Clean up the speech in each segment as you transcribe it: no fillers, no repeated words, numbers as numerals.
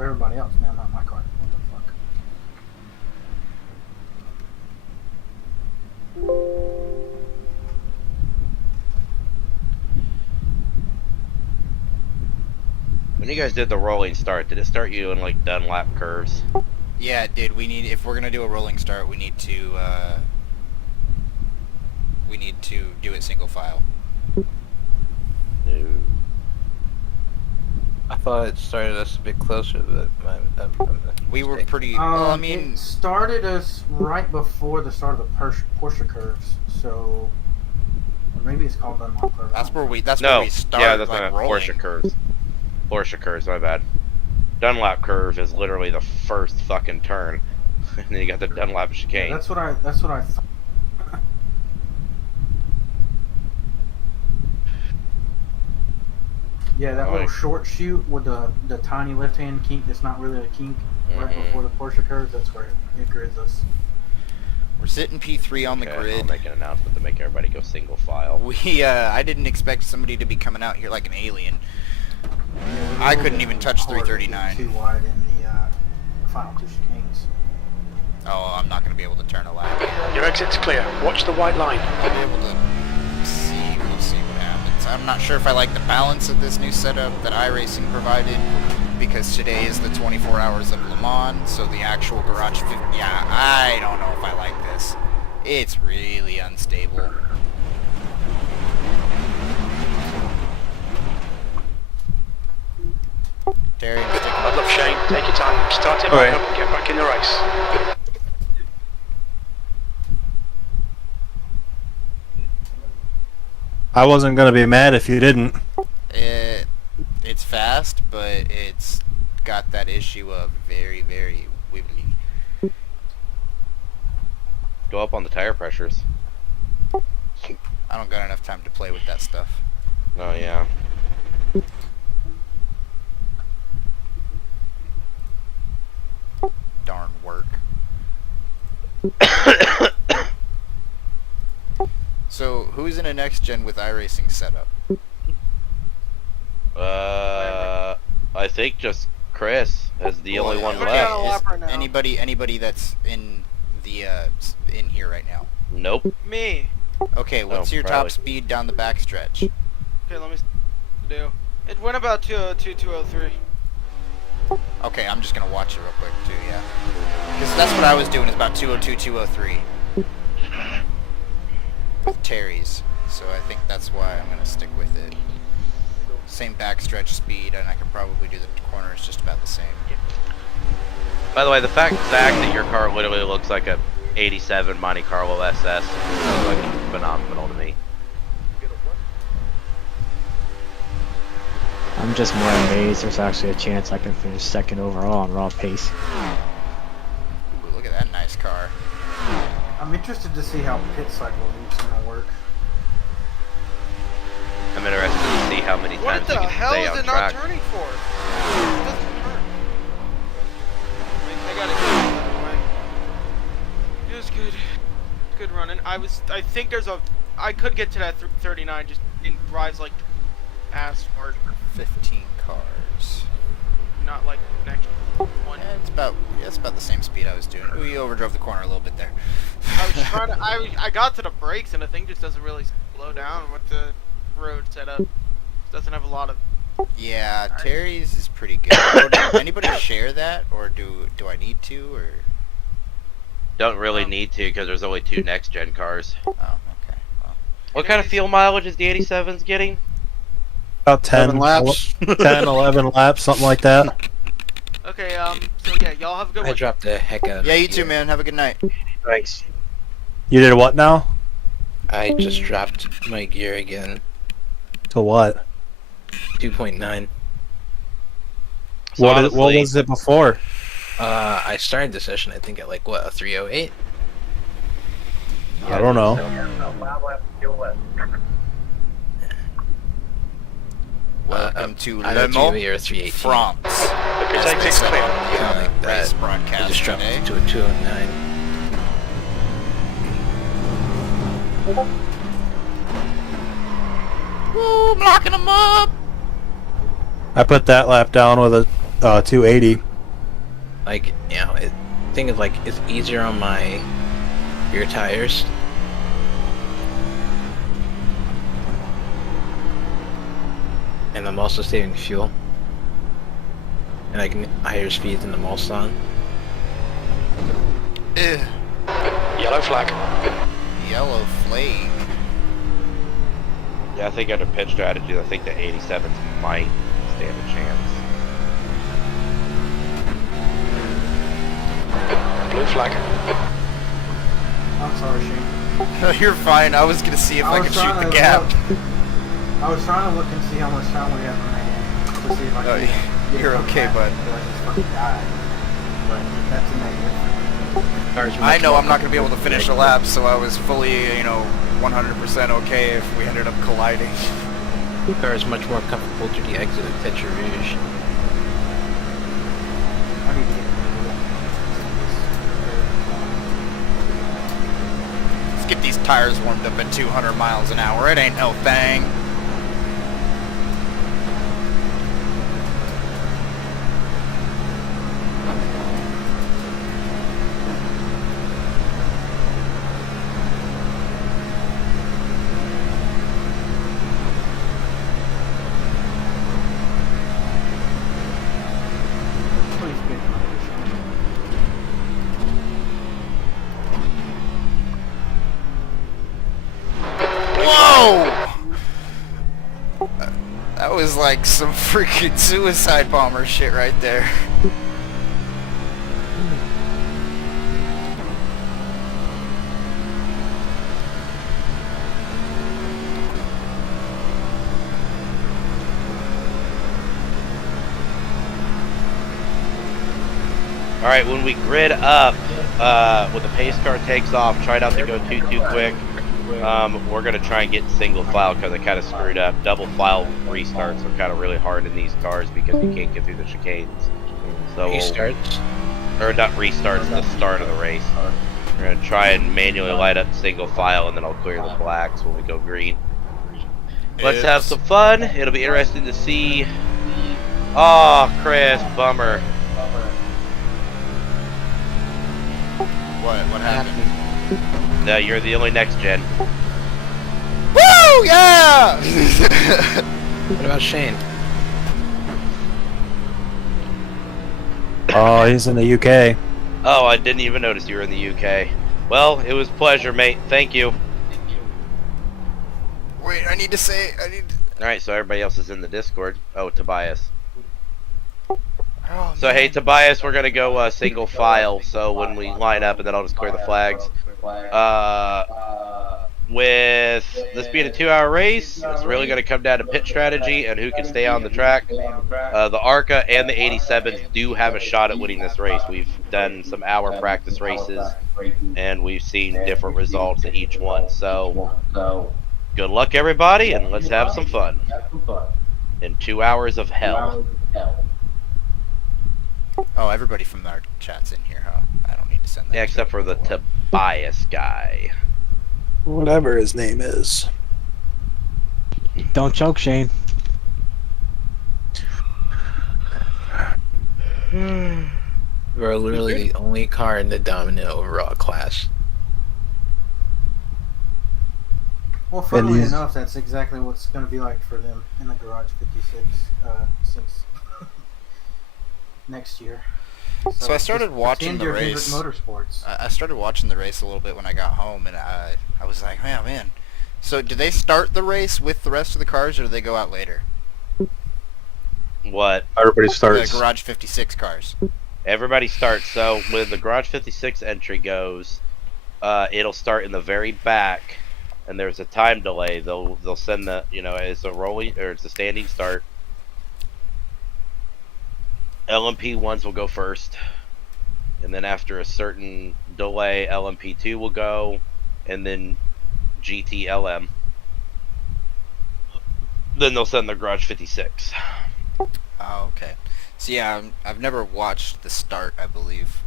for everybody else, man, not my car. What the fuck? When you guys did the rolling start, did it start you in like Dunlap curves? Yeah, it did. We need, if we're gonna do a rolling start, we need to do it single file. No. I thought it started us a bit closer, but We were pretty. Well, I mean, it started us right before the start of the Porsche curves, so or maybe it's called Dunlop curve. that's where we. That's No, where we start. yeah, that's like, not rolling. Porsche curves. Porsche curves, my bad. Dunlap curve is literally the first fucking turn, and then you got the Dunlap chicane. Yeah, that's what I thought. Yeah, that little short shoot with the tiny left-hand kink that's not really a kink right before the Porsche curves, that's where it grids us. We're sitting P3 on the I'll grid. make an announcement to make everybody go single file. We, I didn't expect somebody to be coming out here like an alien. Yeah, I couldn't even touch 339. Too wide in the final two chicanes. Oh, I'm not going to be able to turn a lap. Your exit's clear. Watch the white line. I'll be able to see. We'll see what happens. I'm not sure if I like the balance of this new setup that iRacing provided, because today is the 24 hours of Le Mans, so the actual garage. Yeah, I don't know if I like this. It's really unstable. Terry, I'm sticking Bad luck, Shane. Take your time. Start it back up and get back in the race. I wasn't gonna be mad if you didn't. It's fast, but it's got that issue of very, very wibbly. Go up on the tire pressures. I don't got enough time to play with that stuff. Oh yeah. Darn work. So, who's in a next gen with iRacing setup? I think just Chris is the only one we're left. down a lap right now. Anybody that's in the in here right now? Nope. Me. Okay, what's your probably. top speed down the backstretch? Okay, let me do. It went about 202, 203. Okay, I'm just gonna watch it real quick too, yeah. Because that's what I was doing, is about 202, 203. With Terry's. So I think that's why I'm gonna stick with it. Same backstretch speed, and I can probably do the corners just about the same. By the way, the fact, Zach, that your car literally looks like a '87 Monte Carlo SS is like phenomenal to me. I'm just more amazed there's actually a chance I can finish second overall on raw pace. Ooh, look at that nice car. I'm interested to see how pit cycle is gonna work. I'm interested to see how many What times the you can hell stay is on it track. not turning for? It doesn't turn. I got it that way. It was good. Good running. I think there's a. I could get to that 39. Just it drives like ass hard. 15 cars. Not like next one. Yeah, it's about the same speed I was doing. Ooh, you overdrove the corner a little bit there. I was trying to. I got to the brakes and the thing just doesn't really slow down with the road setup. Doesn't have a lot of. Yeah, Terry's is pretty good. Oh, did anybody share that, or do I need to, or? Don't really need to because there's only 2 next gen cars. Oh, okay. Well, What kind of fuel mileage is the 87's getting? About 10 laps. 10, 11 laps, something like that. Okay. So yeah, y'all have a good I one. dropped the heck out of yeah, my you too, gear. man. Have a good night. Thanks. You did what now? I just dropped my gear again. To what? 2.9. So What honestly, was it before? I started the session, I think, at like, what, a 308? I don't know. Welcome to either Le 308 or Mans, 318. France. The pit As they exit's said clear. on the, Something like that. race I broadcast just dropped today. it to a 209. Woo, I'm locking them up. I put that lap down with a 280. like, you know, thing is like it's easier on my rear tires. And I'm also saving fuel. And I can higher speeds in the Mulsanne. Yellow flag. Yellow flag. Yeah, I think under pit strategy, I think the 87s might stand a chance. Blue flag. I'm sorry, Shane. You're fine. I was gonna see if I could shoot the gap. I was trying to look and see how much time we have remaining to see if I Oh, can. you're okay, bud. I just fucking died. But that's a negative. I know I'm not gonna be able to finish a lap, so I was fully, you know, 100% okay if we ended up colliding. The car is much more comfortable to the exit of Tetra Rouge. I need to get Let's get these tires warmed up at 200 miles an hour. It ain't no thing. please get Whoa! That was like some freaking suicide bomber shit right there. Alright, when we grid up, when the pace car takes off, try not to go too quick. We're going to try and get single file because I kind of screwed up. Double file restarts are kind of really hard in these cars because you can't get through the chicanes. So Restarts? or not restarts, the start of the race. We're going to try and manually light up single file and then I'll clear the blacks when we go green. Let's have some fun. It'll be interesting to see. Oh, Chris, bummer. What happened? No, you're the only next gen. Woo! Yeah! What about Shane? Oh, he's in the UK. Oh, I didn't even notice you were in the UK. Well, it was a pleasure, mate. Thank you. Wait, I need to. Alright, so everybody else is in the Discord. Oh, Tobias. Oh, So, hey, Tobias, we're gonna go single file, so when we line up, and then I'll just clear the flags. With this being a 2-hour race, it's really gonna come down to pit strategy and who can stay on the track. The ARCA and the 87s do have a shot at winning this race. We've done some hour practice races, and we've seen different results at each one. So, good luck, everybody, and let's have some fun. In 2 hours of hell. Oh, everybody from our chat's in here, huh? I don't need to send that. Yeah, except for the Tobias guy. Whatever his name is. Don't choke, Shane. We're literally the only car in the dominant overall class. Well, funnily enough, that's exactly what's going to be like for them in the Garage 56 since next year. So I started just watching pretend the you're race. Hendrick Motorsports. I started watching the race a little bit when I got home, and I was like, man. So do they start the race with the rest of the cars, or do they go out later? What? Everybody The starts. Garage 56 cars. Everybody starts. So when the Garage 56 entry goes, it'll start in the very back, and there's a time delay. They'll send the it's a rolling or it's a standing start. LMP ones will go first, and then after a certain delay, LMP2 will go, and then GTLM. Then they'll send the Garage 56. Oh, okay. So yeah, I've never watched the start, I believe,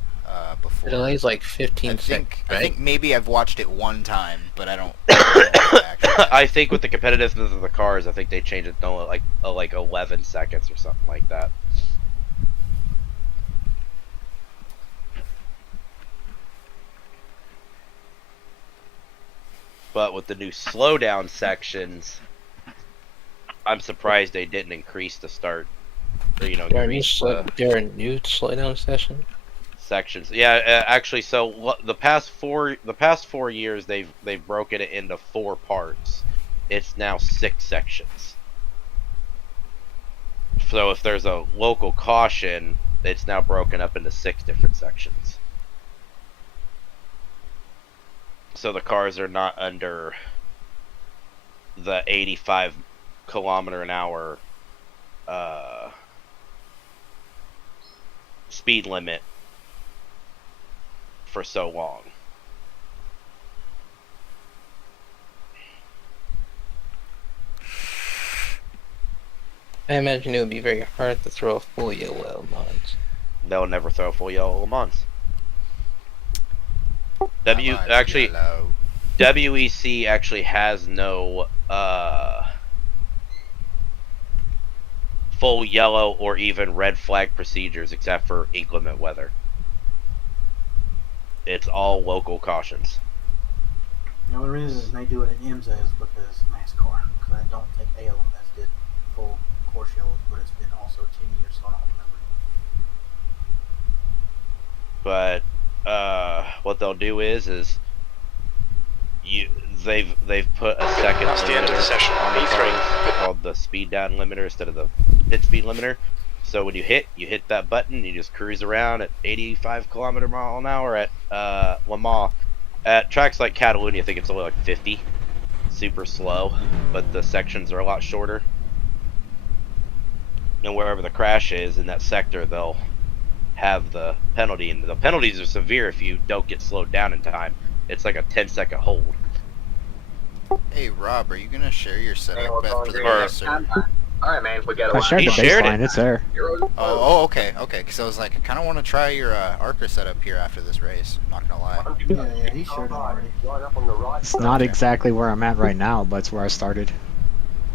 before. The delay's like 15 seconds, right? I think maybe I've watched it one time, but I don't actually. I think with the competitiveness of the cars, I think they changed it to like 11 seconds or something like that. But with the new slowdown sections, I'm surprised they didn't increase the start. Or, you know, There are new, increase the there are new slowdown session. sections. Yeah, actually, so the past 4 years they've broken it into 4 parts. It's now 6 sections. So if there's a local caution, it's now broken up into 6 different sections. So the cars are not under the 85 kilometer an hour speed limit for so long. I imagine it would be very hard to throw a full yellow mods. They'll never throw full yellow Le Mans. Mine's Actually, yellow. WEC actually has no full yellow or even red flag procedures except for inclement weather. It's all local cautions. The only reason they do it at IMSA is because NASCAR. Because I don't think ALMS did full course yellow, but it's been also 10 years, so I don't remember. But what they'll do is they've put a second That's the end of the limiter session. on the E3. cars called the speed down limiter instead of the pit speed limiter. So when you hit that button, you just cruise around at 85 kilometer mile an hour at Le Mans. At tracks like Catalunya, I think it's only like 50. Super slow, but the sections are a lot shorter. And wherever the crash is in that sector, they'll have the penalty, and the penalties are severe if you don't get slowed down in time. It's like a 10-second hold. Hey Rob, are you gonna share your setup after the Or- race? Or... Alright, man, we got I shared He the shared baseline. it. It's there. Okay. Because I was like, I kind of want to try your Arca setup here after this race. I'm not gonna lie. Yeah, he shared it already. It's not exactly where I'm at right now, but it's where I started.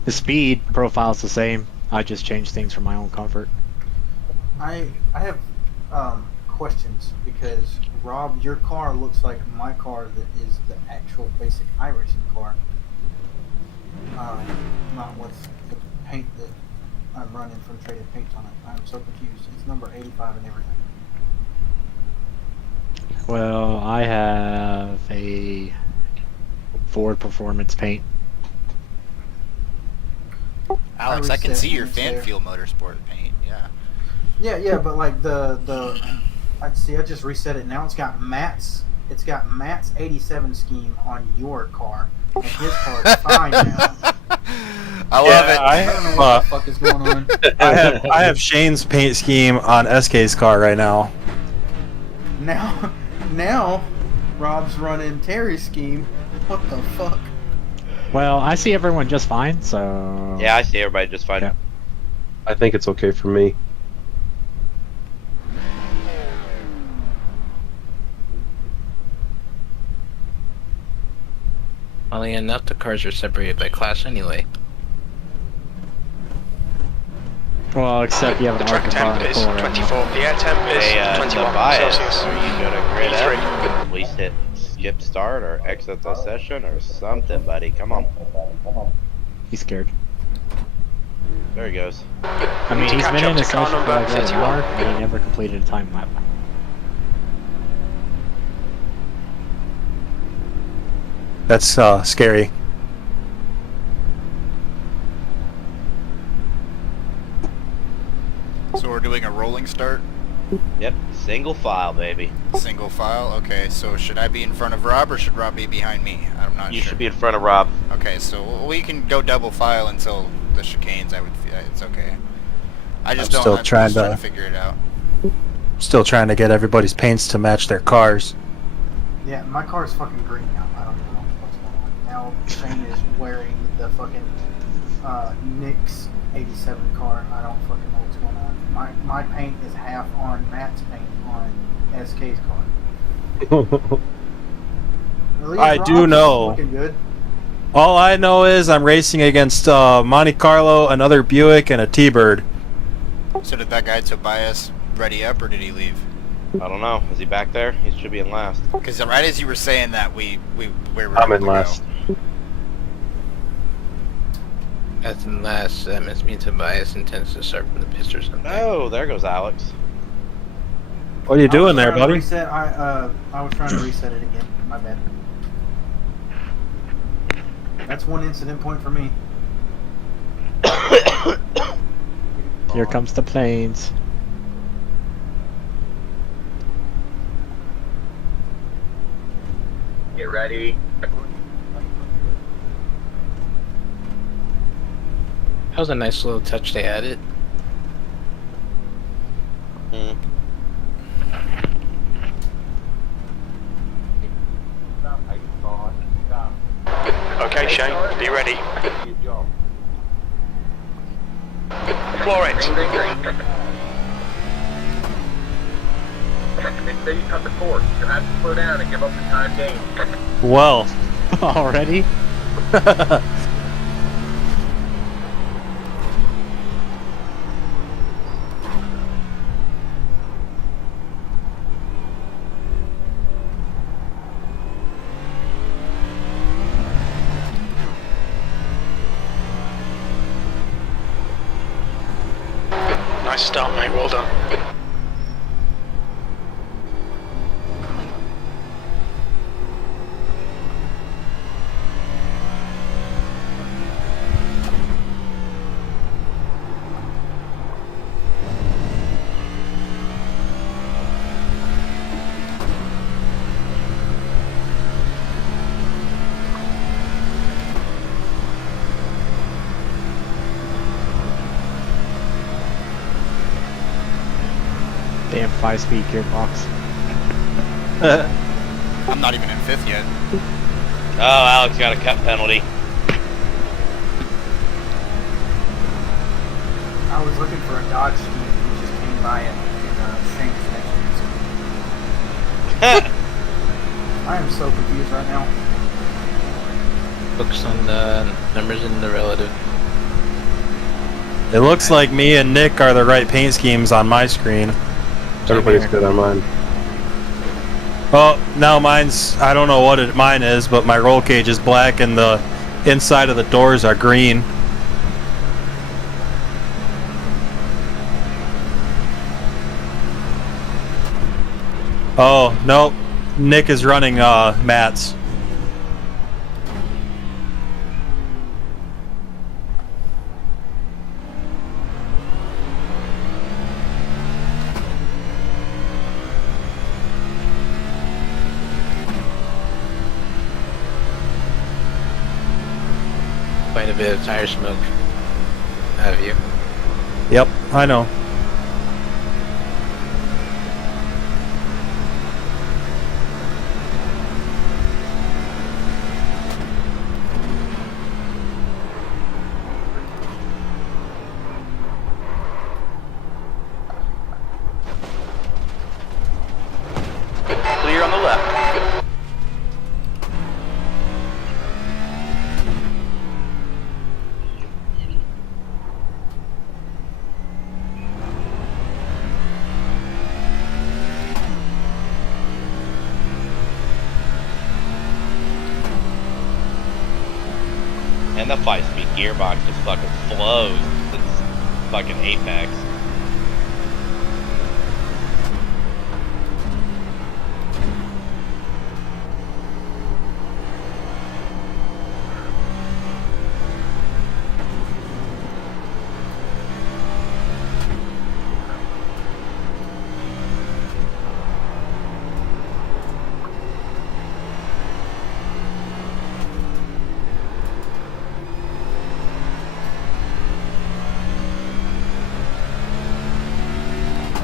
The speed profile's the same. I just changed things for my own comfort. I have questions because Rob, your car looks like my car that is the actual basic iRacing car. Not with the paint that I'm running from Traded Paints on it. I'm so confused. It's number 85 and everything. Well, I have a Ford Performance paint. Alex, I can reset see your and it's there. fanfuel motorsport paint. Yeah. Yeah, but like I see. I just reset it now. It's got Matt's 87 scheme on your car, and his car is fine now. I love it. I don't know what the fuck is going on. I have Shane's paint scheme on SK's car right now. Now, Rob's running Terry's scheme. What the fuck? Well, I see everyone just fine, so... Yeah, I see everybody just fine. Yeah. I think it's okay for me. Funnily enough, the cars are separated by class anyway. Well, except you have The an track Arca car temp in is the car right 24. now. The air temp is The 21 bias, Celsius. are you gonna grid E3. up, at least hit skip start or exit the session or something, buddy? Come on. He's scared. There he goes. I mean, to he's catch been up in to a car session for number like an 31. hour, and he never completed a time lap. That's scary. So we're doing a rolling start, Yep, single file, baby. single file. Okay, so should I be in front of Rob or should Rob be behind me? I'm not You sure. should be in front of Rob. Okay, so we can go double file until the chicanes. I would. It's okay. I just I'm don't. still I'm trying just trying to- to figure it out. Still trying to get everybody's paints to match their cars. Yeah, my car is fucking green now. I don't know what's going on. Now Shane is wearing the fucking Nick's 87 car. I don't fucking know what's going on. My paint is half on Matt's paint on SK's car. At least I Rob's do is know. looking good. All I know is I'm racing against Monte Carlo, another Buick, and a T-Bird. So did that guy Tobias ready up or did he leave? I don't know. Is he back there? He should be in last. Because right as you were saying that, we were. I'm able in to last. go. That's unless that must mean Tobias intends to start from the pits or something. Oh, there goes Alex. What are you doing there, trying to buddy? Reset. I was trying to reset it again. My bad. That's one incident point for me. Here comes the planes. Get ready. That was a nice little touch they added. Mm. Okay, Shane, be ready. Floor it. Then you cut the course. You're gonna have to slow down and give up the time gain. Well, Already? Nice start, mate. Well done. Damn 5-speed gearbox. I'm not even in 5th yet. Oh, Alex got a cut penalty. I was looking for a Dodge ski and just came by it in Shane's next to I am so confused right now. Focus on the numbers and the relative. it looks like me and Nick are the right paint schemes on my screen. Everybody's good on mine. Oh, now mine's, I don't know what mine is, but my roll cage is black and the inside of the doors are green. Oh, nope. Nick is running mats. Quite a bit of tire smoke. Have you? Yep, I know. Clear on the left. And the 5-speed gearbox just fucking flows. It's fucking apex.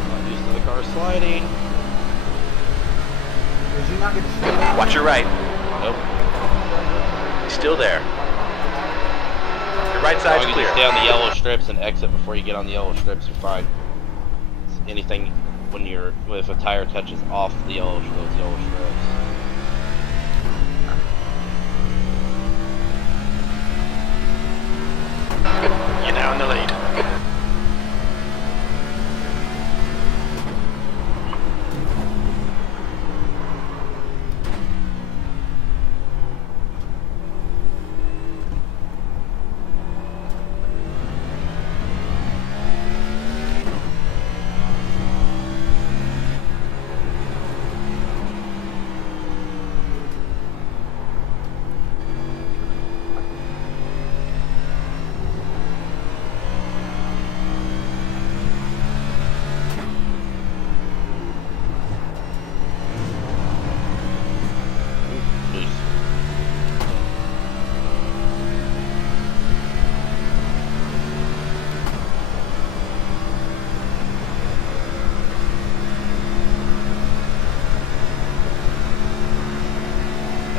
Not used to the car sliding. Did you not get to shoot? Watch your right. Nope. He's still there. Your right As side's long as clear. you stay on the yellow strips and exit before you get on the yellow strips, you're fine. Anything when if a tire touches off the yellow strips. You're now in the lead.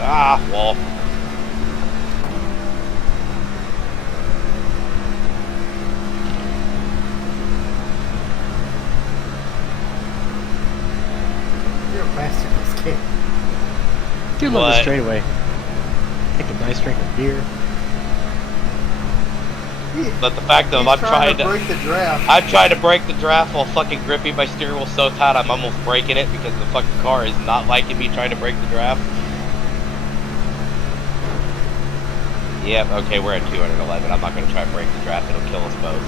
Ah, wall. You're a bastard, this kid. Do love the What? straightaway. Take a nice drink of beer. But the fact that He's I'm trying to break the draft. I'm trying to break the draft while fucking gripping my steering wheel so tight I'm almost breaking it because the fucking car is not liking me trying to break the draft. Yep, okay, we're at 211. I'm not going to try and break the draft. It'll kill us both.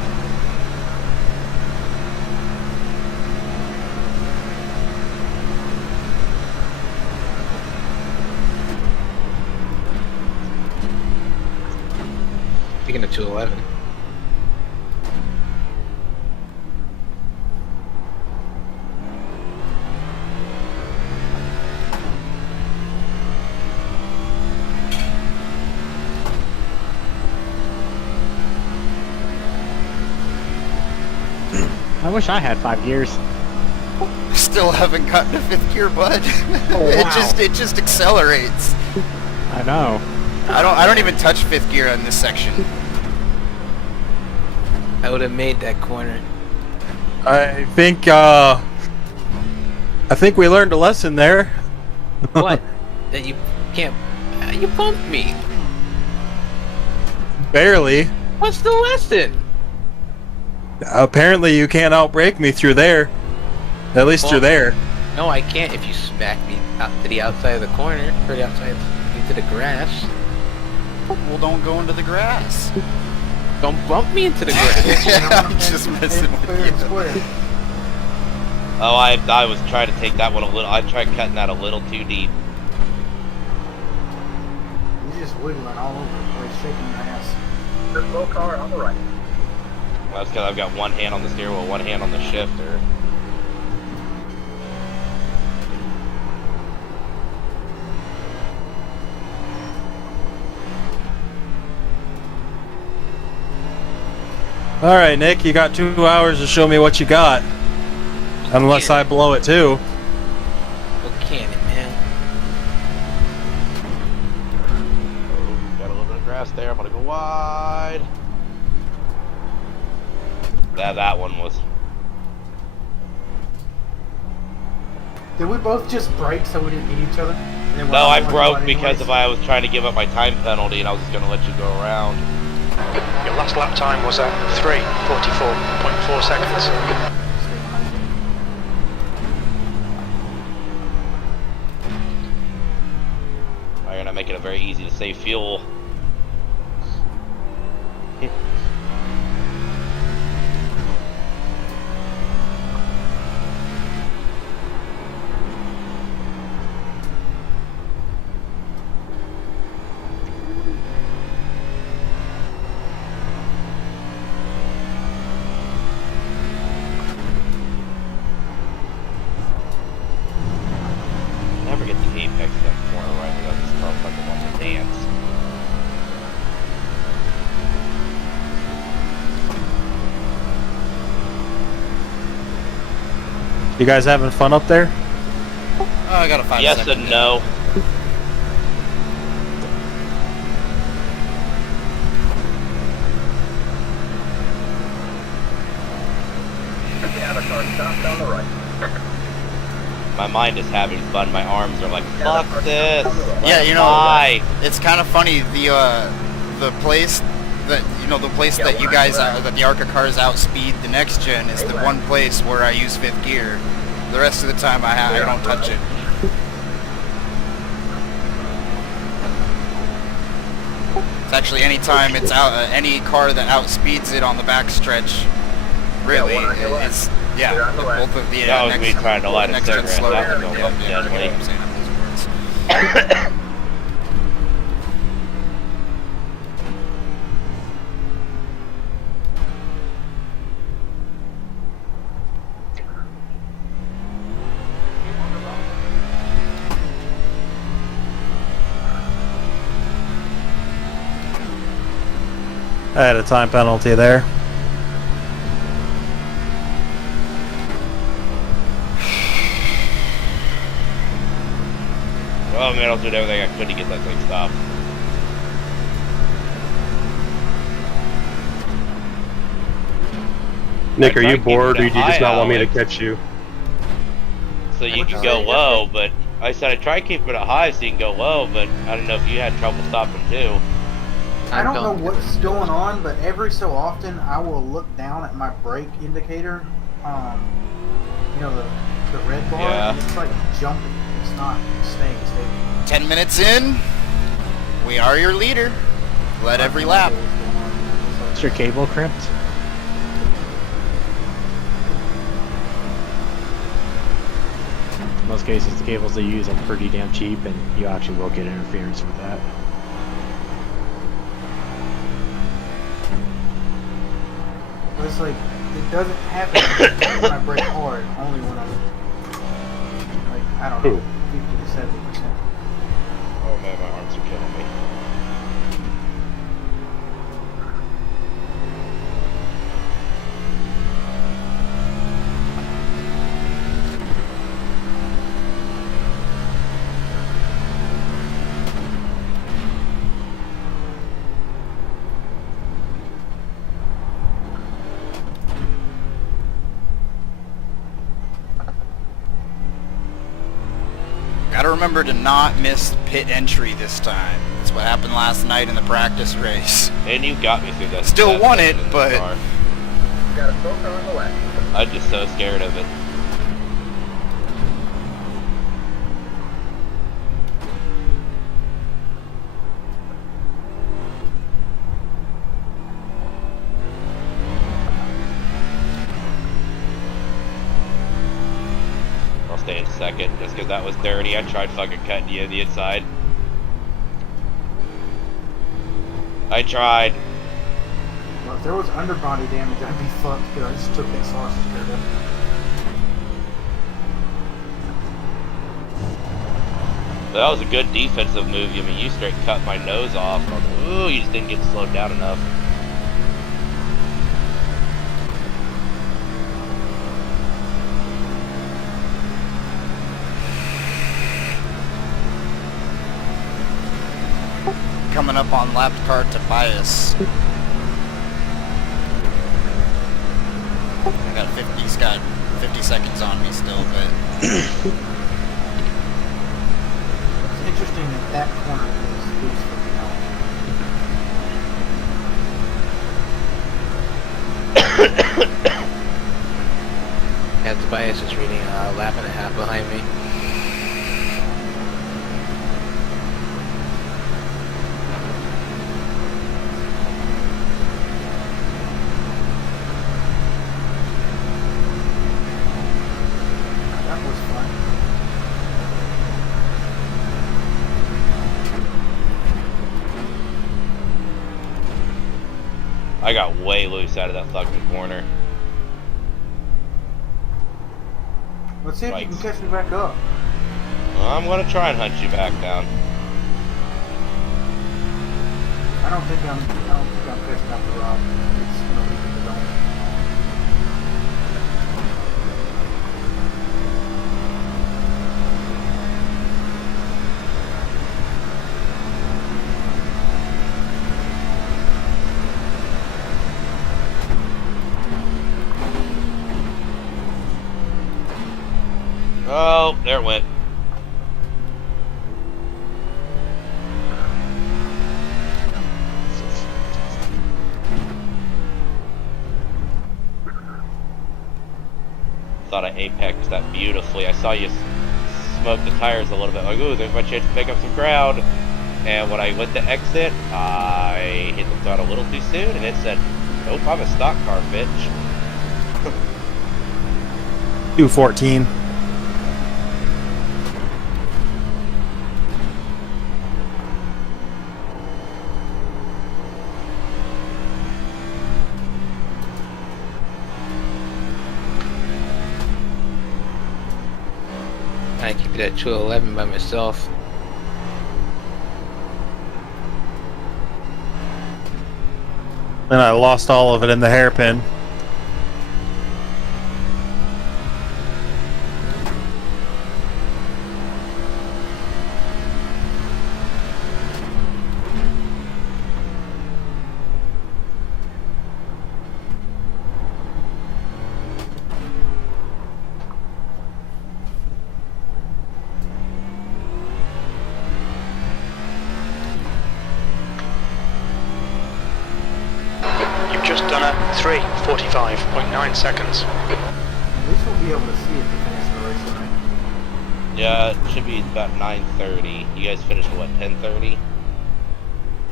Speaking of 211. I wish I had 5 gears. Still haven't gotten to 5th gear, bud. It just accelerates. I know. I don't even touch 5th gear in this section. I would have made that corner. I think we learned a lesson there. What? That you can't. You bumped me. Barely. What's the lesson? Apparently you can't outbrake me through there. At least you're there. No, I can't if you smack me out to the outside of the corner, or the outside into the grass. Well, don't go into the grass. Don't bump me into the grass. I'm just messing with you. Oh, I was trying to take that one a little. I tried cutting that a little too deep. You're just wiggling all over the place, shaking your ass. The slow car on the right. That's because I've got one hand on the steering wheel, one hand on the shifter. Alright, Nick, you got 2 hours to show me what you got. Unless I blow it too. What can it, man? Oh, got a little bit of grass there. I'm gonna go wide. That one was. Did we both just break so we didn't hit each other? And then we're No, all I going broke wide because anyways? I was trying to give up my time penalty and I was just gonna let you go around. Your last lap time was at 3:44.4 seconds. You're not making it very easy to save fuel. Never get the apex of that corner right without this motherfucker wants to dance. You guys having fun up there? Oh, I got a 5 Yes second. and no. Yeah, the car stopped on the right. My mind is having fun. My arms are like, fuck this. Yeah, you know, Why? it's kind of funny. The place that you guys that the ARCA cars outspeed the next gen is the one place where I use 5th gear. The rest of the time I don't touch it. It's actually any time it's out any car that outspeeds it on the backstretch. Really, it's both of the That was me trying to light a next gen cigarette. slow That was down. going Yeah, up I forget deadly. what I'm saying on those words. I had a time penalty there. Oh man, I was doing everything I could to get that thing stopped. Nick, I are tried you keeping bored, it or do you just high, not want me to Alex, catch you? so you What'd can you go say, low, Jeffrey? but I said I tried keeping it high so you can go low, but I don't know if you had trouble stopping too. I don't know what's going on, but every so often I will look down at my brake indicator, you know, the red bar, Yeah. and it's like jumping. It's not staying stable. 10 minutes in, we are your leader. Led every lap. Is your cable crimped? In most cases, the cables they use are pretty damn cheap, and you actually will get interference with that. But it's like, it doesn't happen when I brake hard, only when I'm, like, I don't know, 50 to 70%. Oh man, my arms are killing me. Gotta remember to not miss pit entry this time. That's what happened last night in the practice race. And you got me through that. Still that won section it, in the but- car. Got a filter on the left. I'm just so scared of it. I'll stay in second just because that was dirty. I tried fucking cutting you in the inside. I tried. Well, if there was underbody damage, I'd be fucked because I just took that sausage curve up. That was a good defensive move. I mean, you straight cut my nose off. I was like, ooh, you just didn't get slowed down enough. Coming up on lap car Tobias. I got 50. He's got 50 seconds on me still, but It's interesting that that corner is loose for me now. Yeah, Tobias is reading a lap and a half behind me. That was fun. I got way loose out of that fucking corner. Let's see if you Right. can catch me back up. I'm gonna try and hunt you back down. I don't think I'm catching up to Rob. It's gonna leave me alone. Oh, there it went. Thought I apexed that beautifully. I saw you smoke the tires a little bit. Like, ooh, there's my chance to make up some ground. And when I went to exit, I hit the throttle a little too soon, and it said, "Nope, I'm a stock car, bitch." 214. I keep it at 211 by myself. And I lost all of it in the hairpin. 3:45.9 seconds. At least we'll be able to see at the finish of the race tonight. Yeah, it should be about 9:30. You guys finished what, 10:30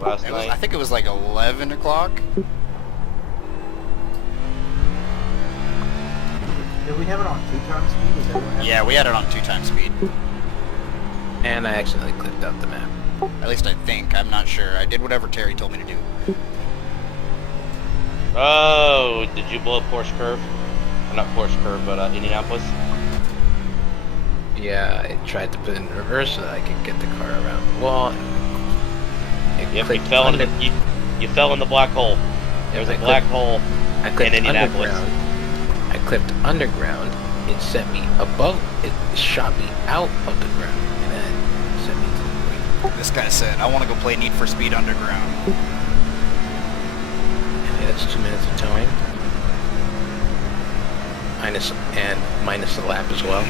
last night? I think it was like 11 o'clock. Did we have it on 2x speed? Is that what happened? Yeah, we had it on 2x speed. And I accidentally clicked out the map. At least I think. I'm not sure. I did whatever Terry told me to do. Oh, did you blow Porsche Curve? Or not Porsche Curve, but Indianapolis? Yeah, I tried to put it in reverse so that I could get the car around the wall. Yep, you fell in the black hole. There's a black hole in Indianapolis. I clipped underground. It set me above. It shot me out of the ground, and then set me to the green. This guy said, I want to go play Need for Speed Underground. And that's 2 minutes of towing. Minus the lap as well.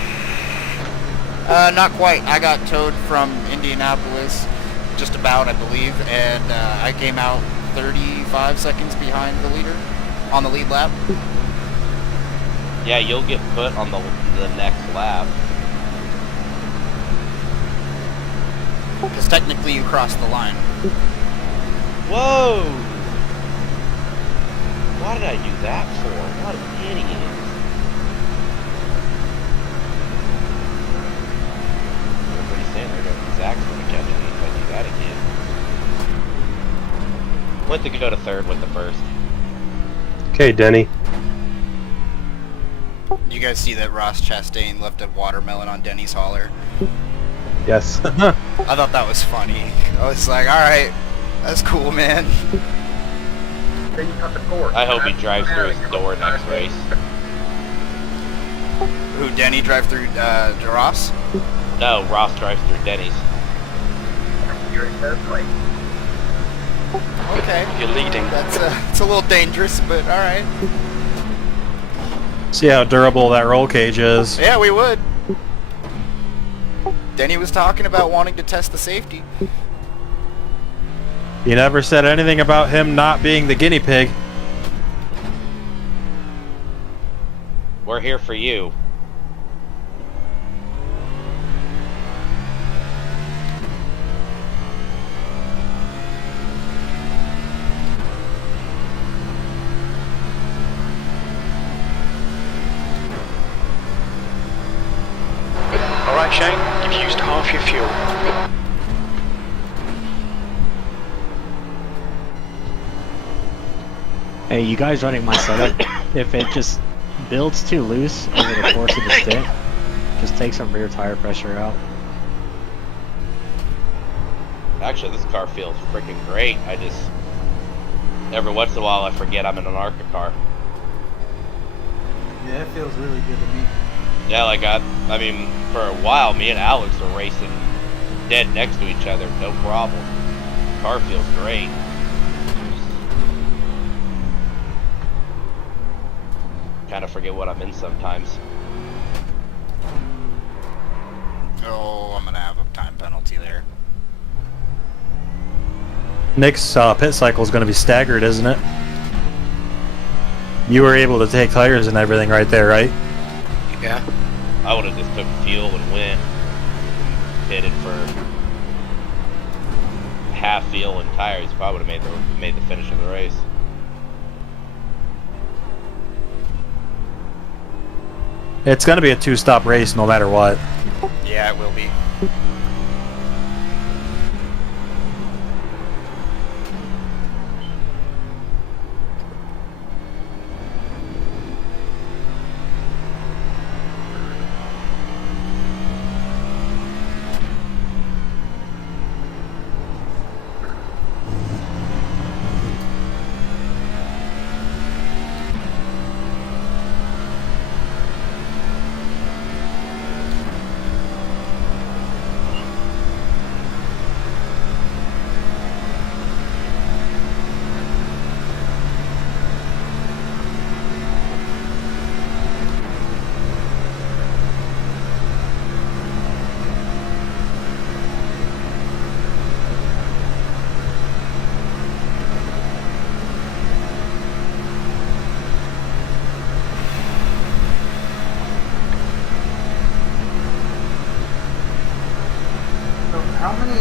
Not quite. I got towed from Indianapolis, just about, I believe, and I came out 35 seconds behind the leader on the lead lap. Yeah, you'll get put on the next lap. Because technically you crossed the line. Whoa! Why did I do that for? What an idiot. Everybody's saying they're going Zach's going to catch me if I do that again. Went to go to third with the first. Okay, Denny. You guys see that Ross Chastain left a watermelon on Denny's hauler? Yes. I thought that was funny. I was like, alright, that's cool, man. Then you cut the cord. I hope he drives through his door next race. Who, Denny drive through Ross? No, Ross drives through Denny's. You're in third place. Okay. You're leading. That's it's a little dangerous, but alright. See how durable that roll cage is. Yeah, we would. Denny was talking about wanting to test the safety. You never said anything about him not being the guinea pig. We're here for you. Alright, Shane, you've used half your fuel. Hey, you guys running my setup, if it just builds too loose over the course of the stint, just take some rear tire pressure out. Actually, this car feels freaking great. I just, every once in a while I forget I'm in an ARCA car. Yeah, it feels really good to me. Yeah, like I mean, for a while, me and Alex were racing dead next to each other, no problem. Car feels great. Kind of forget what I'm in sometimes. Oh, I'm gonna have a time penalty there. Nick's pit cycle is going to be staggered, isn't it? You were able to take tires and everything right there, right? Yeah. I would have just took fuel and went. Pitted for half fuel and tires. Probably would have made the finish of the race. It's going to be a two-stop race no matter what. Yeah, it will be.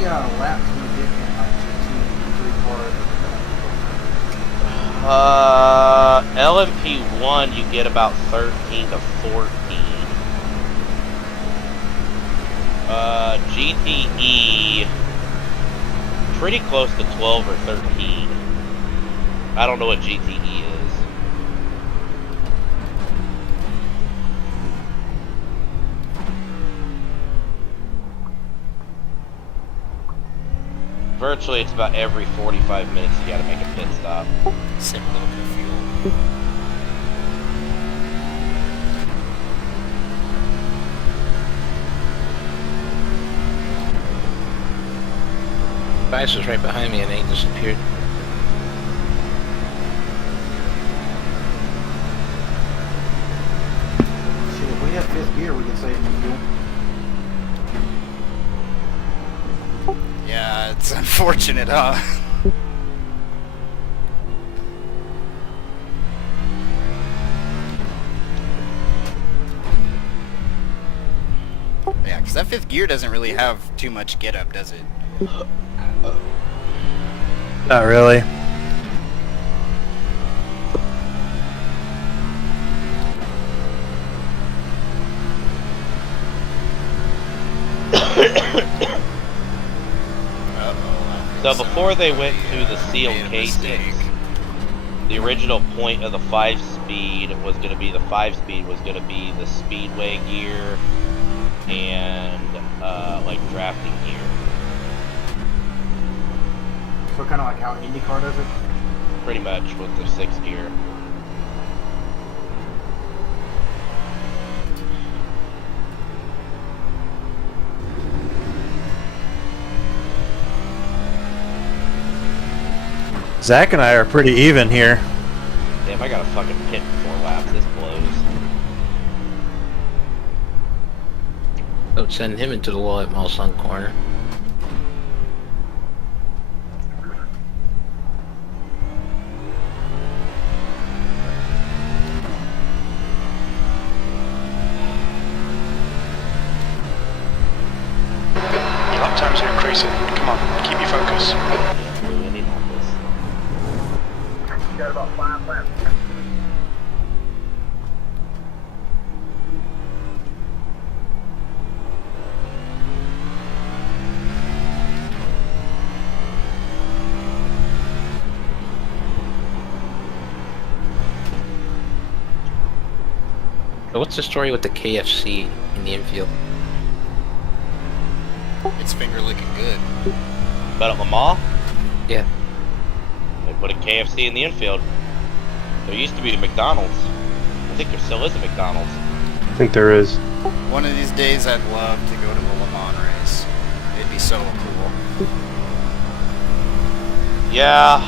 many laps do you get in like GT3 cars? LMP1 you get about 13 to 14. GTE pretty close to 12 or 13. I don't know what GTE is. Virtually, it's about every 45 minutes you gotta make a pit stop. Save a little bit of fuel. Vice was right behind me and they disappeared. Shit, if we have 5th gear, we can save some fuel. Yeah, it's unfortunate, huh? Yeah, because that 5th gear doesn't really have too much get up, does it? Not really. So before they went to the sealed casings, the original point of the 5-speed was going to be the 5-speed was going to be the speedway gear and like drafting gear. So kind of like how IndyCar does it? Pretty much with the 6th gear. Zach and I are pretty even here. Damn, I got a fucking pit in 4 laps. This blows. Don't send him into the wall at Malsung Corner. Your lap times are increasing. Come on, keep your focus. You got about 5 laps. So what's the story with the KFC in the infield? It's finger licking good. But at Le Mans, Yeah. they put a KFC in the infield. There used to be a McDonald's. I think there still is a McDonald's. I think there is. One of these days I'd love to go to the Le Mans race. It'd be so cool. Yeah.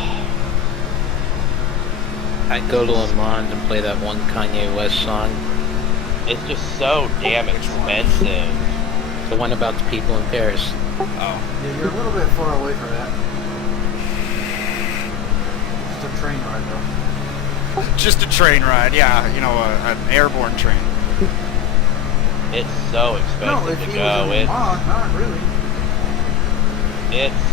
I'd go to Le Mans and play that one Kanye West song. It's just so damn expensive. The one about the people in Paris. Oh. Yeah, you're a little bit far away from that. Just a train ride, though. Just a train ride, yeah. You know, an airborne train. It's so No, expensive if to he go. was in Le Mans, not really. It's,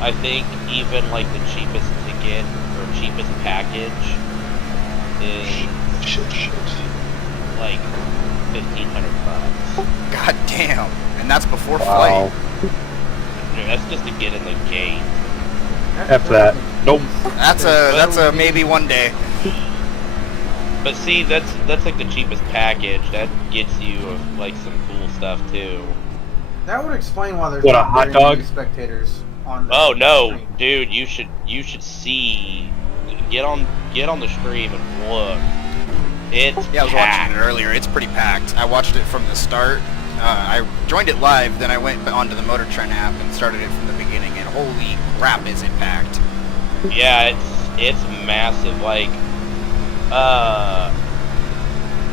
I think, even like the cheapest ticket or cheapest package is like $1,500. God damn. And that's before Wow. flight. That's just to get in the game. F that. Nope. That's a maybe one day. But see, that's like the cheapest package. That gets you like some cool stuff too. That would explain why there's What, a not hot very many dog? spectators on the Oh no, stream. dude, you should see. Get on the stream and look. It's Yeah, I was packed. watching it earlier. It's pretty packed. I watched it from the start. I joined it live, then I went onto the Motor Trend app and started it from the beginning, and holy crap is it packed. Yeah, it's massive. Like,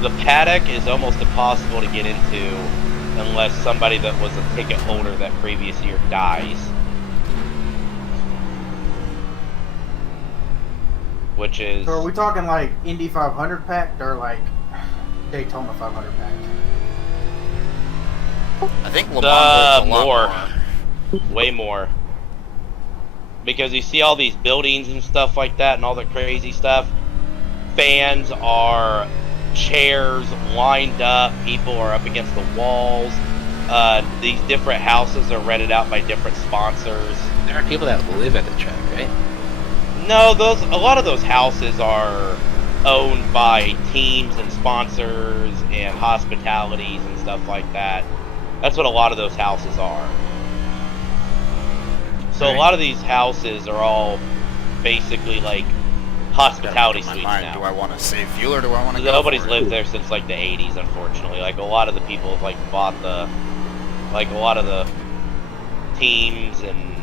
the paddock is almost impossible to get into unless somebody that was a ticket holder that previous year dies. Which is... So are we talking like Indy 500 packed or like Daytona 500 packed? I think Le Mans holds a lot more. more. Way more. Because you see all these buildings and stuff like that and all the crazy stuff. Fans are chairs lined up. People are up against the walls. These different houses are rented out by different sponsors. There are people that live at the track, right? No, a lot of those houses are owned by teams and sponsors and hospitalities and stuff like that. That's what a lot of those houses are. So a lot of these houses are all basically like hospitality suites now. Do I want to save fuel or do I want to go? Nobody's lived there since like the 80s, unfortunately. Like a lot of the people have like bought a lot of the teams and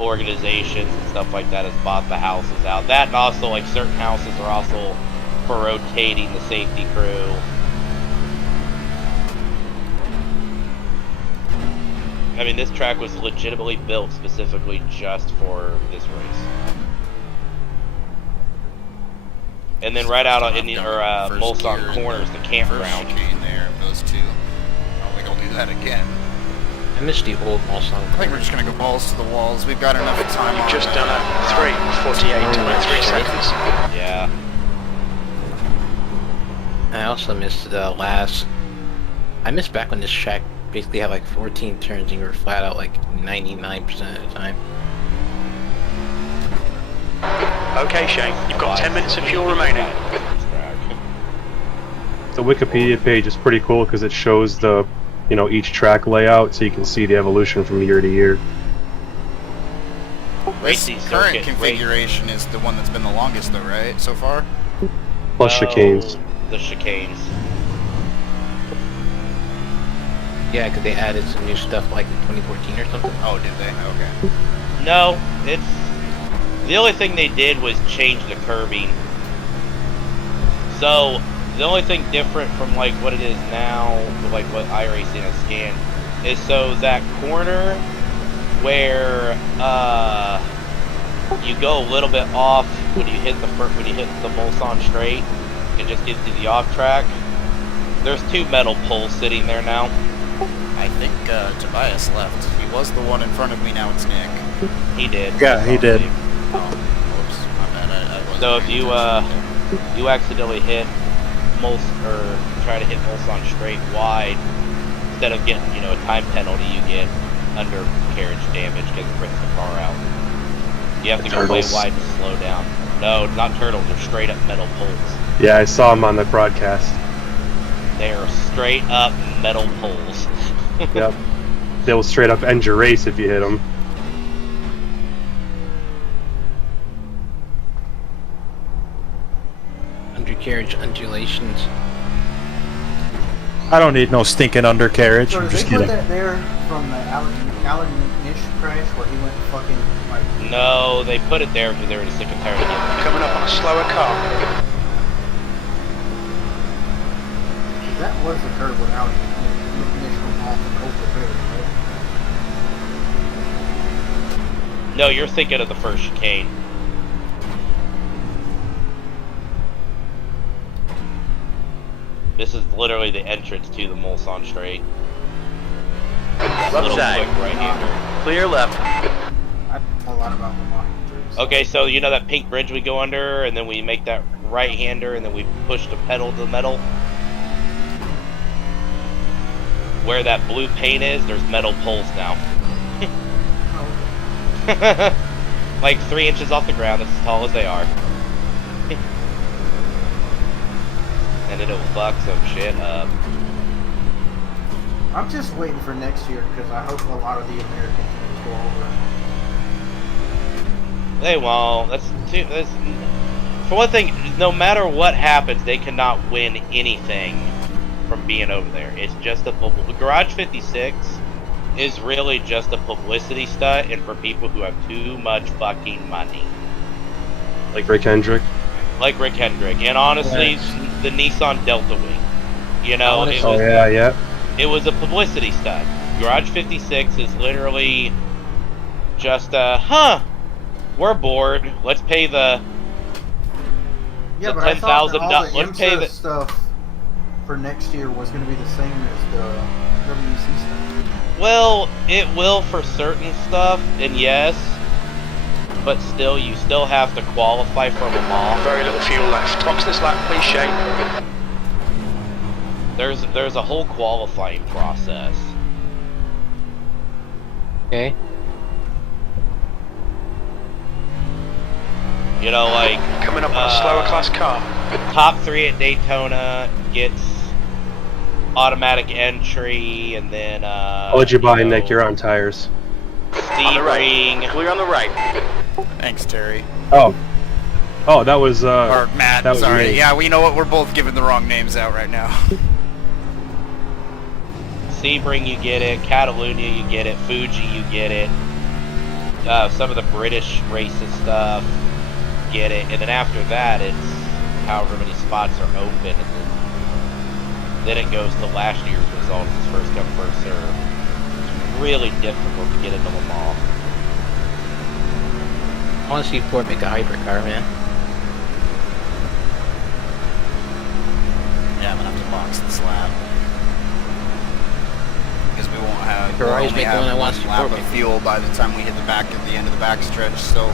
organizations and stuff like that has bought the houses out. That and also like certain houses are also for rotating the safety crew. I mean, this track was legitimately built specifically just for this race. And then right out in Mulsanne Corners, the campground. There, those two. I don't think I'll do that again. I missed the old Mulsanne. I think we're just gonna go balls to the walls. We've got enough time. You've just done a 3:48.3 seconds. Yeah. I also missed the last. I missed back when this track basically had like 14 turns and you were flat out like 99% of the time. Okay, Shane, you've got 10 minutes of fuel remaining. The Wikipedia page is pretty cool because it shows the, each track layout, so you can see the evolution from year to year. This current configuration is the one that's been the longest, though, right? So far. Plus chicanes. The chicanes. Yeah, because they added some new stuff like in 2014 or something. Oh, did they? Okay. No, the only thing they did was change the curbing. So the only thing different from like what it is now, like what iRacing has scanned, is so that corner where you go a little bit off when you hit the Mulsanne straight and just get to the off track. There's two metal poles sitting there now. I think Tobias left. He was the one in front of me. Now it's Nick. He did. Yeah, he did. Oh, whoops. My bad. I wasn't So if paying you attention. you accidentally hit try to hit Mulsanne straight wide, instead of getting a time penalty, you get undercarriage damage because it rips the car out. You have to go way wide to slow down. No, not turtles. They're straight up metal poles. Yeah, I saw him on the broadcast. They are straight up metal poles. Yep. They will straight up end your race if you hit them. Undercarriage undulations. I don't need no stinking undercarriage. So I'm did just they put kidding. that there from the Alan Nish crash where he went fucking like... No, they put it there because they were just sick and tired of it. Coming up on a slower car. That was the curve where Alan Nish went off the Copa River, right? No, you're thinking of the first chicane. This is literally the entrance to the Mulsanne Straight. Left side. Right-hander. Clear left. I know a lot about Lamar. Okay, so you know that pink bridge we go under, and then we make that right-hander, and then we push the pedal to the metal? Where that blue paint is, there's metal poles now. Like 3 inches off the ground, that's as tall as they are. And it'll fuck some shit up. I'm just waiting for next year because I hope a lot of the American teams go over. They won't. For one thing, no matter what happens, they cannot win anything from being over there. It's just Garage 56 is really just a publicity stunt, and for people who have too much fucking money. Like Rick Hendrick. And honestly, the Nissan Delta Wing. It was a publicity stunt. Garage 56 is literally just we're bored. Let's pay the Yeah, but I thought that all the let's pay the stuff for next year was going to be the same as the WEC stuff. Well, it will for certain stuff, and yes, but still, you still have to qualify for them all. Very little fuel left. Box this lap, please, Shane. There's a whole qualifying process. Okay. You know, like Coming up on a slower class car. top 3 at Daytona gets automatic entry, and then I'll let you buy, Nick. You're on tires. On the right. Sebring. Clear on the right. Thanks, Terry. Oh, that was Or Matt, that was sorry. me. Yeah, we know what we're both giving the wrong names out right now. Sebring, you get it. Catalunya, you get it. Fuji, you get it. Some of the British races stuff, get it. And then after that, it's however many spots are open, and then it goes to last year's results. It's first come, first serve. It's really difficult to get into Le Mans. I want to see Ford make a hypercar, man. Yeah, I'm gonna have to box this lap. Because we won't have, we'll Ferrari's only making have one that one wants to lap support of me. fuel by the time we hit the end of the backstretch, so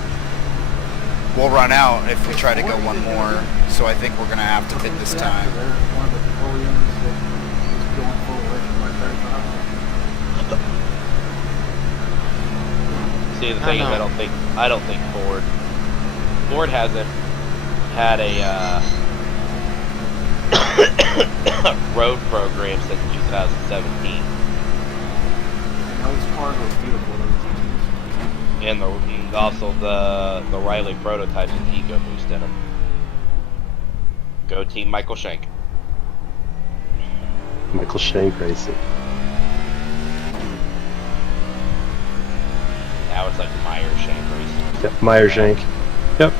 we'll run out if we try to go one more. So I think we're gonna have to pit this time. They're one of the Napoleons that is going full electric by 35. See, the thing is, I don't think Ford hasn't had a road program since 2017, And those cars were beautiful, those GTs. and also the Riley prototypes with Eco Boost in them. Go team Michael Shank. Michael Shank Racing. Now it's like Meyer Shank racing. Yep, Meyer Shank. Yep.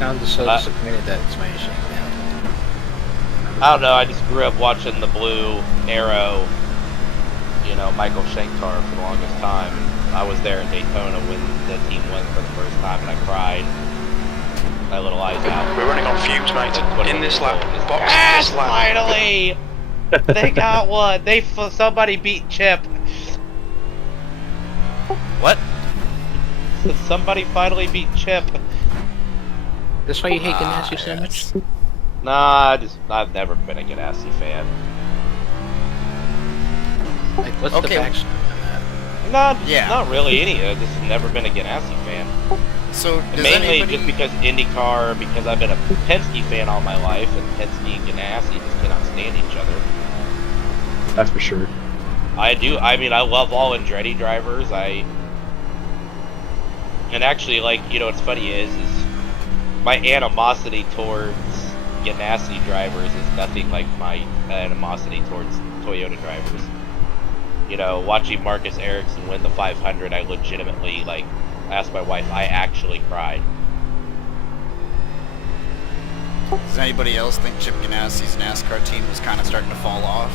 I'm just so disappointed that it's my issue now. I don't know, I just grew up watching the Blue Arrow, you know, Michael Shank car for the longest time. And I was there at Daytona when the team won for the first time, and I cried. My little eyes out. We're running on fumes, mate. In this lap. Box Yes, this lap. finally! They got one. Somebody beat Chip. What? Somebody finally beat Chip. That's why you hate Ganassi so much? Nah, I've never been a Ganassi fan. Like, what's Okay. the backstory on that? Not really any. I've just never been a Ganassi fan. So does Mainly anybody... just because IndyCar, because I've been a Penske fan all my life, and Penske and Ganassi just cannot stand each other. That's for sure. I love all Andretti drivers. And actually, like, you know, what's funny is my animosity towards Ganassi drivers is nothing like my animosity towards Toyota drivers. You know, watching Marcus Ericsson win the 500, I legitimately, like, asked my wife, I actually cried. Does anybody else think Chip Ganassi's NASCAR team was kind of starting to fall off?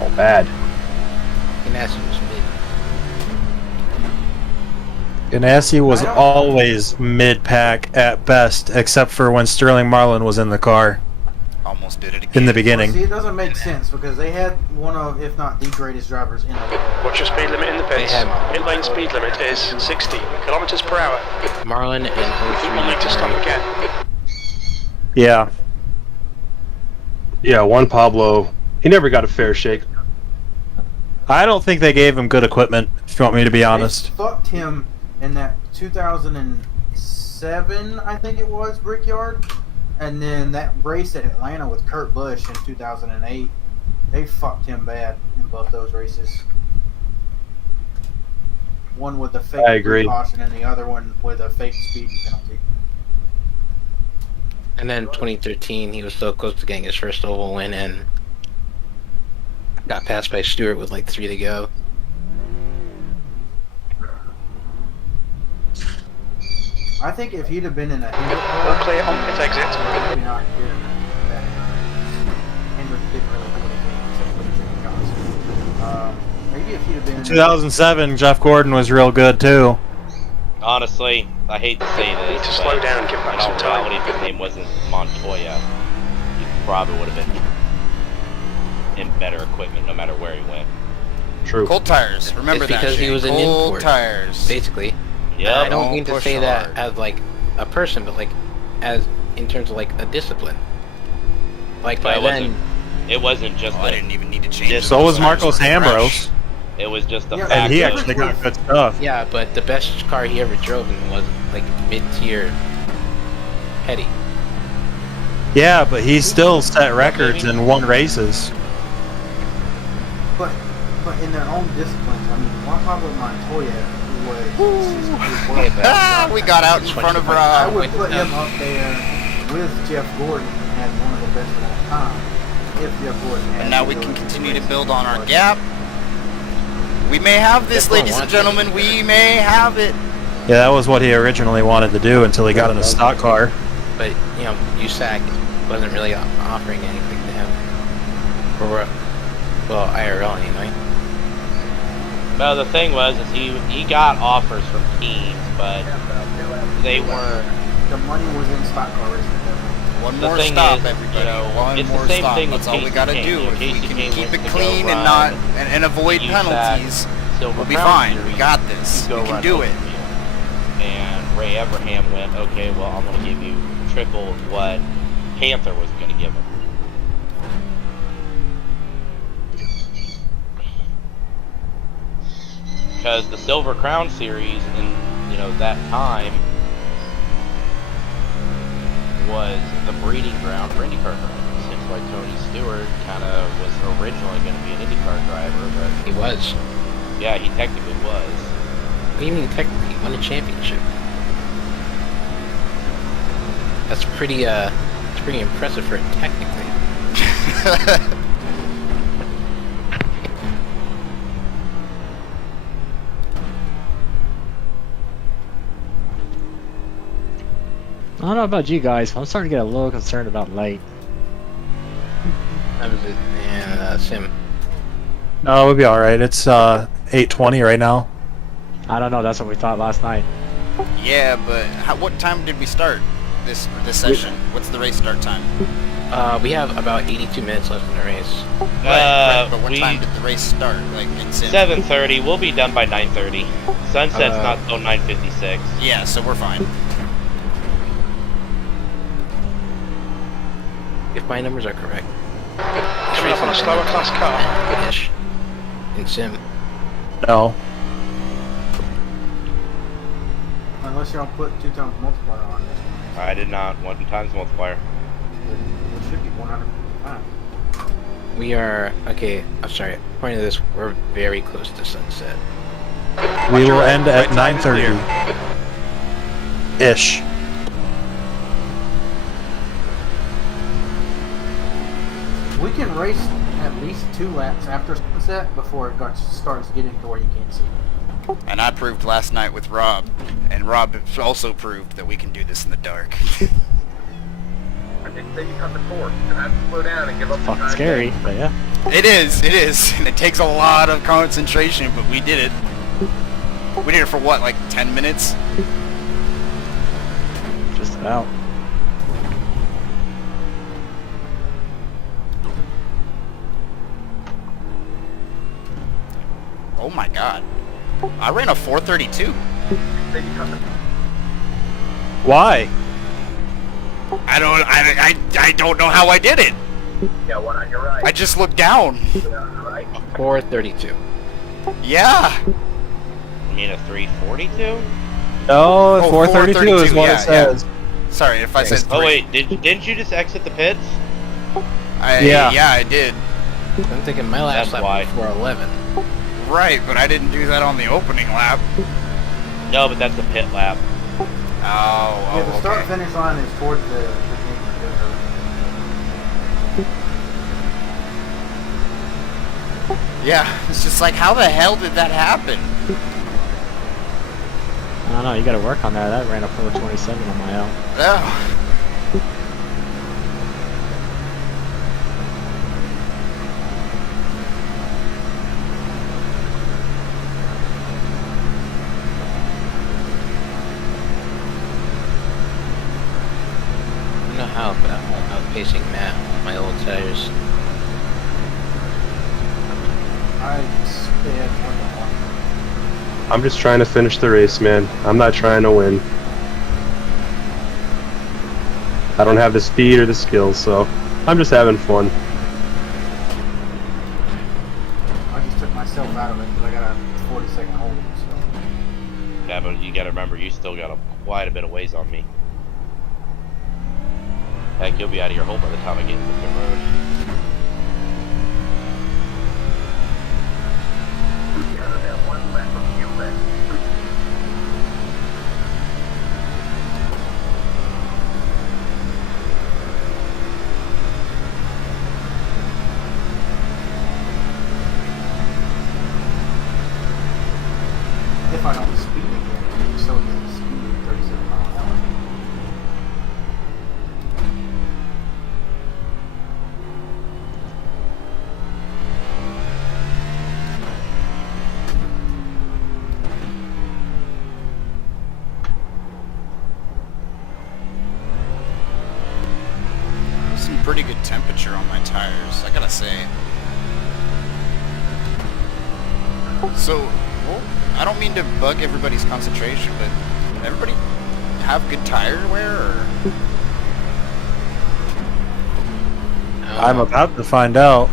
Oh, bad. Ganassi was mid. Ganassi was always mid-pack at best, except for when Sterling Marlin was in the car Almost did it again. in the Well, beginning. see, it doesn't make sense because they had one of, if not the greatest drivers in the world. What's your speed limit in the pits? Pit lane speed limit is 60 kilometers per hour. Marlin and We'll need to stop 03. again. Yeah. Yeah, Juan Pablo, he never got a fair shake. I don't think they gave him good equipment, if you want me to be honest. They fucked him in that 2007, I think it was, Brickyard. And then that race at Atlanta with Kurt Busch in 2008. They fucked him bad in both those races. One with the fake I agree. caution and the other one with a fake speed penalty. And then 2013, he was so close to getting his first oval win and got passed by Stewart with like 3 to go. I think if he'd have been in a Hendrick All car, clear on pit exit. maybe not here. That Hendrick didn't really do anything except for the Jimmy Johnson. Maybe if he'd have been in 2007, Jeff Gordon was real good too. Honestly, I hate to say this, Need to but slow down and give back in some all time. reality, if his name wasn't Montoya, he probably would have been in better equipment no matter where he went. True. Cold tires. Remember It's that because shit. he was an Cold import. tires. Basically. I Yep. don't Don't mean to push say that hard. as like a person, but like as in terms of like a discipline. Like But by then, it wasn't just Oh, I a, didn't even need to change Just- it. So was Those Marcos tires were Ambrose, it was just the Yeah, fact and he of, actually got good stuff. yeah, but the best car he ever drove in was like mid-tier Petty. Yeah, but he still set records and won races. But in their own disciplines, I mean, Juan Pablo Montoya was just a world but- class. We got out in front of I Rob. would put him up there with Jeff Gordon as one of the best of all time. If Jeff Gordon had And now the we can ability to continue to race build on our but- gap. We may have this, That's what I ladies and want. gentlemen. We may have it. Yeah, that was what he originally wanted to do until he got in a stock car. But you know, USAC wasn't really offering anything to him. Or well, IRL anyway. No, the thing was, is he got offers from teams, but they weren't. The money was in stock car racing. One The more thing stop, is, everybody. you know, One it's the more same stop. thing with That's all we Casey gotta Kane. do. You know, If we Casey can Kane keep went it to go clean and run not and avoid the USAC penalties, Silver we'll be Crown fine. Series We got this. to go We can run do it. Oakfield. And Ray Abraham went, okay, well, I'm going to give you triple what Panther was going to give him. Because the Silver Crown Series in, you know, that time was the breeding ground for IndyCar drivers. It's why Tony Stewart kind of was originally going to be an IndyCar driver, but He was. yeah, he technically was. What do you mean technically? He won a championship. That's pretty impressive for it technically. I don't know about you guys, but I'm starting to get a little concerned about light. That was it. And Sim. No, it would be all right. It's 8:20 right now. I don't know. That's what we thought last night. Yeah, but what time did we start this session? What's the race start time? We have about 82 minutes left in the race. Right, but what we time did the race start? Like in sim? 7:30. We'll be done by 9:30. Sunset's not till 9:56. Yeah, so we're fine. If my numbers are correct. Coming up on a slower class car. Ish. In Sim. No. Unless y'all put 2 times multiplier on this one. I did not. 1 times multiplier. It should be 105. We are okay. I'm sorry. According to this, we're very close to sunset. We will end at 9:30 ish. We can race at least 2 laps after sunset before it starts getting to where you can't see. And I proved last night with Rob, and Rob also proved that we can do this in the dark. I think they cut the fourth. You're gonna have to slow down and give up the Fucking time scary, gain. but yeah. It is, and it takes a lot of concentration, but we did it. We did it for what, like 10 minutes? Just about. Oh my god. I ran a 432. Then you cut the Why? I don't know how I did it. yeah, one on your right. I just looked down. Right. 432. Yeah. You mean a 342? No, Oh, 432 is 432, what yeah, it says. Sorry if I said Oh three. wait, didn't you just exit the pits? Yeah. Yeah, I did. I'm thinking my last That's lap why. was 411. Right, but I didn't do that on the opening lap. No, but that's a pit lap. Oh, Yeah, the start okay. finish line is towards the beginning of the Yeah, it's just like, how the hell did that happen? I don't know. You got to work on that. That ran a 427 on my L. Oh. I don't know how, but I'm outpacing Matt on my old tires. I Yeah, I'm just trying to finish the race, man. I'm not trying to win. I don't have the speed or the skills, so I'm just having fun. I just took myself out of it because I got a 40-second hold. So. Yeah, but you gotta remember, you still got quite a bit of ways on me. Heck, you'll be out of your hole by the time I get into the pit road. If I don't speed again, I'm still getting speed at 37 miles an hour. Some pretty good temperature on my tires, I gotta say. So, well, I don't mean to bug everybody's concentration, but everybody have good tire wear, or? I'm about to find out.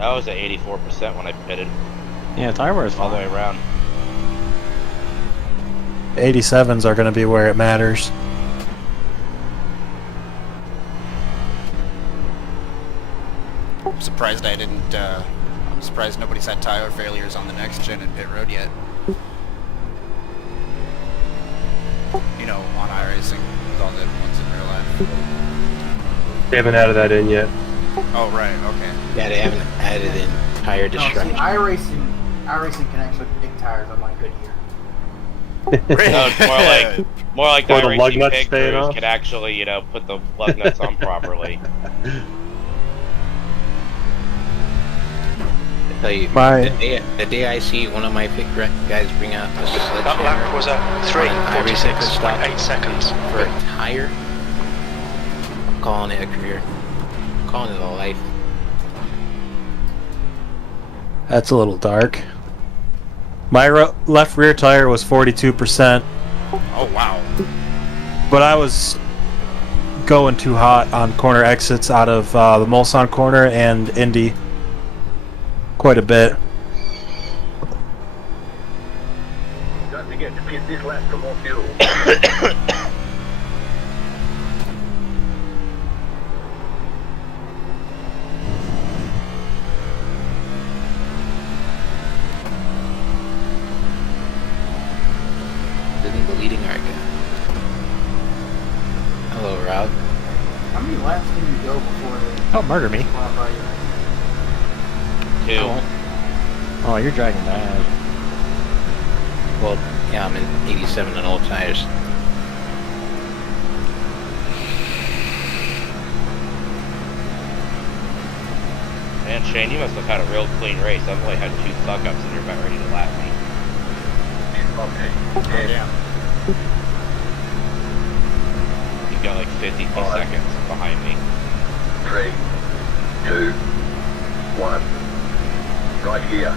I was at 84% when I pitted, Yeah, tire wear is all the way fine. around. 87s are going to be where it matters. I'm surprised I didn't, I'm surprised nobody's had tire failures on the next gen in pit road yet. You know, on iRacing, with all the ones in real life. They haven't added that in yet. Oh, right, okay. Yeah, they haven't added in tire No, see, destruction. iRacing can actually pick tires on my Goodyear. No, it's more like the Or the lug iRacing nuts pit staying crews off? can actually, you know, put the lug nuts on properly. I tell you, My- the day I see one of my pit guys bring out a That lap was at 3:46.8 seconds. for a tire, I'm calling it a career. I'm calling it a life. That's a little dark. My left rear tire was 42%, Oh, wow. but I was going too hot on corner exits out of the Mulsanne corner and Indy. Quite a bit. Don't forget to pit this lap for more fuel. Isn't the leading Arca. Hello, Rob. How many laps can you go before they Don't murder me. qualify you? 2. Oh, you're dragging bad. Well, yeah, I'm in 87 on old tires. Man, Shane, you must have had a real clean race. I've only had 2 fuck-ups and you're about ready to lap me. Okay. Oh, damn. You've got like 53 seconds behind me. 3, 2, 1. Right here.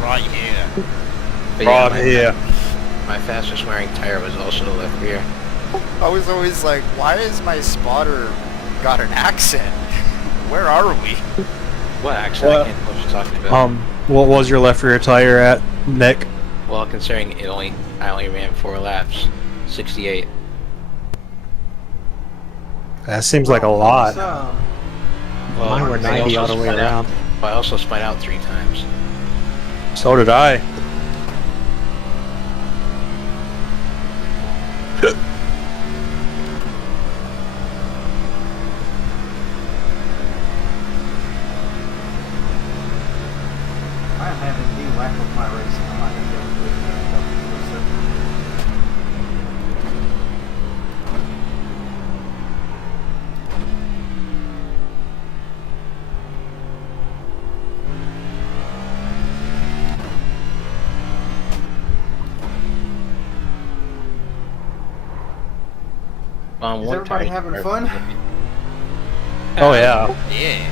Right here. But Rob, my, yeah. my fastest wearing tire was also the left rear. I was always like, why is my spotter got an accent? Where are we? What actually? Well, I can't know what you're talking about. What was your left rear tire at, Nick? Well, considering I only ran 4 laps, 68. That seems like a lot. So, Well, Mine were I 90 all also the way spun out- around. I also spun out 3 times. So did I. I'm having the lack of my racing. I'm not going to be able to do it for certain. On Is one everybody tire- having fun? Oh yeah. Yeah.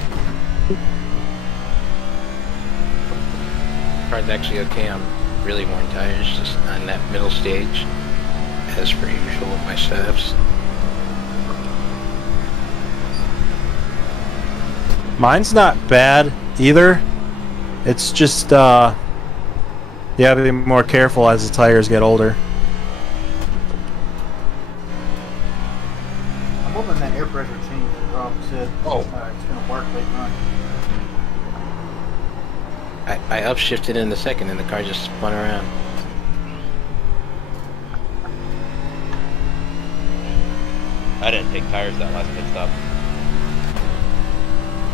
car's actually okay. I'm really worn tires, just on that middle stage, as per usual with my setups. Mine's not bad either. It's just, you gotta be more careful as the tires get older. I'm hoping that air pressure change, as Rob said, it's gonna work late run. I upshifted in the second and the car just spun around. I didn't take tires that last pit stop.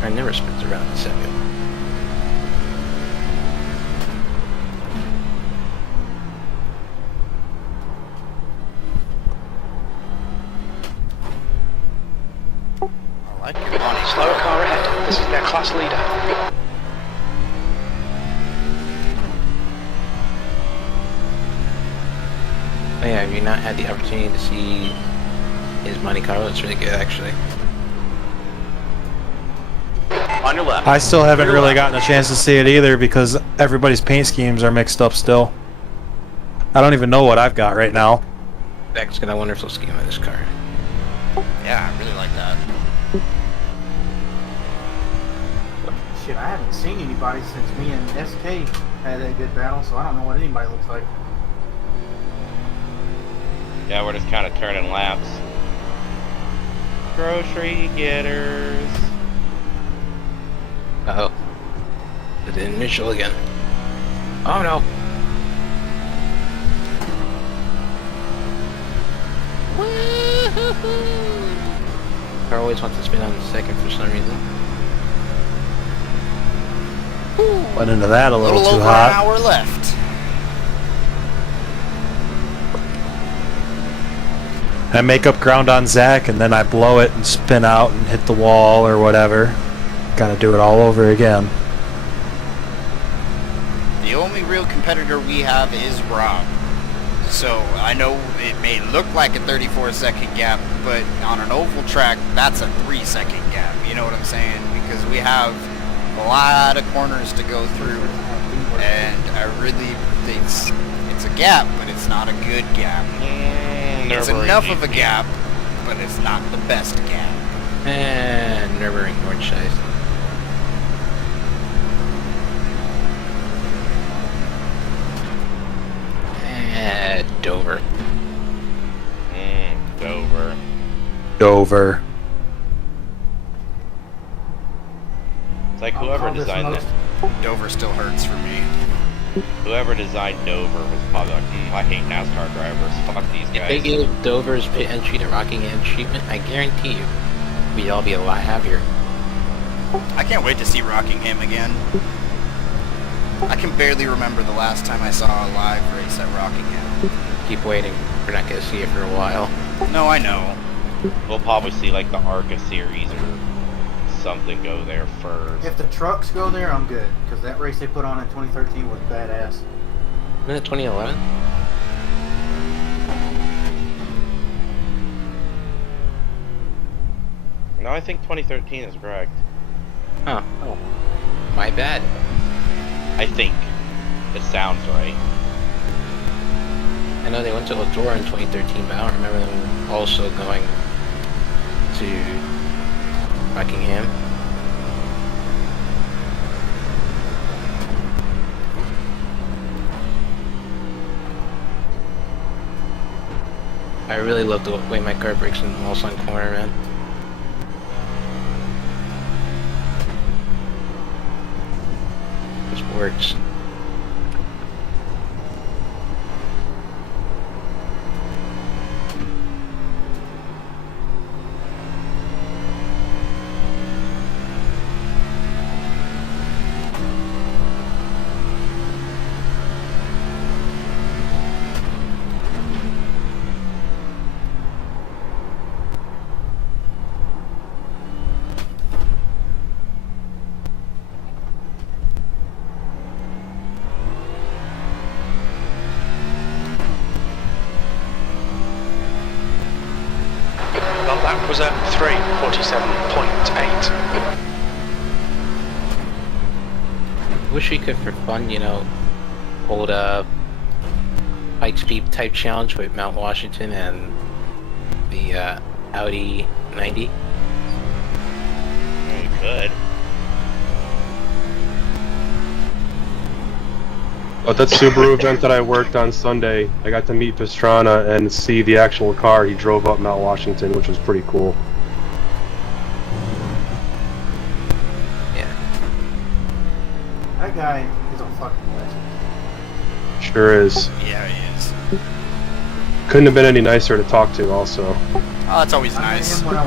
I never spins around the second. I like your money. Slower car ahead. This is their class leader. Oh yeah, have you not had the opportunity to see his Monte Carlo? It's really good, actually. On your left. I still haven't really gotten a chance to see it either because everybody's paint schemes are mixed up still. I don't even know what I've got right now. Beck's got a wonderful scheme on this car. Yeah, I really like that. Shit, I haven't seen anybody since me and SK had that good battle, so I don't know what anybody looks like. Yeah, we're just kind of turning laps. Grocery getters. Uh-oh. The initial again. Oh no! Car always wants to spin on the second for some reason. Went into that a little too over hot. an hour left. I make up ground on Zach and then I blow it and spin out and hit the wall or whatever. Gotta do it all over again. The only real competitor we have is Rob. So I know it may look like a 34-second gap, but on an oval track, that's a 3-second gap. You know what I'm saying? Because we have a lot of corners to go through, and I really think it's a gap, but it's not a good gap. It's enough of a gap, but it's not the best gap. And Nürburgring Nordschleife. Dover. Dover. Dover. It's like whoever designed this. Dover still hurts for me. Whoever designed Dover was probably like, I hate NASCAR drivers. Fuck these If guys. they gave Dover's pit entry to Rockingham treatment, I guarantee you, we'd all be a lot happier. I can't wait to see Rockingham again. I can barely remember the last time I saw a live race at Rockingham. Keep waiting. We're not going to see it for a while. No, I know. We'll probably see like the ARCA series or something go there first. If the trucks go there, I'm good, because that race they put on in 2013 was badass. Isn't it 2011? No, I think 2013 is correct. Huh. Oh. My bad. I think. It sounds right. I know they went to Eldora in 2013, but I don't remember them also going to Rockingham. I really love the way my car brakes in the Mulsanne corner, man. This works. Well, that was a 3:47.8. Wish we could, for fun, you know, old Pikes Peak type challenge with Mount Washington and the Audi 90. Very good. But that Subaru event that I worked on Sunday, I got to meet Pastrana and see the actual car he drove up Mount Washington, which was pretty cool. Yeah. That guy is a fucking legend. Sure is. Yeah, he is. Couldn't have been any nicer to talk to, also. Oh, that's always I met nice. him when I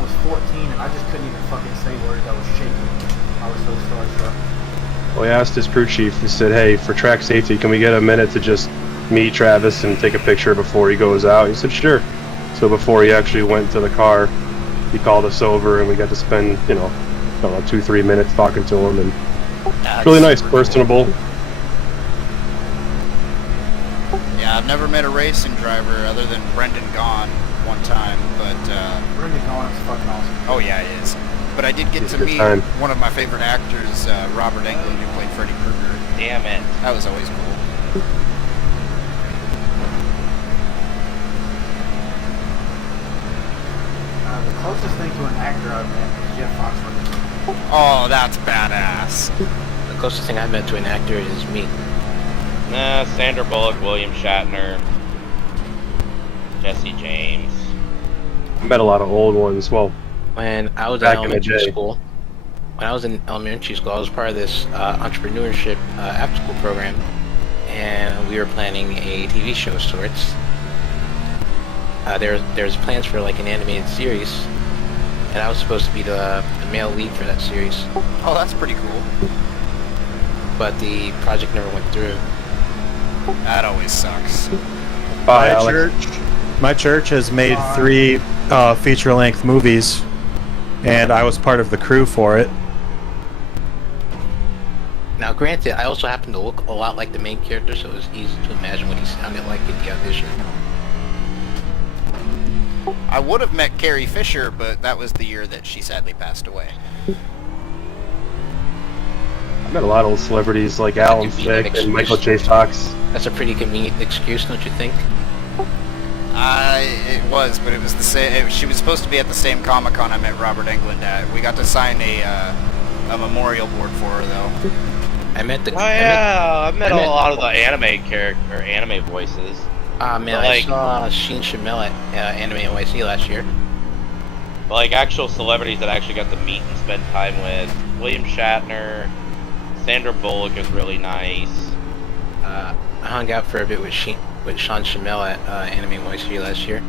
was 14, and I just couldn't even fucking say words. I was shaking. I was so starstruck. Well, he asked his crew chief, he said, hey, for track safety, can we get a minute to just meet Travis and take a picture before he goes out? He said, sure. So before he actually went to the car, he called us over and we got to spend, I don't know, 2-3 minutes talking to him, and That's really nice, super personable. cool. Yeah, I've never met a racing driver other than Brendan Gaughan one time, but Brendan Gaughan is fucking awesome. oh yeah, he is. But I did get It's to a good meet time. one of my favorite actors, Robert Englund, who played Freddy Krueger. Damn it. That was always cool. The closest thing to an actor I've met is Jeff Foxworthy. Oh, that's badass. The closest thing I met to an actor is me. Nah, Sandra Bullock, William Shatner, Jesse James. I met a lot of old ones. Well, When I was in Back in the elementary day. school, I was part of this entrepreneurship after-school program, and we were planning a TV show of sorts. There's plans for like an animated series, and I was supposed to be the male lead for that series, Oh, that's pretty cool. but the project never went through. That always sucks. bye, Alex. My church has made 3 feature-length movies, and I was part of the crew for it. Now, granted, I also happen to look a lot like the main character, so it was easy to imagine what he sounded like in the audition. I would have met Carrie Fisher, but that was the year that she sadly passed away. I met a lot of old celebrities like Alan convenient Thicke and Michael J. excuse. Fox. That's a pretty convenient excuse, don't you think? It was, but it was the same. She was supposed to be at the same Comic-Con I met Robert Englund at. We got to sign a memorial board for her, though. I met the. Oh yeah, I met I a met- lot of the anime voices. Man, Like- I saw Sheen Shamel at Anime NYC last year. But like actual celebrities that I actually got to meet and spend time with. William Shatner, Sandra Bullock is really nice. I hung out for a bit with Sean Shamel at Anime NYC last year.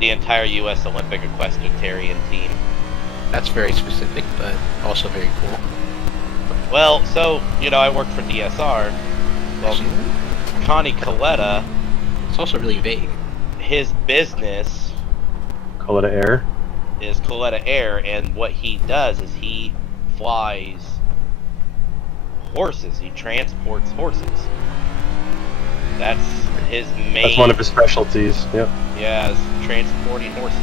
The entire U.S. Olympic equestrian team. That's very specific, but also very cool. Well, so, I worked for DSR. Well, Connie Coletta, It's also really vague. his business Call it Air. is Coletta Air, and what he does is he flies horses. He transports horses. That's his main... That's one of his specialties. Yep. Yeah, is transporting horses.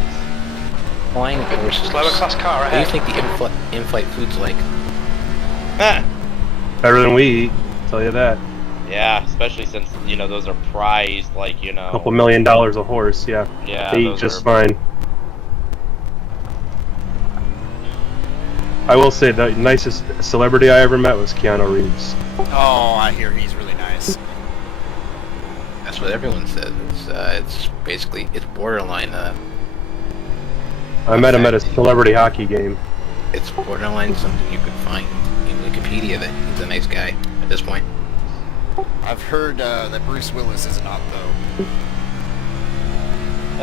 Flying horses. Lower class car What do you ahead. think the in-flight food's like? Ah, Better than we eat, tell you that. yeah, especially since, those are prized, like, A couple $1 million a horse, yeah. Yeah, They eat those just are- fine. I will say the nicest celebrity I ever met was Keanu Reeves. Oh, I hear he's really nice. That's what everyone says. It's basically, it's borderline, I met him at a celebrity hockey game. it's borderline something you could find in Wikipedia that he's a nice guy at this point. I've heard that Bruce Willis is not, though.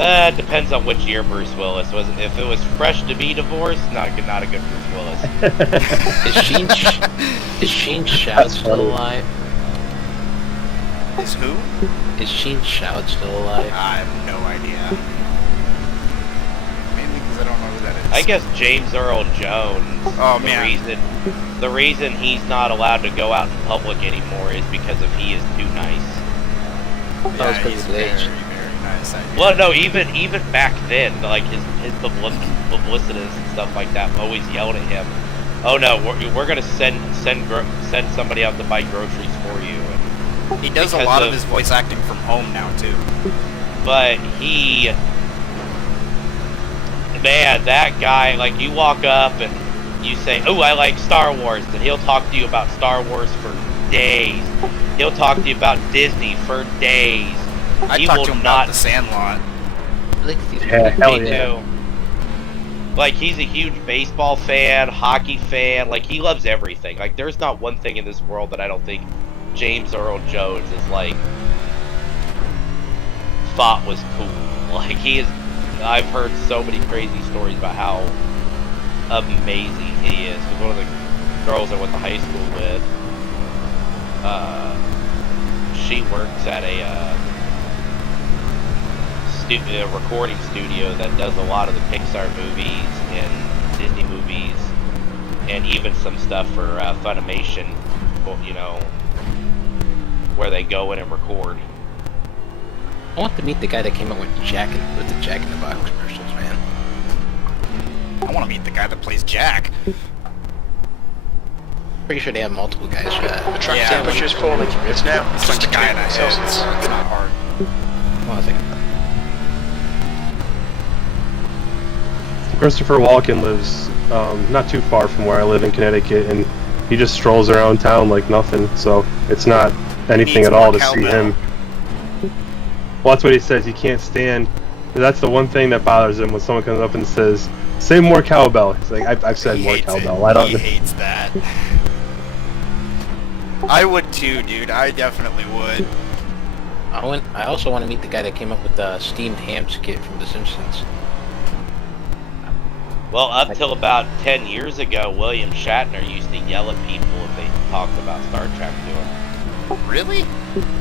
It depends on which year Bruce Willis was. If it was fresh to be divorced, not a good Bruce Willis. Is Sheen Shout still funny. alive? Is who? Is Sheen Shout still alive? I have no idea. Mainly because I don't know who that is. I guess James Earl Jones. Oh, man. The reason he's not allowed to go out in public anymore is because he is too nice. That was 'cause he's of his age. very, very nice. I hear. Well, no, even back then, like his publicitists and stuff like that always yelled at him Oh no, we're gonna send somebody out to buy groceries for you. He does a lot of his voice acting from home now too. But man, that guy, like, you walk up and you say, "Oh, I like Star Wars," and he'll talk to you about Star Wars for days. He'll talk to you about Disney for days. I talked to him about The Sandlot. Yeah, hell yeah. Too. Like, he's a huge baseball fan, hockey fan. Like, he loves everything. Like, there's not one thing in this world that I don't think James Earl Jones is like thought was cool. Like, he is. I've heard so many crazy stories about how amazing he is. Because one of the girls I went to high school with, she works at a recording studio that does a lot of the Pixar movies and Disney movies, and even some stuff for Funimation, you know, where they go in and record. I want to meet the guy that came up with the Jack in the Box commercials, man. I want to meet the guy that plays Jack. Pretty sure they have multiple guys for that. The track temperature is falling. It's now It's just a guy in that head, Celsius. so it's not hard. Hold on a second. Christopher Walken lives not too far from where I live in Connecticut, and he just strolls around town like nothing, so it's not anything at all to see him. Well, that's what he says. He can't stand. That's the one thing that bothers him when someone comes up and says, "Say more cowbell." He's like, "I've said more cowbell." I don't. He hates that. I would too, dude. I definitely would. I also want to meet the guy that came up with the steamed ham skit from The Simpsons. Well, up till about 10 years ago, William Shatner used to yell at people if they talked about Star Trek to him. Really?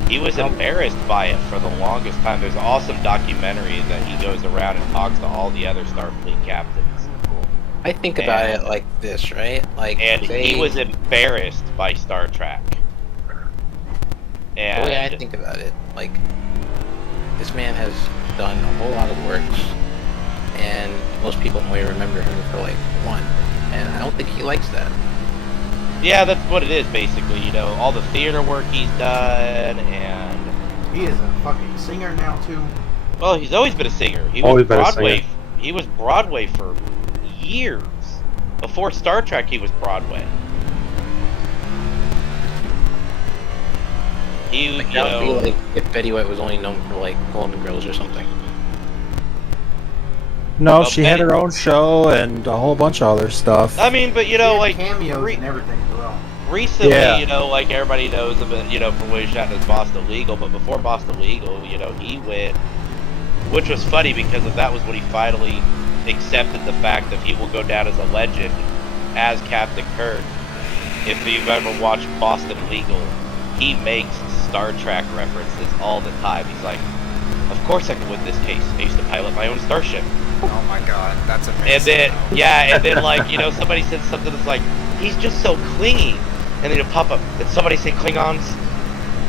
He was embarrassed by it for the longest time. There's an awesome documentary that he goes around and talks to all the other Starfleet captains. I think about it like this, right? Like, and he was embarrassed by Star Trek. And the way I think about it, like, this man has done a whole lot of works, and most people only remember him for like one, and I don't think he likes that. Yeah, that's what it is, basically. You know, all the theater work he's done, and he is a fucking singer now too. Well, he's always been a singer. He Always was been a Broadway. singer. He was Broadway for years. Before Star Trek, he was Broadway. He, Like, you that would be know, like if Betty White was only known for like Golden Girls or something. No, Well, she had her own show and a whole bunch of other stuff. I mean, but you know, He like had cameos and everything as well. recently, Yeah. you know, like everybody knows of it, you know, from William Shatner's Boston Legal, but before Boston Legal, you know, he went, which was funny because that was when he finally accepted the fact that he will go down as a legend as Captain Kirk. If you've ever watched Boston Legal, he makes Star Trek references all the time. He's like, of course I can win this case. I used to pilot my own starship. Oh my god, that's amazing. And then, yeah, and then, like, you know, somebody said something that's like, he's just so clingy. And then it'll pop up, did somebody say Klingons?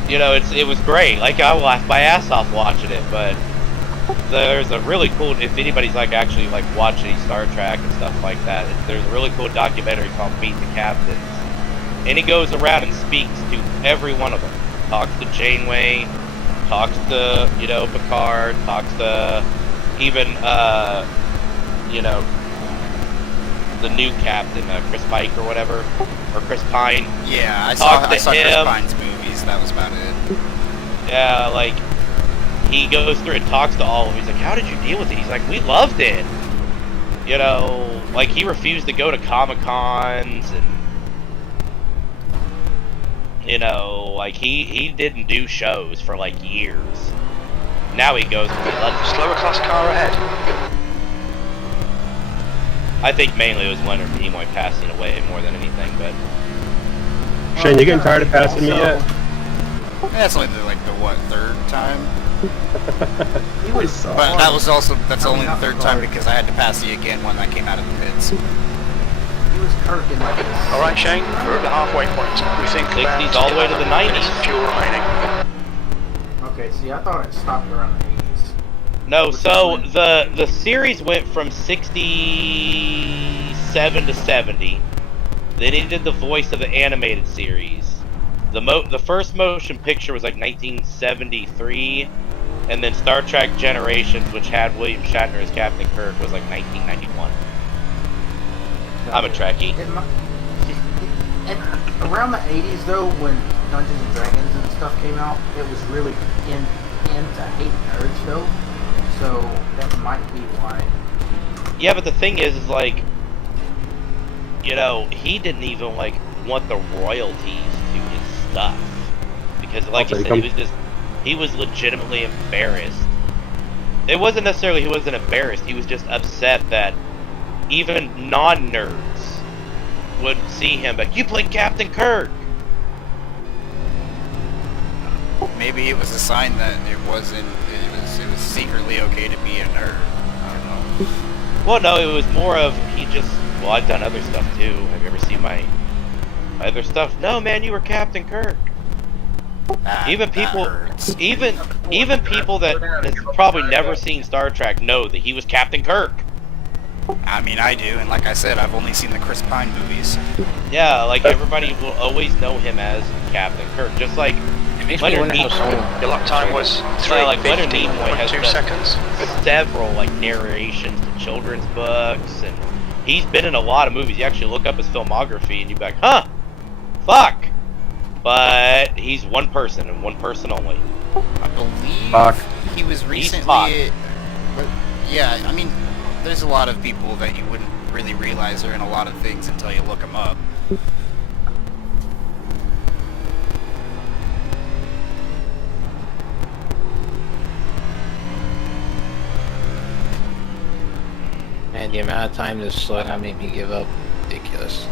You know, it was great. Like, I laughed my ass off watching it, but there's a really cool, if anybody's, like, actually, like, watching Star Trek and stuff like that, there's a really cool documentary called Meet the Captains. And he goes around and speaks to every one of them. Talks to Janeway, talks to, you know, Picard, talks to even, you know, the new captain, Chris Pike or whatever, or Chris Pine. Yeah, I saw Chris him. Pine's movies, that was about it. Yeah, like, he goes through and talks to all of them. He's like, how did you deal with it? He's like, we loved it. You know, like, he refused to go to Comic-Cons, and, you know, like, he didn't do shows for, like, years. Now he goes and he loves it. Slower class car ahead. I think mainly it was Leonard Nimoy passing away more than anything, but... Shane, you getting tired of passing me yet? That's only the third time? He was But that was also, that's only the third time because I had to pass you again when I came out of the pits. He was Kirk in like this. Alright, Shane, we're at the halfway point. We think 60s all the way to the 90s. minutes of fuel remaining. Okay, see, I thought it stopped around the 80s. No, so the series went from 67 to 70, Then he did the voice of the animated series. The first motion picture was like 1973, and then Star Trek Generations, which had William Shatner as Captain Kirk, was like 1991. I'm a Trekkie. Around the 80s, though, when Dungeons and Dragons and stuff came out, it was really into hate nerds, though. So that might be why. Yeah, but the thing is like, you know, he didn't even like want the royalties to his stuff because, like you said, he was legitimately embarrassed. It wasn't necessarily he wasn't embarrassed. He was just upset that even non-nerds would see him like, you played Captain Kirk. Maybe it was a sign that it was secretly okay to be a nerd. I don't know. Well, no, it was more of well, I've done other stuff too. Have you ever seen my other stuff? No, man, you were Captain Kirk. Even people that have probably never seen Star Trek know that he was Captain Kirk. I mean, I do, and like I said, I've only seen the Chris Pine movies. Yeah, like everybody will always know him as Captain Kirk, just like Leonard Nimoy. Your lap time was 3:15.2 seconds. Several like narrations to children's books, and he's been in a lot of movies. You actually look up his filmography, and you'd be like, huh, fuck. But he's one person and one person only. I believe he was recently. Yeah, I mean, there's a lot of people that you wouldn't really realize are in a lot of things until you look them up. And the amount of time this slow down made me give up, ridiculous.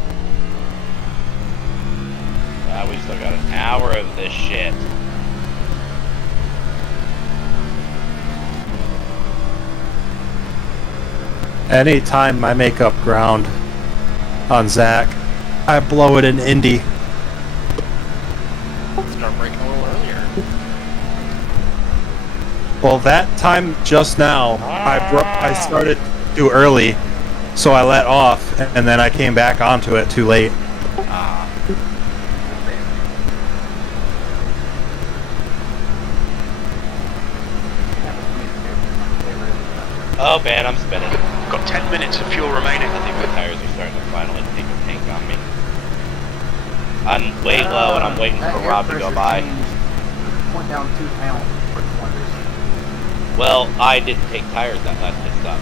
We still got an hour of this shit. Anytime I make up ground on Zach, I blow it in Indy. Start braking a little earlier. Well, that time just now, I started too early, so I let off, and then I came back onto it too late. Oh man, I'm spinning. Got 10 minutes of fuel remaining. I think my tires are starting to finally take a tank on me. I'm way low and I'm waiting for Rob to go by. Went down 2 pounds for the wonders. Well, I didn't take tires that last pit stop.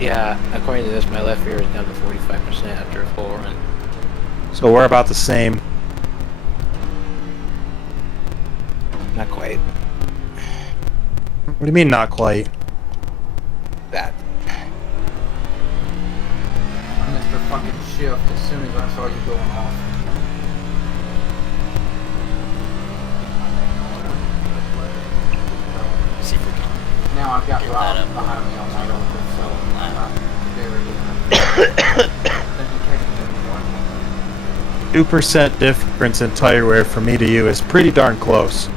Yeah, according to this, my left rear is down to 45% after a full run. So we're about the same. Not quite. What do you mean, not quite? That. I missed the fucking shift as soon as I saw you going off. See if we can. Now I've got Get Rob that up. behind me on my own, so I'm not very 2% difference in tire wear from me to you is pretty darn close.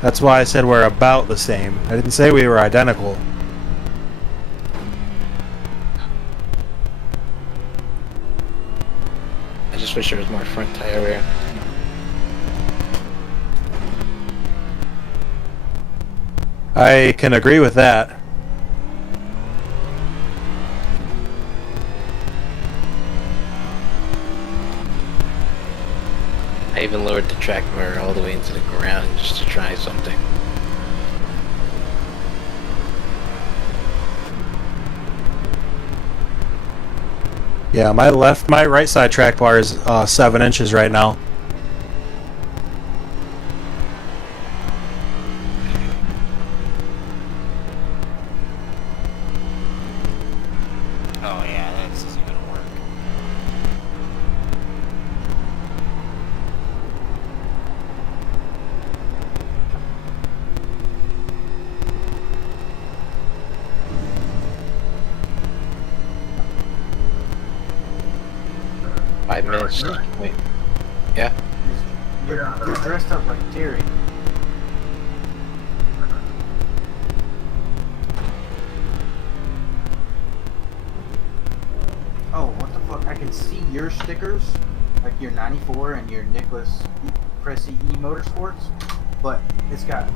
That's why I said we're about the same. I didn't say we were identical. I just wish there was more front tire wear. I can agree with that. I even lowered the track bar all the way into the ground just to try something. Yeah, my right side track bar is 7 inches right now. Oh yeah, this isn't gonna work. Five minutes. Wait. Yeah? You're dressed up like Terry. can see your stickers, like your 94 and your Nicholas Pressy E Motorsports, but it's got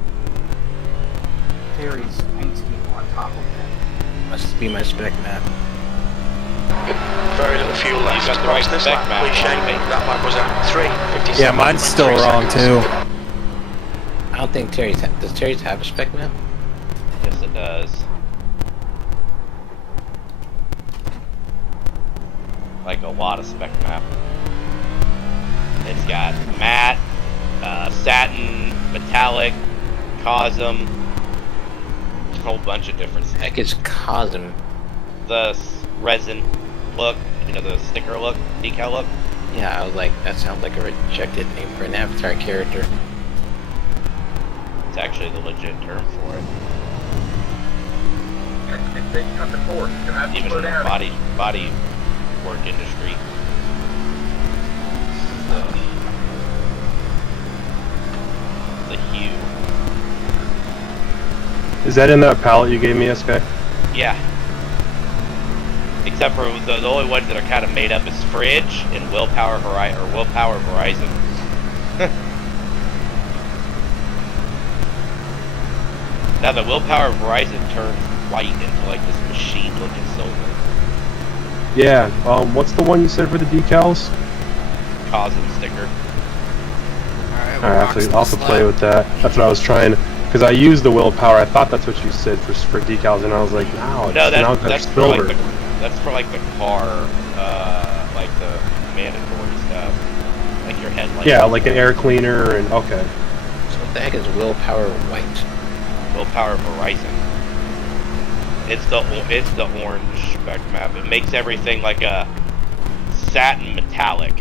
Terry's paint scheme on top of it. Must be my spec map. Very little fuel left. got the right This spec lap, map, please, Shane. mate. That lap was at 3:57. Yeah, mine's still 3 wrong seconds. too. I don't think does Terry's have a spec map? Yes, it does. Like a lot of spec map. It's got matte, satin, metallic, Cosm, a whole bunch of different specs. Heck is Cosm. The resin look, you know, the sticker look, decal look. Yeah, I was like, that sounds like a rejected name for an Avatar character. It's actually the legit term for it. If they cut the force, you're gonna have to Even slow in the down. body work industry. The hue. Is that in that palette you gave me, SK? Yeah. Except for the only ones that are kind of made up is Fridge and Willpower Verizon. Now the Willpower Verizon turns white into like this machine-looking silver. Yeah. What's the one you said for the decals? Cosm sticker. Alright, I'll have to play with that. That's what I was trying. Because I used the willpower. I thought that's what you said for decals, and I was like, no, it's No, now that's for silver. like that's for like the car, like the mandatory stuff, like your headlights. Yeah, like an air cleaner and okay. So what the heck is Willpower White? Willpower Verizon. It's the orange spec map. It makes everything like a satin metallic.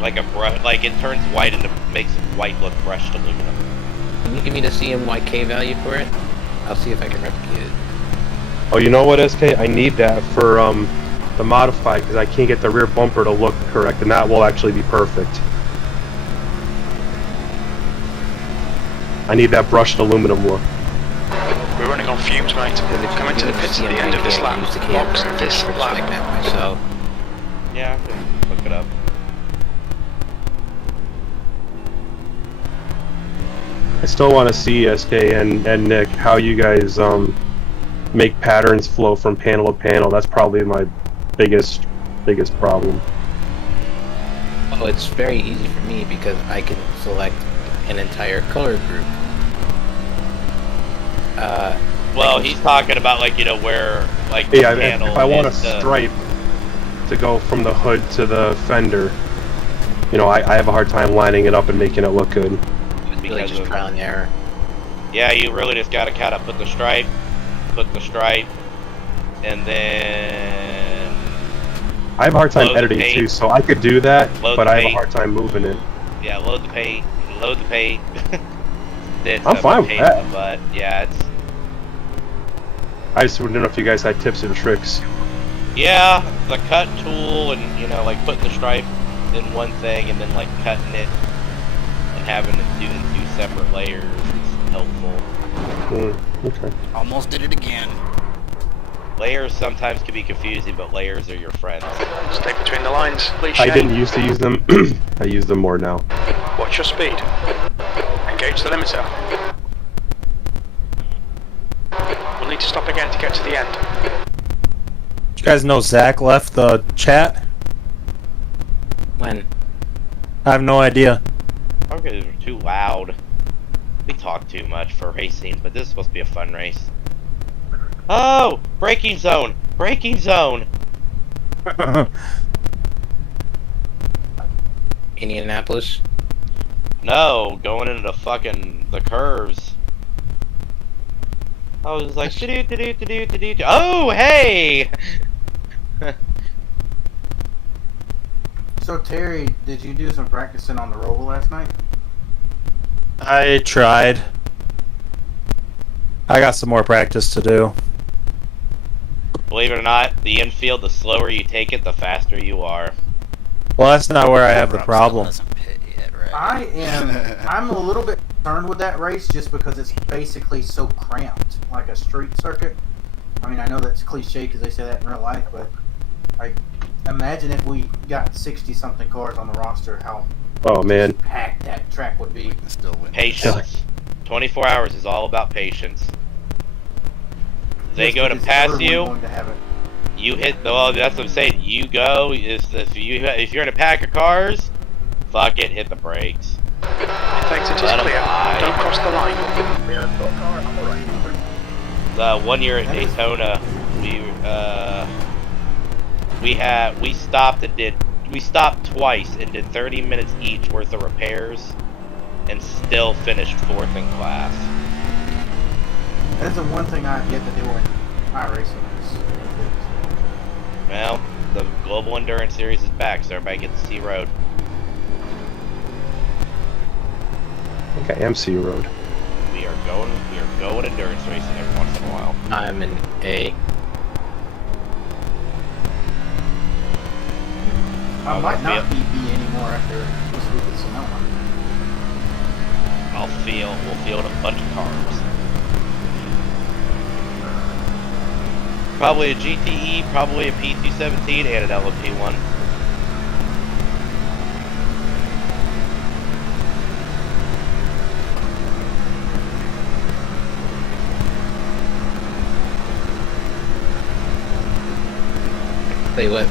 Like a brush, like it turns white and makes white look brushed aluminum. Can you give me the CMYK value for it? I'll see if I can replicate it. Oh, you know what, SK? I need that for the modified because I can't get the rear bumper to look correct, and that will actually be perfect. I need that brushed aluminum look. We're running on fumes, mate. Coming to the pits at the end of this lap. Box this lap. myself. Yeah, I can look it up. I still want to see SK and Nick how you guys make patterns flow from panel to panel. That's probably my biggest problem. Oh, it's very easy for me because I can select an entire color group. Well, he's talking about like, you know, where like the Yeah, panel if I want a is the- stripe to go from the hood to the fender, you know, I have a hard time lining it up and making it look good. It's really just trial and error. Yeah, you really just gotta kind of put the stripe, and then I have a hard time Load the editing paint. too, so I could do that, Load but the I have a paint. hard time moving it. yeah, load the paint. It's I'm fine with pain that. in the butt. Yeah, it's I just wouldn't know if you guys had tips and tricks. yeah, the cut tool and you know like putting the stripe in one thing and then like cutting it and having it do in two separate layers is helpful. Okay. Almost did it again. Layers sometimes can be confusing, but layers are your friends. Stay between the lines, please, I Shane. didn't used to use them. I use them more now. Watch your speed. Engage the limiter. We'll need to stop again to get to the end. You guys know Zach left the chat? When? I have no idea. Okay, they're too loud. We talk too much for racing, but this is supposed to be a fun race. Oh! Braking zone! Braking zone! Indianapolis? No, going into the curves. I was like, oh, hey! So Terry, did you do some practicing on the roll last night? I tried. I got some more practice to do. Believe it or not, the infield, the slower you take it, the faster you are. Well, that's not where I have the problem. Still hasn't pit yet, right? I'm a little bit concerned with that race just because it's basically so cramped, like a street circuit. I mean, I know that's cliche because they say that in real life, but like, imagine if we got 60-something cars on the roster, how Oh man. packed that track would be. Still win. Patience. 24 hours is all about patience. They Yes, go to because pass everyone's you. going to have it. You hit. Well, that's what I'm saying. You go. If you're in a pack of cars, fuck it. Hit the brakes. Thanks, it is Let 'em clear. fly. Don't cross the line. The 1 year at Daytona, we stopped twice and did 30 minutes each worth of repairs, and still finished 4th in class. That's the one thing I've yet to do in iRacing. Well, the Global Endurance Series is back, so everybody gets to see road. Okay, MC Road. We are going endurance racing every once in a while. I'm an A. I might not be B anymore after this week at Sonoma. We'll field a bunch of cars. Probably a GTE, probably a P217, and an LMP1. Tell you what,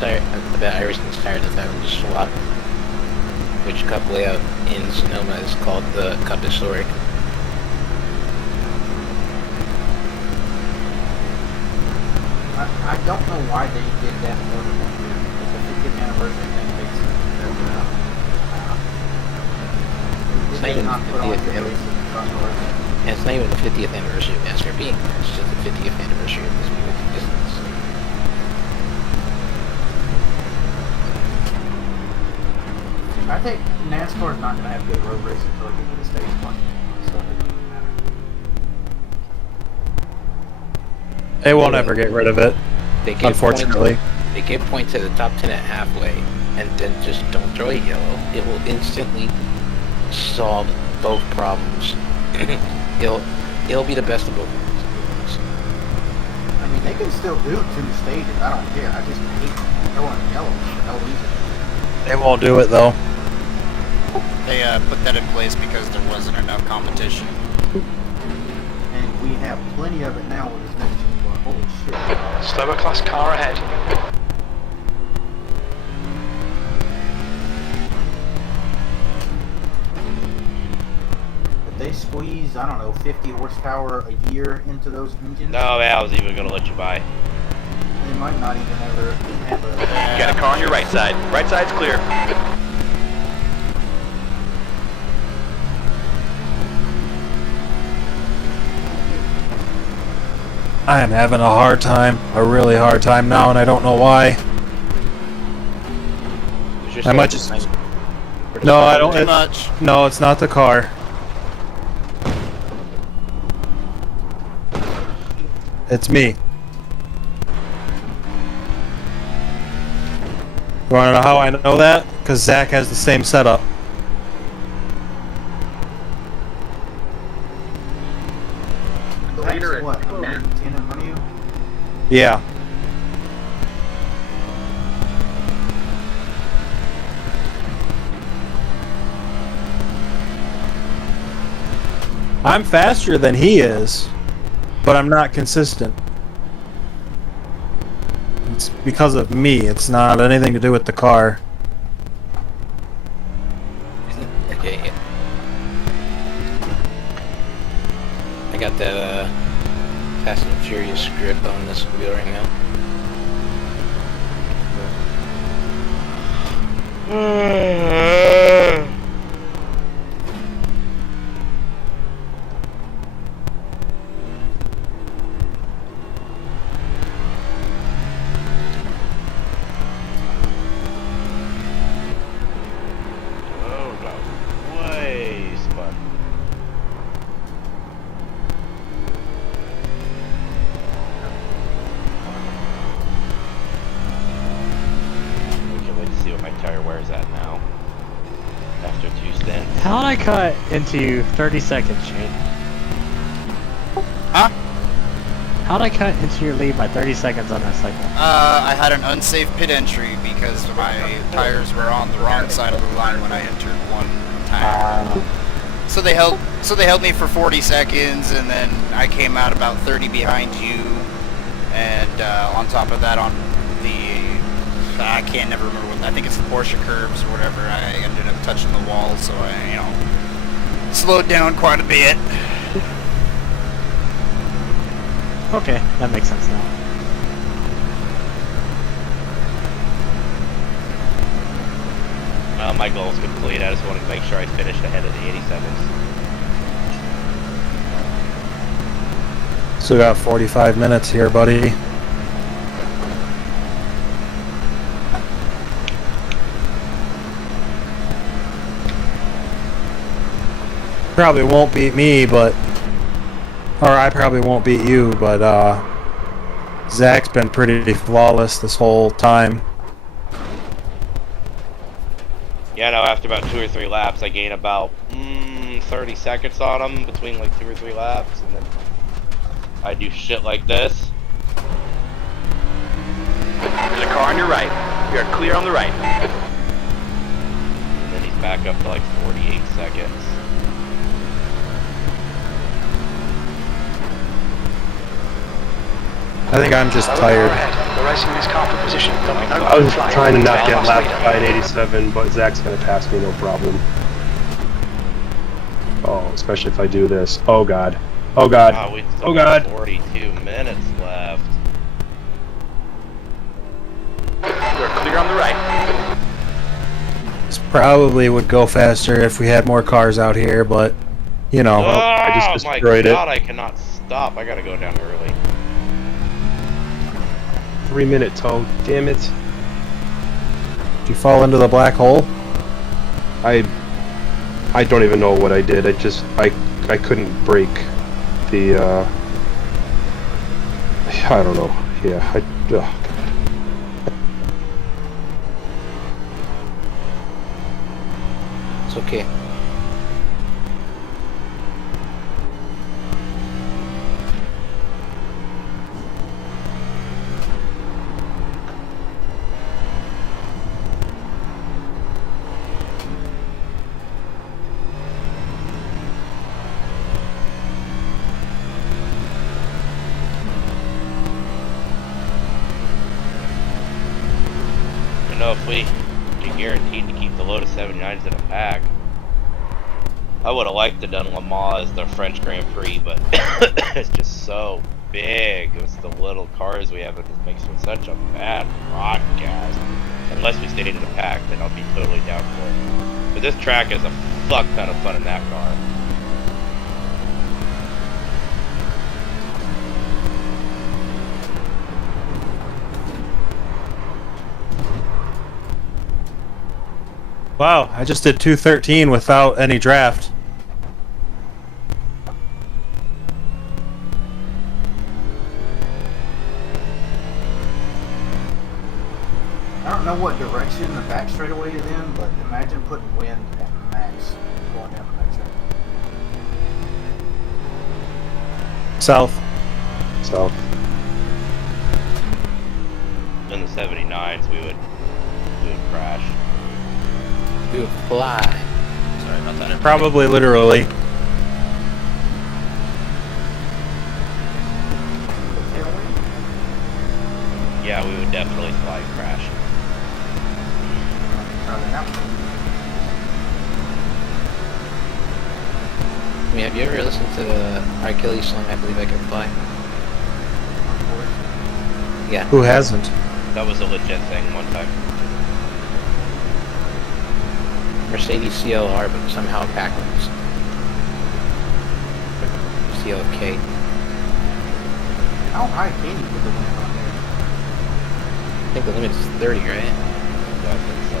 I bet Irison's tired of having to swap which cup layout in Sonoma is called the Cup Historic. I don't know why they did that more than 1 year. It's the 50th anniversary thing makes sense. It's not even the 50th anniversary. And it's not even the 50th anniversary of NASCAR being there. It's just the 50th anniversary of this movie's existence. I think NASCAR is not going to have good road racing until they get to the States one. So it doesn't matter. They won't ever get rid of it, They get unfortunately. They get points to the top 10 at halfway, and then just don't throw it yellow. It will instantly solve both problems. it'll be the best of both worlds. I mean, they can still do 2 stages. I don't care. I just hate throwing yellow for no reason. They won't do it though. They put that in place because there wasn't enough competition. And we have plenty of it now with this next gen. Holy shit. Slower class car ahead. If they squeeze, I don't know, 50 horsepower a year into those engines, No, I was even gonna let you buy. they might not even ever have a... Got a car on your right side. Right side's clear. I am having a hard time, a really hard time now, and I don't know why. I might just... No, I don't... Too much. No, it's not the car. It's me. You wanna know how I know that? Because Zach has the same setup. The leader is what, 110 in front of you? Yeah. I'm faster than he is, but I'm not consistent. It's because of me. It's not anything to do with the car. Okay. I got that Fast and Furious grip on this wheel right now. Oh no. Way spun. I can't wait to see what my tire wears at now. cut into 30 seconds, Shane? Huh? How'd I cut into your lead by 30 seconds on that cycle? I had an unsafe pit entry because my tires were on the wrong side of the line when I entered one time. So they held me for 40 seconds, and then I came out about 30 behind you, and on top of that, on the I can't never remember what I think it's the Porsche curbs or whatever. I ended up touching the wall, so I slowed down quite a bit. Okay, that makes sense now. Well, my goal is complete. I just wanted to make sure I finished ahead of the 87s. So we got 45 minutes here, buddy. Probably won't beat me, but... Or I probably won't beat you, but Zach's been pretty flawless this whole time. Yeah, no, after about 2 or 3 laps, I gain about 30 seconds on him between like 2 or 3 laps, and then I do shit like this. There's a car on your right. We are clear on the right. And then he's back up to like 48 seconds. I think I'm just tired. We're racing this car for position. There'll be no I was flag. trying to not get Lost lapped leader. by an 87, but Zach's gonna pass me no problem. Oh, especially if I do this. Oh god. Oh god. Oh, we still Oh got god. 42 minutes left. We're clear on the right. This probably would go faster if we had more cars out here, but, you know. Oh I just my destroyed it. god, I cannot stop. I gotta go down early. 3-minute tow. Damn it. Did you fall into the black hole? I don't even know what I did. I couldn't break the I don't know. Yeah, oh god. It's okay. I know if we get guaranteed to keep the load of 79s in a pack. I would have liked to done Le Mans as the French Grand Prix, but it's just so big with the little cars we have. It just makes it such a bad broadcast. Unless we stayed in a pack, then I'll be totally down for it. But this track is a fuck ton of fun in that car. Wow, I just did 213 without any draft. I don't know what direction the back straightaway is in, but imagine putting wind at max going down the back straightaway. South. So In the 79s, we would crash. We would fly. Sorry about that. Probably literally. Yeah, we would definitely fly crash. I mean, have you ever listened to the R. Kelly song, I Believe I Can Fly? Yeah. Who hasn't? That was a legit thing one time. Mercedes CLR, but somehow backwards. CLK. How high can you put the wind on there? I think the limit is 30, right? Yeah, I think so.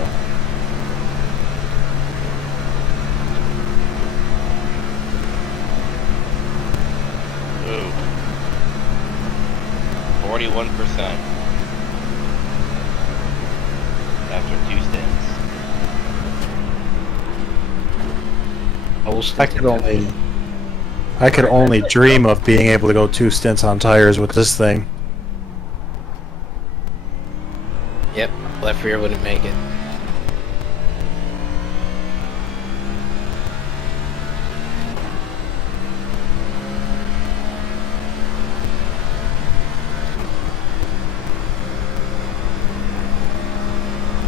Ooh. 41%. After 2 stints. whole I stint could into it. only dream of being able to go 2 stints on tires with this thing. Yep, left rear wouldn't make it.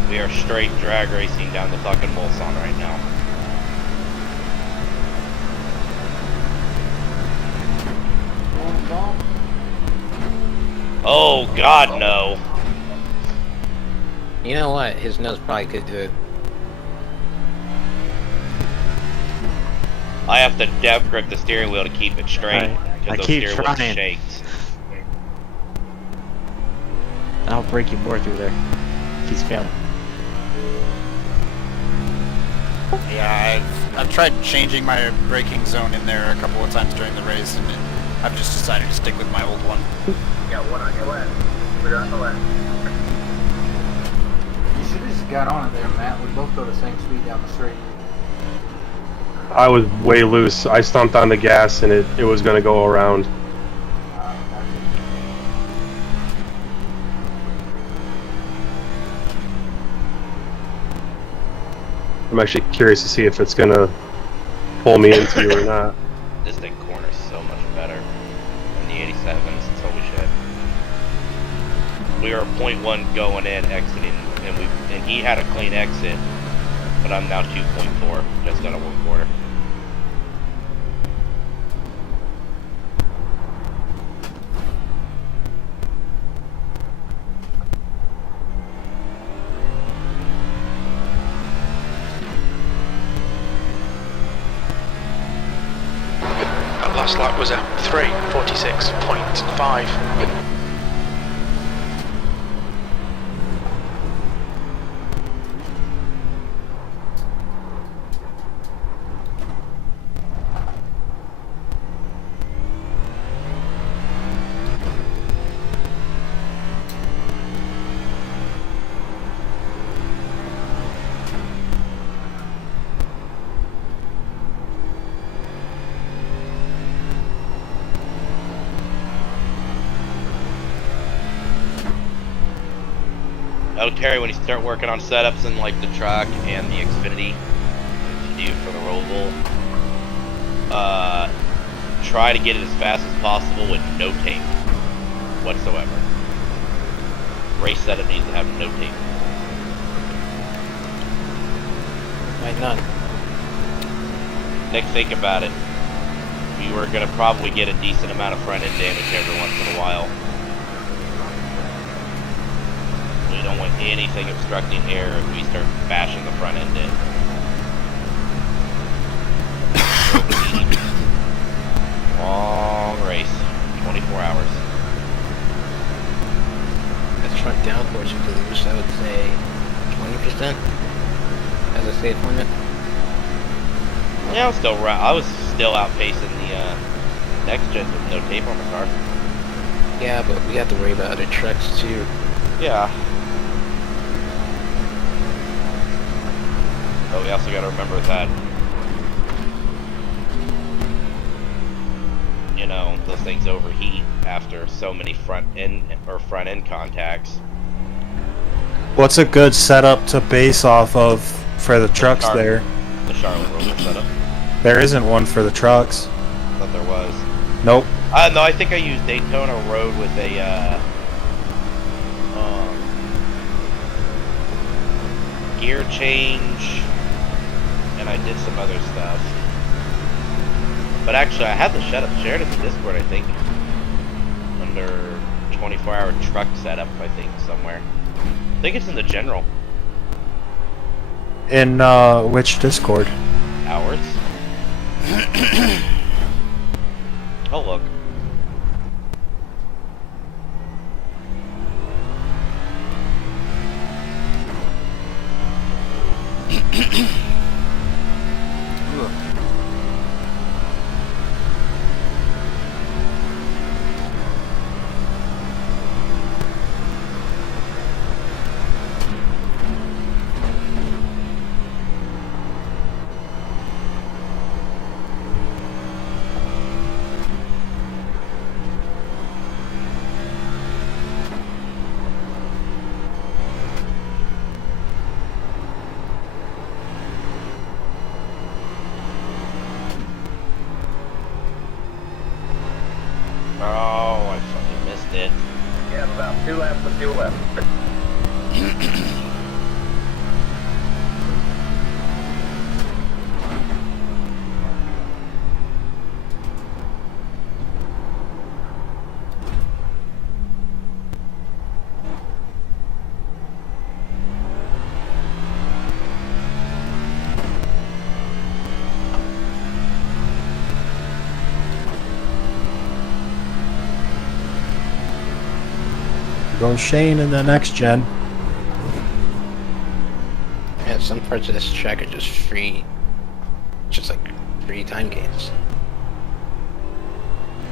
We are straight drag racing down the fucking Mulsanne right now. Oh God, no! You know what? His nose probably could do it. I have to depth grip the steering wheel to keep it straight I because those keep steering wheels trying. shakes. I'll break you more through there. He's failing. Yeah, I've tried changing my braking zone in there a couple of times during the race, and I've just decided to stick with my old one. You got one on your left. Clear on the left. You should have just got on it there, Matt. We both go the same speed down the street. I was way loose. I stomped on the gas and it was going to go around. I'm actually curious to see if it's going to pull me into you or not. This thing corners so much better than the 87s. It's holy shit. We were 0.1 going in, exiting, and he had a clean exit, but I'm now 2.4, just got a 1 quarter. That last lap was a 3:46.5. Oh, Terry, when you start working on setups in like the truck and the Xfinity to do for the rollable, try to get it as fast as possible with no tape whatsoever. Race setup needs to have no tape. Might not. Nick, think about it. You are going to probably get a decent amount of front end damage every once in a while. We don't want anything obstructing air if we start bashing the front end in. Long race, 24 hours. That's front downforce you could lose, I would say 20% as a safe limit. Yeah, I was still outpacing the next gen with no tape on the car. Yeah, but we have to worry about other trucks too. Yeah. But we also got to remember that, you know, those things overheat after so many front end contacts. What's a good setup to base off of for the trucks there? The Charlotte roller setup. There isn't one for the trucks. I thought there was. Nope. No, I think I used Daytona Road with a gear change, and I did some other stuff. But actually, I have the setup shared in the Discord, I think, under 24-hour truck setup, I think, somewhere. I think it's in the general. In which Discord? Ours. Oh, look. Oh, I fucking missed it. Yeah, about 2 laps with fuel left. Go Shane in the next gen. Yeah, some parts of this track are just free, just like free time gains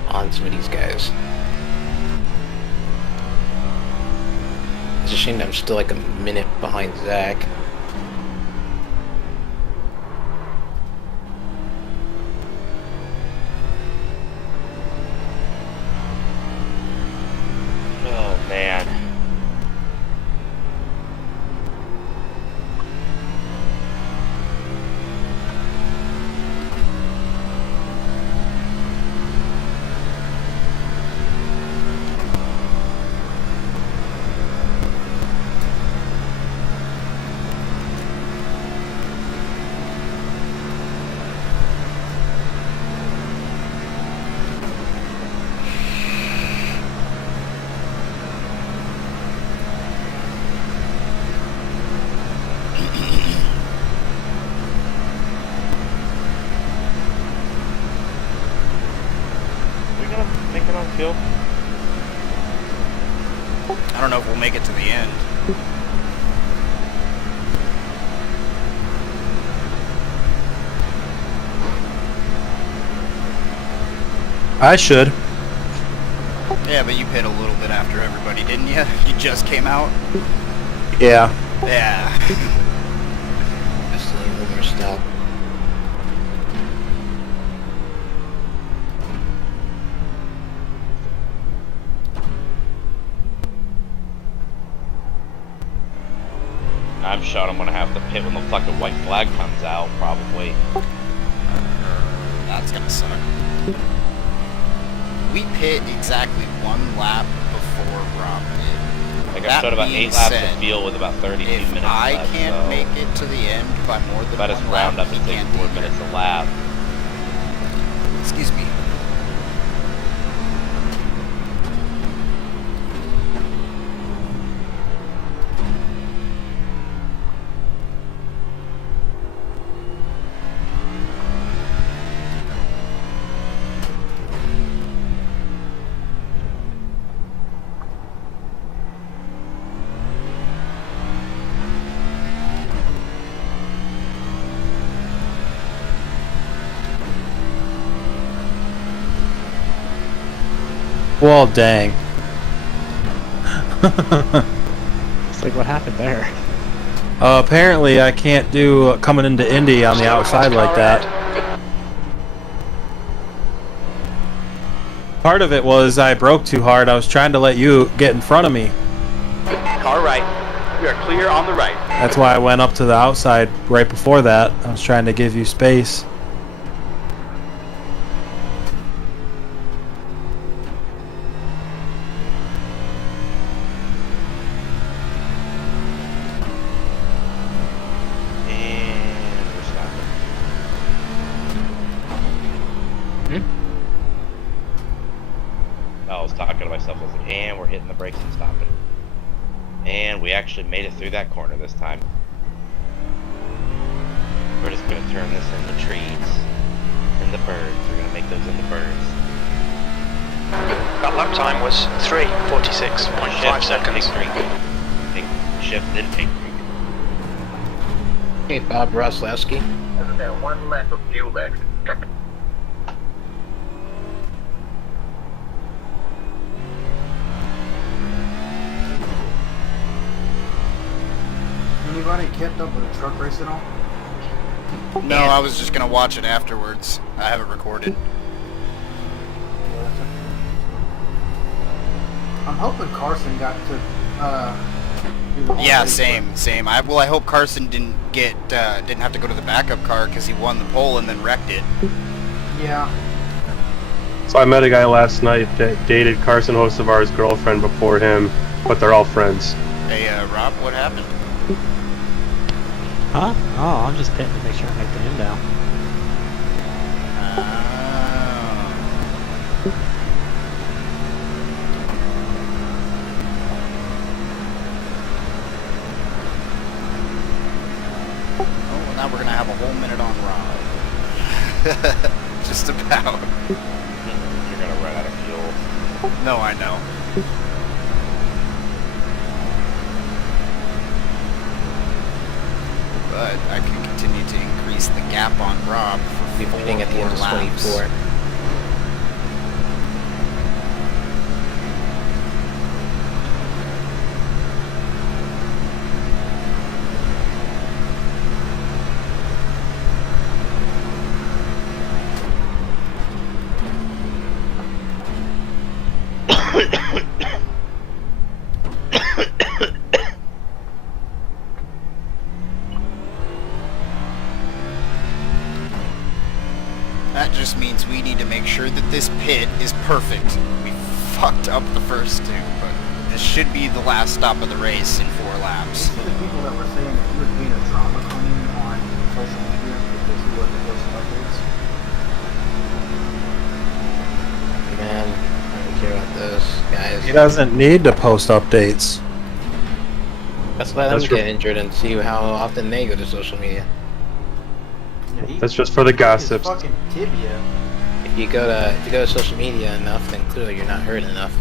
on some of these guys. It's a shame that I'm still like a minute behind Zach. Oh man. We gonna make it on field? I don't know if we'll make it to the end. I should. Yeah, but you pit a little bit after everybody, didn't you? You just came out? Yeah. Yeah. Just one more stop. I'm shot. I'm gonna have to pit when the fucking white flag comes out, probably. That's gonna suck. We pit exactly 1 lap before Rob did. Like I That shot about being 8 laps said, of field with about 32 If minutes I left. can't so make it to the end by more than if I just 1 round lap, up he and take can't 4 be minutes here. a lap. Excuse me. Well, dang. It's like, what happened there? Apparently, I can't do coming into Indy on the outside like that. Part of it was I broke too hard. I was trying to let you get in front of me. Car right. We are clear on the right. That's why I went up to the outside right before that. I was trying to give you space. And we're stopping. I was talking to myself. I was like, and we're hitting the brakes and stopping. And we actually made it through that corner this time. We're just going to turn this into trees. And the birds. We're going to make those into birds. That lap time was 3:46.5 seconds. Shift, then take 3. Hey, Bob Roslowski. That's about 1 lap of fuel left. Anybody kept up with the truck race at all? No, I was just gonna watch it afterwards. I have it recorded. I'm hoping Carson got to do the whole Yeah, race, same. I hope Carson didn't didn't have to go to the backup car because he won the pole and then wrecked it. but- Yeah. So I met a guy last night that dated Carson Hocevar's girlfriend before him, but they're all friends. Hey, Rob, what happened? Huh? Oh, I'm just pitting to make sure I make the him down. Oh, well, now we're gonna have a whole minute on Rob. Just about. You're gonna run out of fuel. No, I know. But I can continue to increase the gap on Rob for Beginning at the end of 24. That just means we need to make sure that this pit is perfect. We fucked up the first two, but this should be the last stop of the race in 4 laps. These are the people that were saying that he was being a drama queen on social media because he wasn't posting updates. Man, I don't care about this, guys. He doesn't need to post updates. Let's let them get injured and see how often they go to social media. Yeah, That's just for the gossips. Fucking tibia. If you go to social media enough, then clearly you're not hurt enough.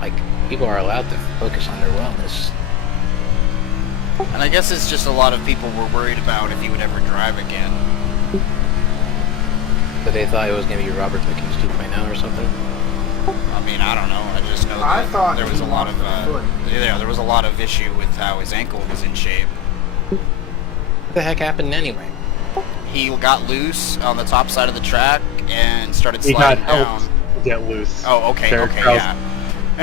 Like, people are allowed to focus on their wellness. And I guess it's just a lot of people were worried about if he would ever drive again. So they thought it was going to be Robert Wickens 2.0 or something? I mean, I don't know. I just know I that thought there was he a lot of lost a foot. there was a lot of issue with how his ankle was in shape. What the heck happened anyway? He got loose on the top side of the track and started He got sliding down. helped get loose. Oh, okay, Derek okay, Kraus- yeah.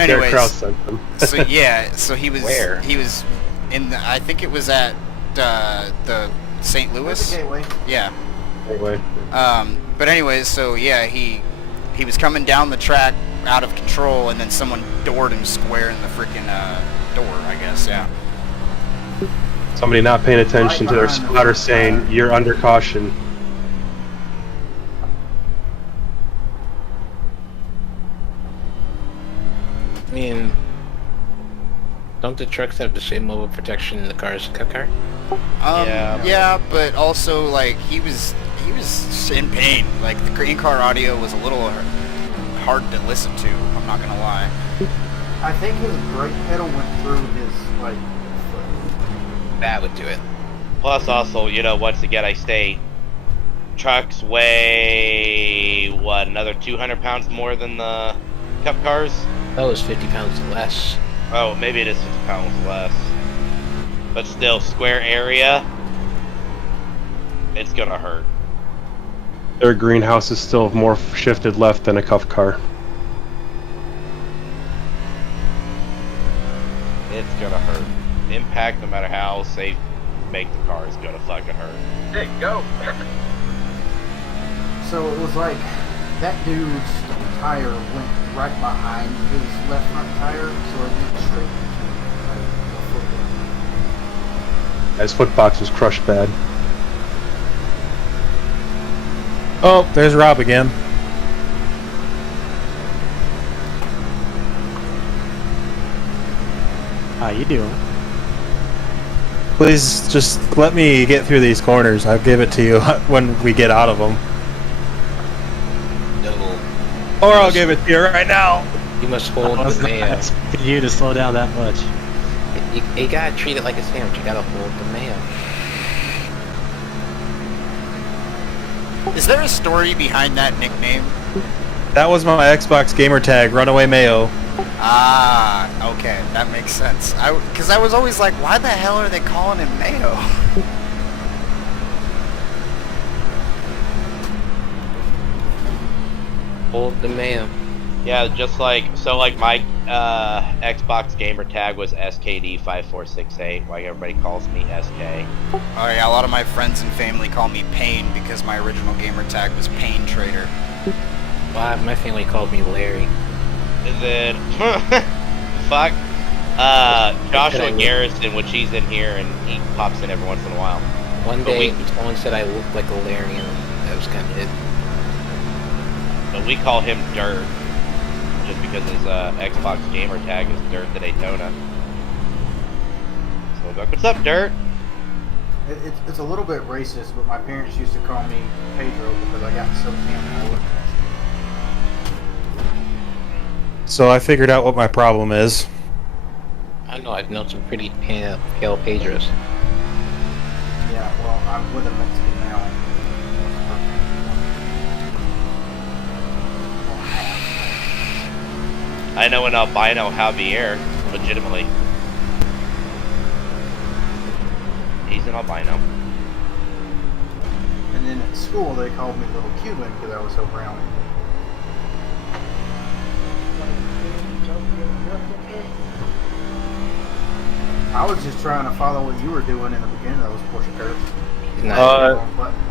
Derek Kraus Anyways, sent them. so yeah, so he was Where? he was in the, I think it was at the St. Where's the Louis. gateway? Yeah. Anyway, But anyways, so yeah, he was coming down the track out of control, and then someone doored him square in the freaking door, I guess. Yeah. somebody not paying attention to their behind the spotter front saying, tire. "You're under caution." I mean, don't the trucks have the same level of protection in the cars? Cup car? Yeah, but also like he was in pain. Like the in-car audio was a little hard to listen to. I'm not gonna lie. I think his brake pedal went through his like foot. That would do it. Plus, also, you know, once again, I state trucks weigh what, another 200 pounds more than the Cup cars. That was 50 pounds less. Oh, maybe it is 50 pounds less. But still, square area, it's gonna hurt. Their greenhouse is still more shifted left than a cuff car. It's gonna hurt. Impact, no matter how safe you make the car, is gonna fucking hurt. Hey, go. So it was like that dude's tire went right behind his left front tire, so it went straight into like, the foot. His foot box was crushed bad. Oh, there's Rob again. How you doing? Please just let me get through these corners. I'll give it to you when we get out of them. No. Or I'll give it to you right now. You must hold I was the not mayo. expecting you to slow down that much. You gotta treat it like a sandwich. You gotta hold the mayo. Is there a story behind that nickname? That was my Xbox gamer tag, Runaway Mayo. Ah, okay, that makes sense. Because I was always like, why the hell are they calling him Mayo? Hold the mayo. Yeah, just like my Xbox gamer tag was SKD5468. Why everybody calls me SK. Oh yeah, a lot of my friends and family call me Pain because my original gamer tag was Pain Trader. Well, my family called me Larry. And then fuck Joshua Garrison, which he's in here and he pops in every once in a while. One day, someone said I looked like a Larry, and that was kind of it. But we call him Dirt, just because his Xbox gamer tag is Dirt the Daytona. So we're like, what's up, Dirt? It's a little bit racist, but my parents used to call me Pedro because I got so damn old. So I figured out what my problem is. I know, I've known some pretty pale Pedros. Yeah, well, I'm with a Mexican now. I know an albino Javier, legitimately. He's an albino. And then at school, they called me Little Cuban because I was so brown. I was just trying to follow what you were doing in the beginning of those Porsche curves.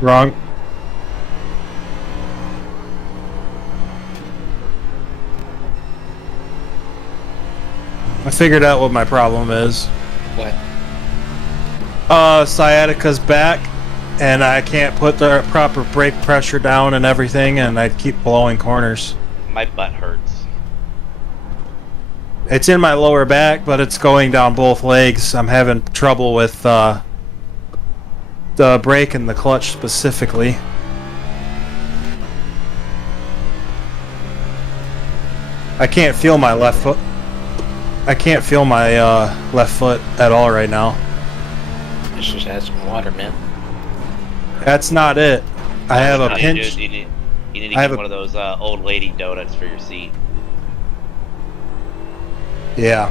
Wrong. I figured out what my problem is. What? Sciatica's back, and I can't put the proper brake pressure down and everything, and I keep blowing corners. My butt hurts. It's in my lower back, but it's going down both legs. I'm having trouble with the brake and the clutch specifically. I can't feel my left foot. I can't feel my left foot at all right now. Let's just add some water, man. That's not it. I have a You pinch. need to get one of those old lady donuts for your seat. Yeah.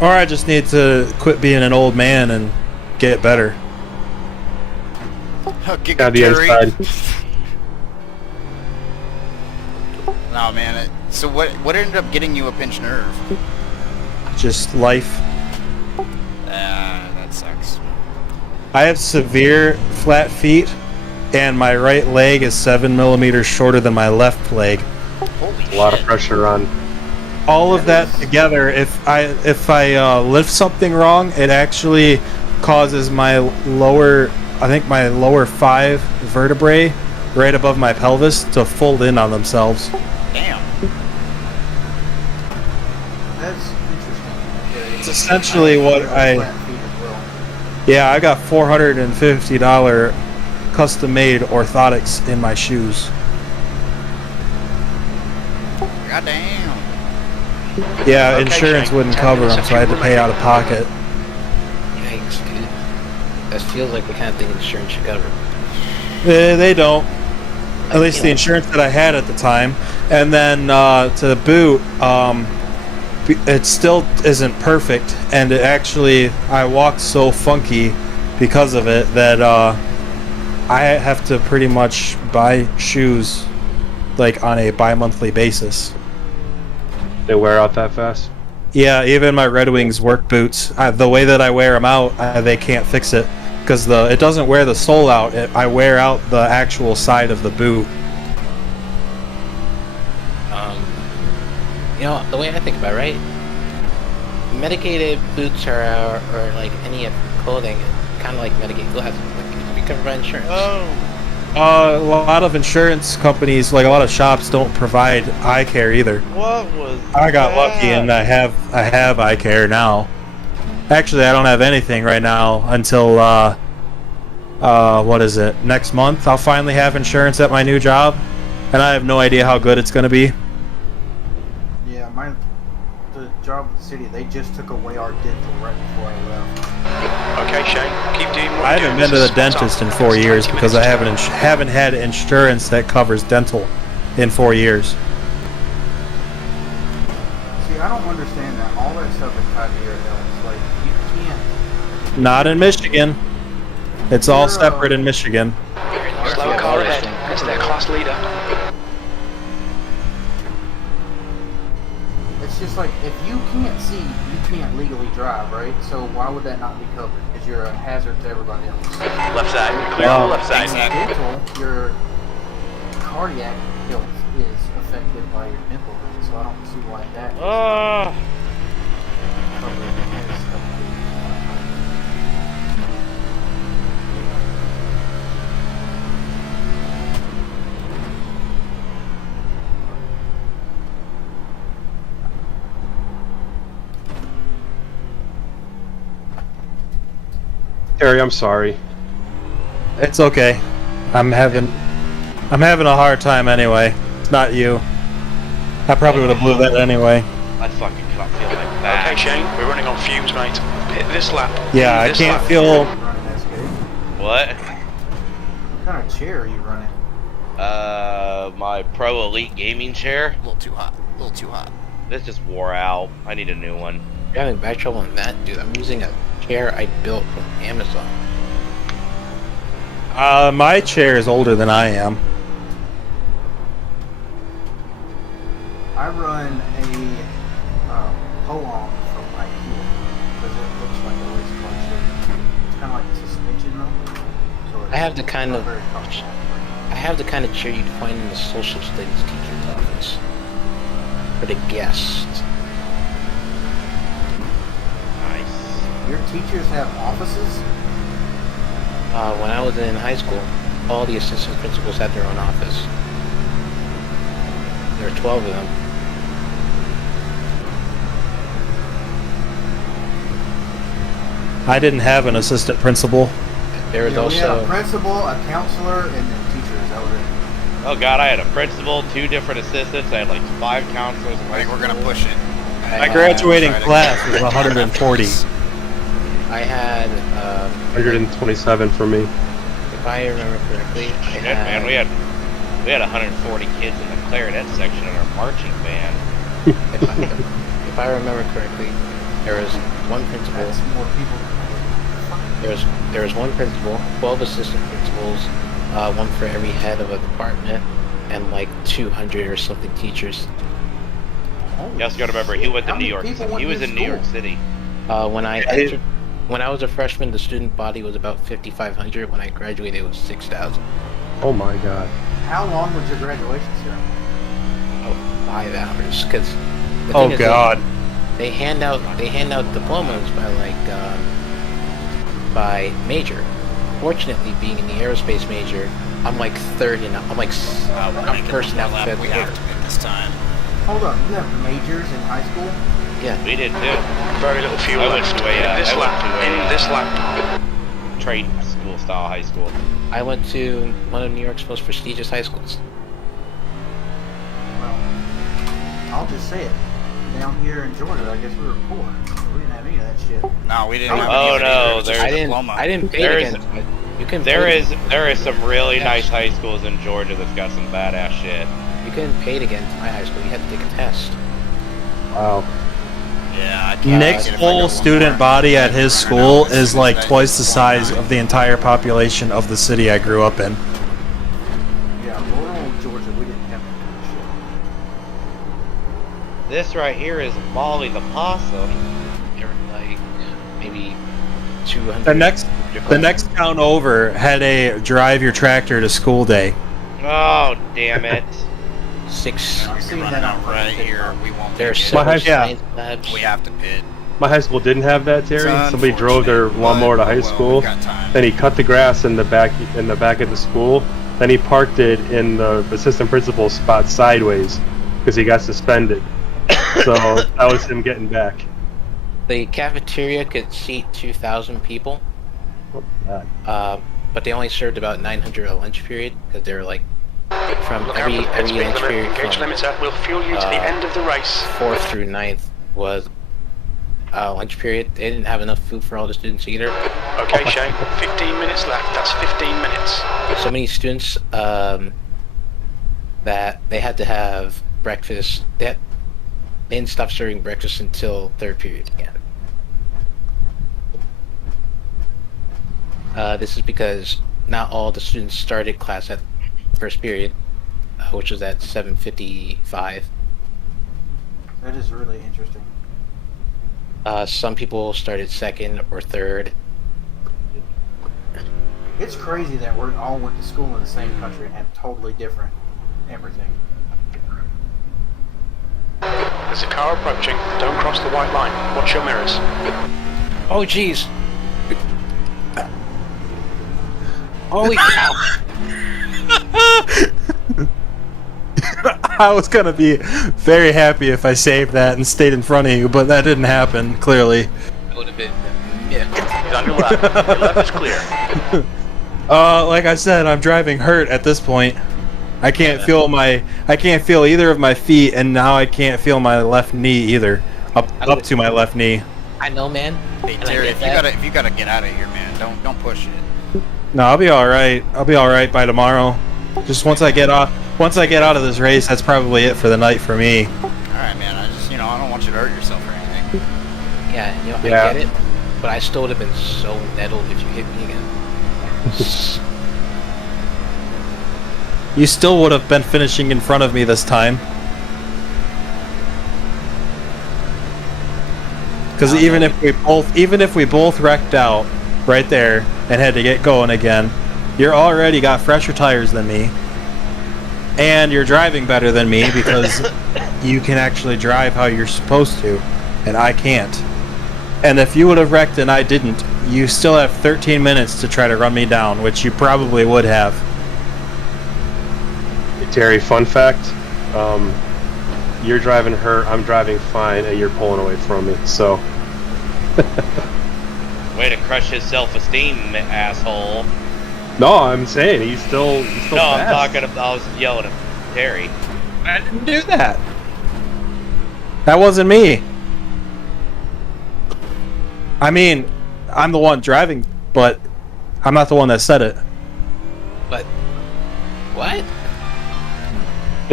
Or I just need to quit being an old man and get better. Got the inside. No man. So what ended up getting you a pinched nerve? Just life. That sucks. I have severe flat feet, and my right leg is 7 millimeters shorter than my left leg. Holy A lot of pressure on. All of that together, if I lift something wrong, it actually causes my lower, I think my lower 5 vertebrae right above my pelvis to fold in on themselves. Damn. That's interesting. It's essentially what Yeah, I got $450 custom-made orthotics in my shoes. Goddamn. Yeah, Okay, insurance Shane, wouldn't 10 cover minutes them, of so I had to fuel pay out of pocket. Yikes, dude. That feels like the kind of thing insurance should cover. They don't. At least the insurance that I had at the time. And then to boot, it still isn't perfect. And it actually, I walked so funky because of it that I have to pretty much buy shoes like on a bi-monthly basis. They wear out that fast? Yeah, even my Red Wings work boots, the way that I wear them out, they can't fix it. Because it doesn't wear the sole out, I wear out the actual side of the boot. You know, the way I think about it, right? Medicated boots or like any clothing, kind of like medicated glasses, like, be covered by insurance. A lot of insurance companies, like a lot of shops, don't provide eye care either. What was I got lucky and I have eye care now. Actually, I don't have anything right now until what is it? Next month I'll finally have insurance at my new job, and I have no idea how good it's going to be. Yeah, the job with the city, they just took away our dental right before I left. Okay, Shane, keep doing what I you're haven't doing. been to the Spot on. dentist in 4 years 20 because I minutes. haven't had insurance that covers dental in 4 years. See, I don't understand that. All that stuff is tied to your health. Like, you can't. Not in Michigan. It's all separate in Michigan. Slow car ahead. It's their class leader. it's just like if you can't see, you can't legally drive, right? So why would that not be covered? Because you're a hazard to everybody else. Left side. Clear on the left side. Dental, your cardiac health is affected by your dental, so I don't see why that is covered as a Terry, I'm sorry. It's okay. I'm having a hard time anyway. It's not you. I probably would have blew that anyway. I fucking cannot feel my back. Okay, Shane, we're running on fumes, mate. Hit this lap. Yeah, I This can't lap. feel. running SK. What? What kind of chair are you running? My Pro Elite gaming chair. A little too hot. A little too hot. This just wore out. I need a new one. You're having back trouble on that, dude. I'm using a chair I built from Amazon. My chair is older than I am. I run a pull-on from IKEA because it looks like a race car chair. It's kind of like suspension though. So it's I have the kind not of very comfortable. I have the kind of chair you'd find in the social studies teacher's office for the guest. Nice. Your teachers have offices? When I was in high school, all the assistant principals had their own office. There were 12 of them. I didn't have an assistant principal. There was Yeah, we had a also principal, a counselor, and then teachers. That was it. Oh god, I had a principal, 2 different assistants. I had like 5 counselors. In my Alright, we're gonna school. push it. My graduating Try to class get was rid of 140. I had 127 for me. if I remember correctly, I Shit, had man, we had 140 kids in the clarinet section in our marching band. if I remember correctly, there was one principal. That's more people. There was one principal, 12 assistant principals, one for every head of a department, and like 200 or something teachers. You also gotta remember, he went to How New many York. people went He was to in New York school? City. When I was a freshman, the student body was about 5,500. When I graduated, it was 6,000. Oh my god. How long was your graduation ceremony? Oh, 5 hours. Because Oh god. they hand out diplomas by major. Fortunately, being in the aerospace major, I'm like third and I'm first and out fifth. We have to pit this time. Hold on, you have majors in high school? Yeah. We did too. Very little fuel I went left. to a, In this I went lap. to a, In this lap. Trade school style high school. I went to one of New York's most prestigious high schools. Well, I'll just say it. Down here in Georgia, I guess we were poor. So we didn't have any of that shit. No, we didn't have Oh, any of it no, either. It was just there's- a diploma. I didn't pay There against is- it. You can There pay is some really Yes. nice high schools in Georgia that's got some badass shit. You couldn't pay to get into my high school. You had to take a test. Wow. Yeah, I can't Nick's get it if I whole go one student more. body at his I school know, is like it's twice the size 29. of the entire population of the city I grew up in. Yeah, rural Georgia, we didn't have that kind of shit. This right here is Molly the Possum. There were like maybe 200. The next town over had a drive your tractor to school day. Oh, damn it. Six. I've seen Running that out on right here. We won't There are make it. several high- yeah. science labs. We have to pit. My high school didn't have that, Terry. It's Somebody drove their unfortunate, lawnmower to but, high oh well, school. we got time. Then he cut the grass in the back of the school. Then he parked it in the assistant principal's spot sideways because he got suspended. So that was him getting back. The cafeteria could seat 2,000 people, Oh, God. but they only served about 900 a lunch period because they were like from Look out every for the pit speed lunch limit. period Gauge from limiter will fuel you to the end of the race. 4th through 9th was lunch period. They didn't have enough food for all the students either. Okay, Shane. 15 minutes left. That's 15 minutes. So many students that they had to have breakfast. They didn't stop serving breakfast until 3rd period began. This is because not all the students started class at 1st period, which was at 7:55. That is really interesting. Some people started second or third. It's crazy that we all went to school in the same country and had totally different everything. There's a car approaching. Don't cross the white line. Watch your mirrors. Oh, jeez. Holy cow. I was gonna be very happy if I saved that and stayed in front of you, but that didn't happen, clearly. It would have been yeah. He's on your left. Your left is clear. Like I said, I'm driving hurt at this point. I can't feel either of my feet, and now I can't feel my left knee either. Up to my left knee. I know, man. Hey Terry, if you gotta get out of here, man, don't push it. No, I'll be all right. I'll be all right by tomorrow. Just once I get out of this race, that's probably it for the night for me. All right, man. I don't want you to hurt yourself or anything. Yeah, I get it, but I still would have been so nettled if you hit me again. You still would have been finishing in front of me this time. Because even if we both wrecked out right there and had to get going again, you're already got fresher tires than me, and you're driving better than me because you can actually drive how you're supposed to, and I can't. And if you would have wrecked and I didn't, you still have 13 minutes to try to run me down, which you probably would have. Hey, Terry, fun fact. You're driving hurt, I'm driving fine, and you're pulling away from me, so... Way to crush his self-esteem, asshole. No, I'm saying, he's still No, fast. I was yelling at Terry. I didn't do that. That wasn't me. I mean, I'm the one driving, but I'm not the one that said it. But what?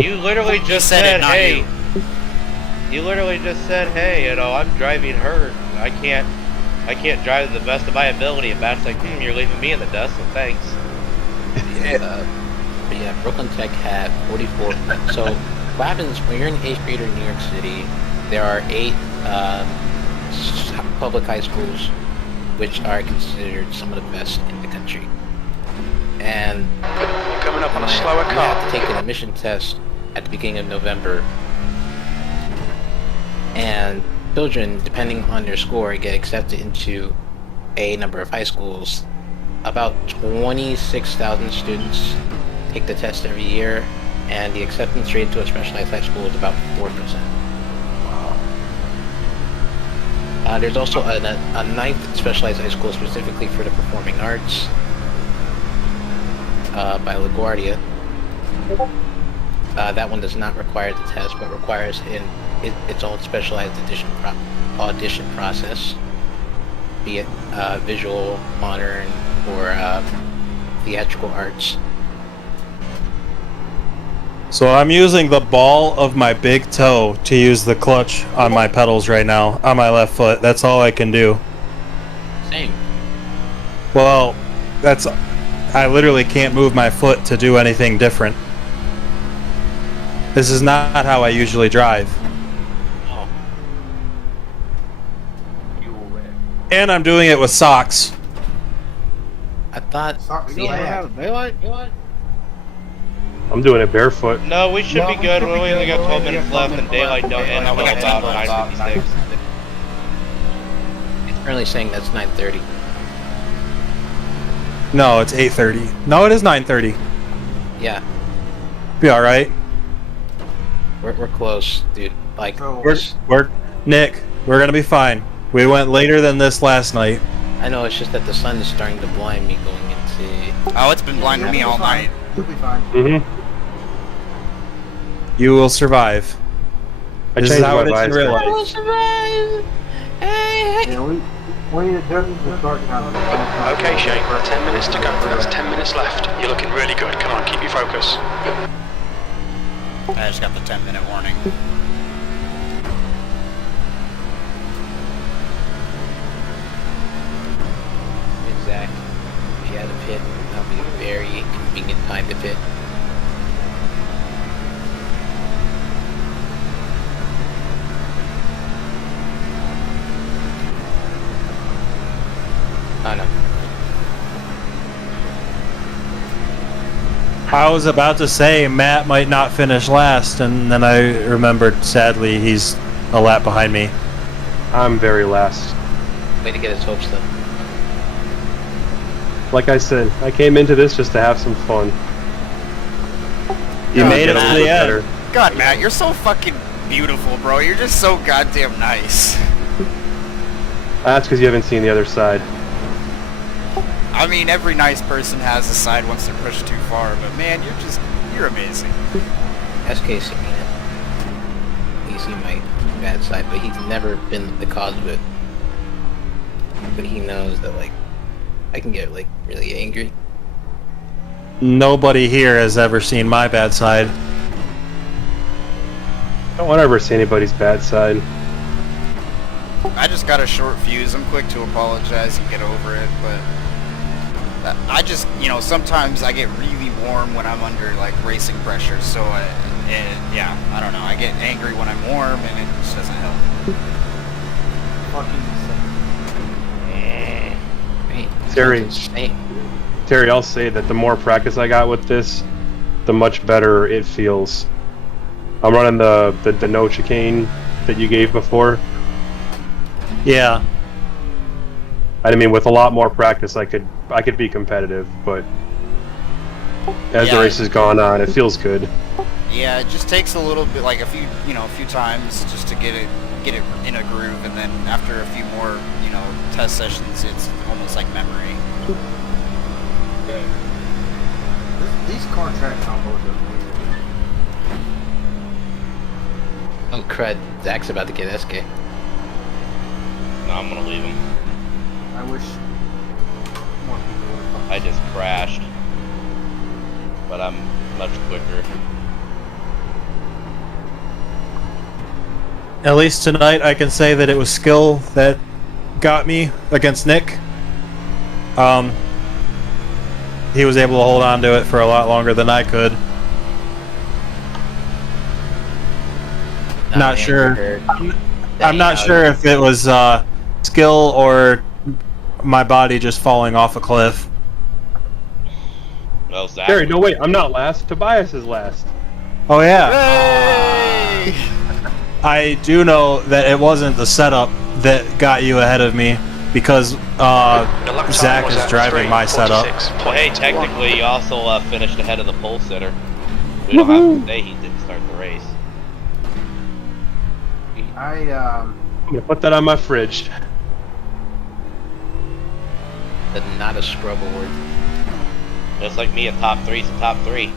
You literally just said said, it, not hey. you. You literally just said, hey, I'm driving hurt. I can't drive to the best of my ability. And Matt's like, you're leaving me in the dust, so thanks. But yeah, Brooklyn Tech had 44. So what happens when you're in 8th grade in New York City, there are 8 public high schools which are considered some of the best in the country. And You're coming up on a slower you car. have to take an admission test at the beginning of November. And children, depending on their score, get accepted into a number of high schools. About 26,000 students take the test every year, and the acceptance rate to a specialized high school is about 4%. There's also a 9th specialized high school specifically for the performing arts by LaGuardia. That one does not require the test, but requires its own specialized audition process, be it visual, modern, or theatrical arts. So I'm using the ball of my big toe to use the clutch on my pedals right now, on my left foot. That's all I can do. Same. Well, I literally can't move my foot to do anything different. This is not how I usually drive. Oh. And I'm doing it with socks. I thought. Socks Yeah. bad. Daylight? I'm doing it barefoot. No, we should be good. We only got 12 minutes left, and daylight don't end until about 9:56. It's currently saying that's 9:30. No, it's 8:30. No, it is 9:30. Yeah, Be all right. we're close, dude. Like, So, Nick, we're gonna be fine. We went later than this last night. I know it's just that the sun is starting to blind me going into. Oh, it's been blinding me all night. You'll be fine. Mm-hmm. You will survive. I This is changed how my it is in visor. real life. Yeah, we need to do the start time. Okay, Shane, 10 minutes to go. That's 10 minutes left. You're looking really good. Come on, keep your focus. I just got the 10-minute warning. Zach, if you had a pit, that'll be a very convenient time to pit. I was about to say Matt might not finish last, and then I remembered, sadly, he's a lap behind me. I'm very last. Way to get his hopes up. Like I said, I came into this just to have some fun. You made it to the end. God, Matt, you're so fucking beautiful, bro. You're just so goddamn nice. That's because you haven't seen the other side. I mean, every nice person has a side once they're pushed too far, but man, you're amazing. SK's seen it. He's seen my bad side, but he's never been the cause of it. But he knows that, like, I can get, like, really angry. Nobody here has ever seen my bad side. I don't want to ever see anybody's bad side. I just got a short fuse. I'm quick to apologize and get over it, but I just, you know, sometimes I get really warm when I'm under, like, racing pressure, so yeah, I don't know. I get angry when I'm warm, and it just doesn't help. Terry, I'll say that the more practice I got with this, the much better it feels. I'm running the no chicane that you gave before. Yeah. I mean, with a lot more practice, I could be competitive, but as the race has gone on, it feels good. Yeah, it just takes a little bit, like a few times just to get it in a groove, and then after a few more, test sessions, it's almost like memory. These car track combos are weird. Oh crud, Zach's about to get SK. No, I'm gonna leave him. I wish more people would. I just crashed, but I'm much quicker. At least tonight I can say that it was skill that got me against Nick. He was able to hold on to it for a lot longer than I could. Not sure. I'm not sure if it was skill or my body just falling off a cliff. Well, Zach. Terry, no wait, I'm not last. Tobias is last. Oh yeah. I do know that it wasn't the setup that got you ahead of me, because Zach is driving my setup. Well, hey, technically, you also finished ahead of the pole sitter. We don't have to say he didn't start the race. I'm gonna put that on my fridge. But not a scrub award. Just like me, a top 3's a top 3.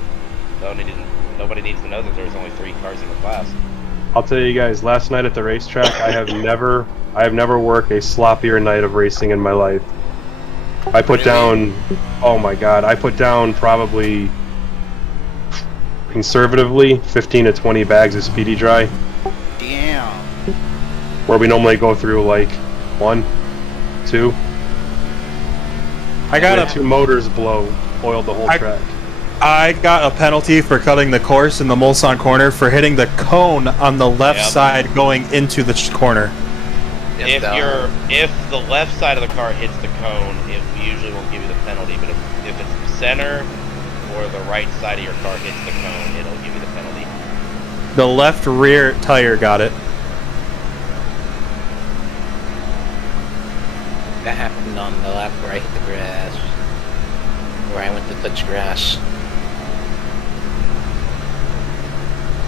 Nobody needs to know that there's only 3 cars in the class. I'll tell you guys, last night at the racetrack, I have never worked a sloppier night of racing in my life. I put down, oh my god, I put down probably, conservatively, 15 to 20 bags of Speedy Dry. Damn. Where we normally go through like 1, 2. I got 2 motors oiled the whole track. I got a penalty for cutting the course in the Mulsanne corner for hitting the cone on the left side going into the corner. If the left side of the car hits the cone, it usually won't give you the penalty. But if it's the center or the right side of your car hits the cone, it'll give you the penalty. The left rear tire got it. That happened on the lap where I hit the grass. Where I went to touch grass.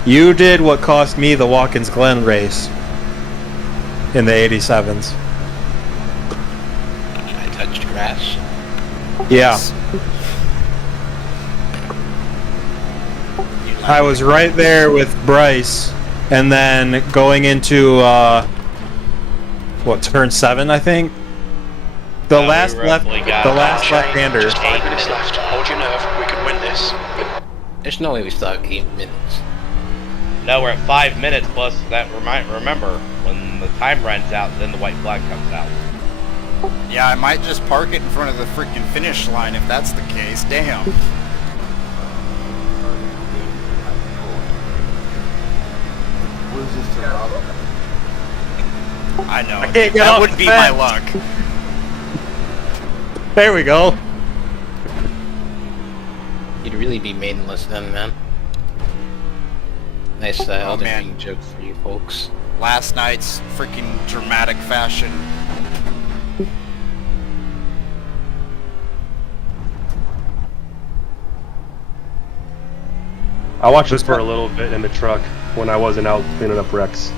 You did what cost me the Watkins Glen race in the 87s. I touched grass. Yeah. I was right there with Bryce, and then going into turn 7, I think. The last left-hander. Just 5 minutes left. Hold your nerve. We can win this. There's no way we still have 8 minutes. No, we're at 5 minutes plus that. Remember, when the time runs out, then the white flag comes out. Yeah, I might just park it in front of the freaking finish line if that's the case. Damn. I know. That would be my luck. There we go. You'd really be maidenless then, man. Nice Elden man. Ring joke for you folks. Last night's freaking dramatic fashion. I watched this for a little bit in the truck when I wasn't out cleaning up wrecks.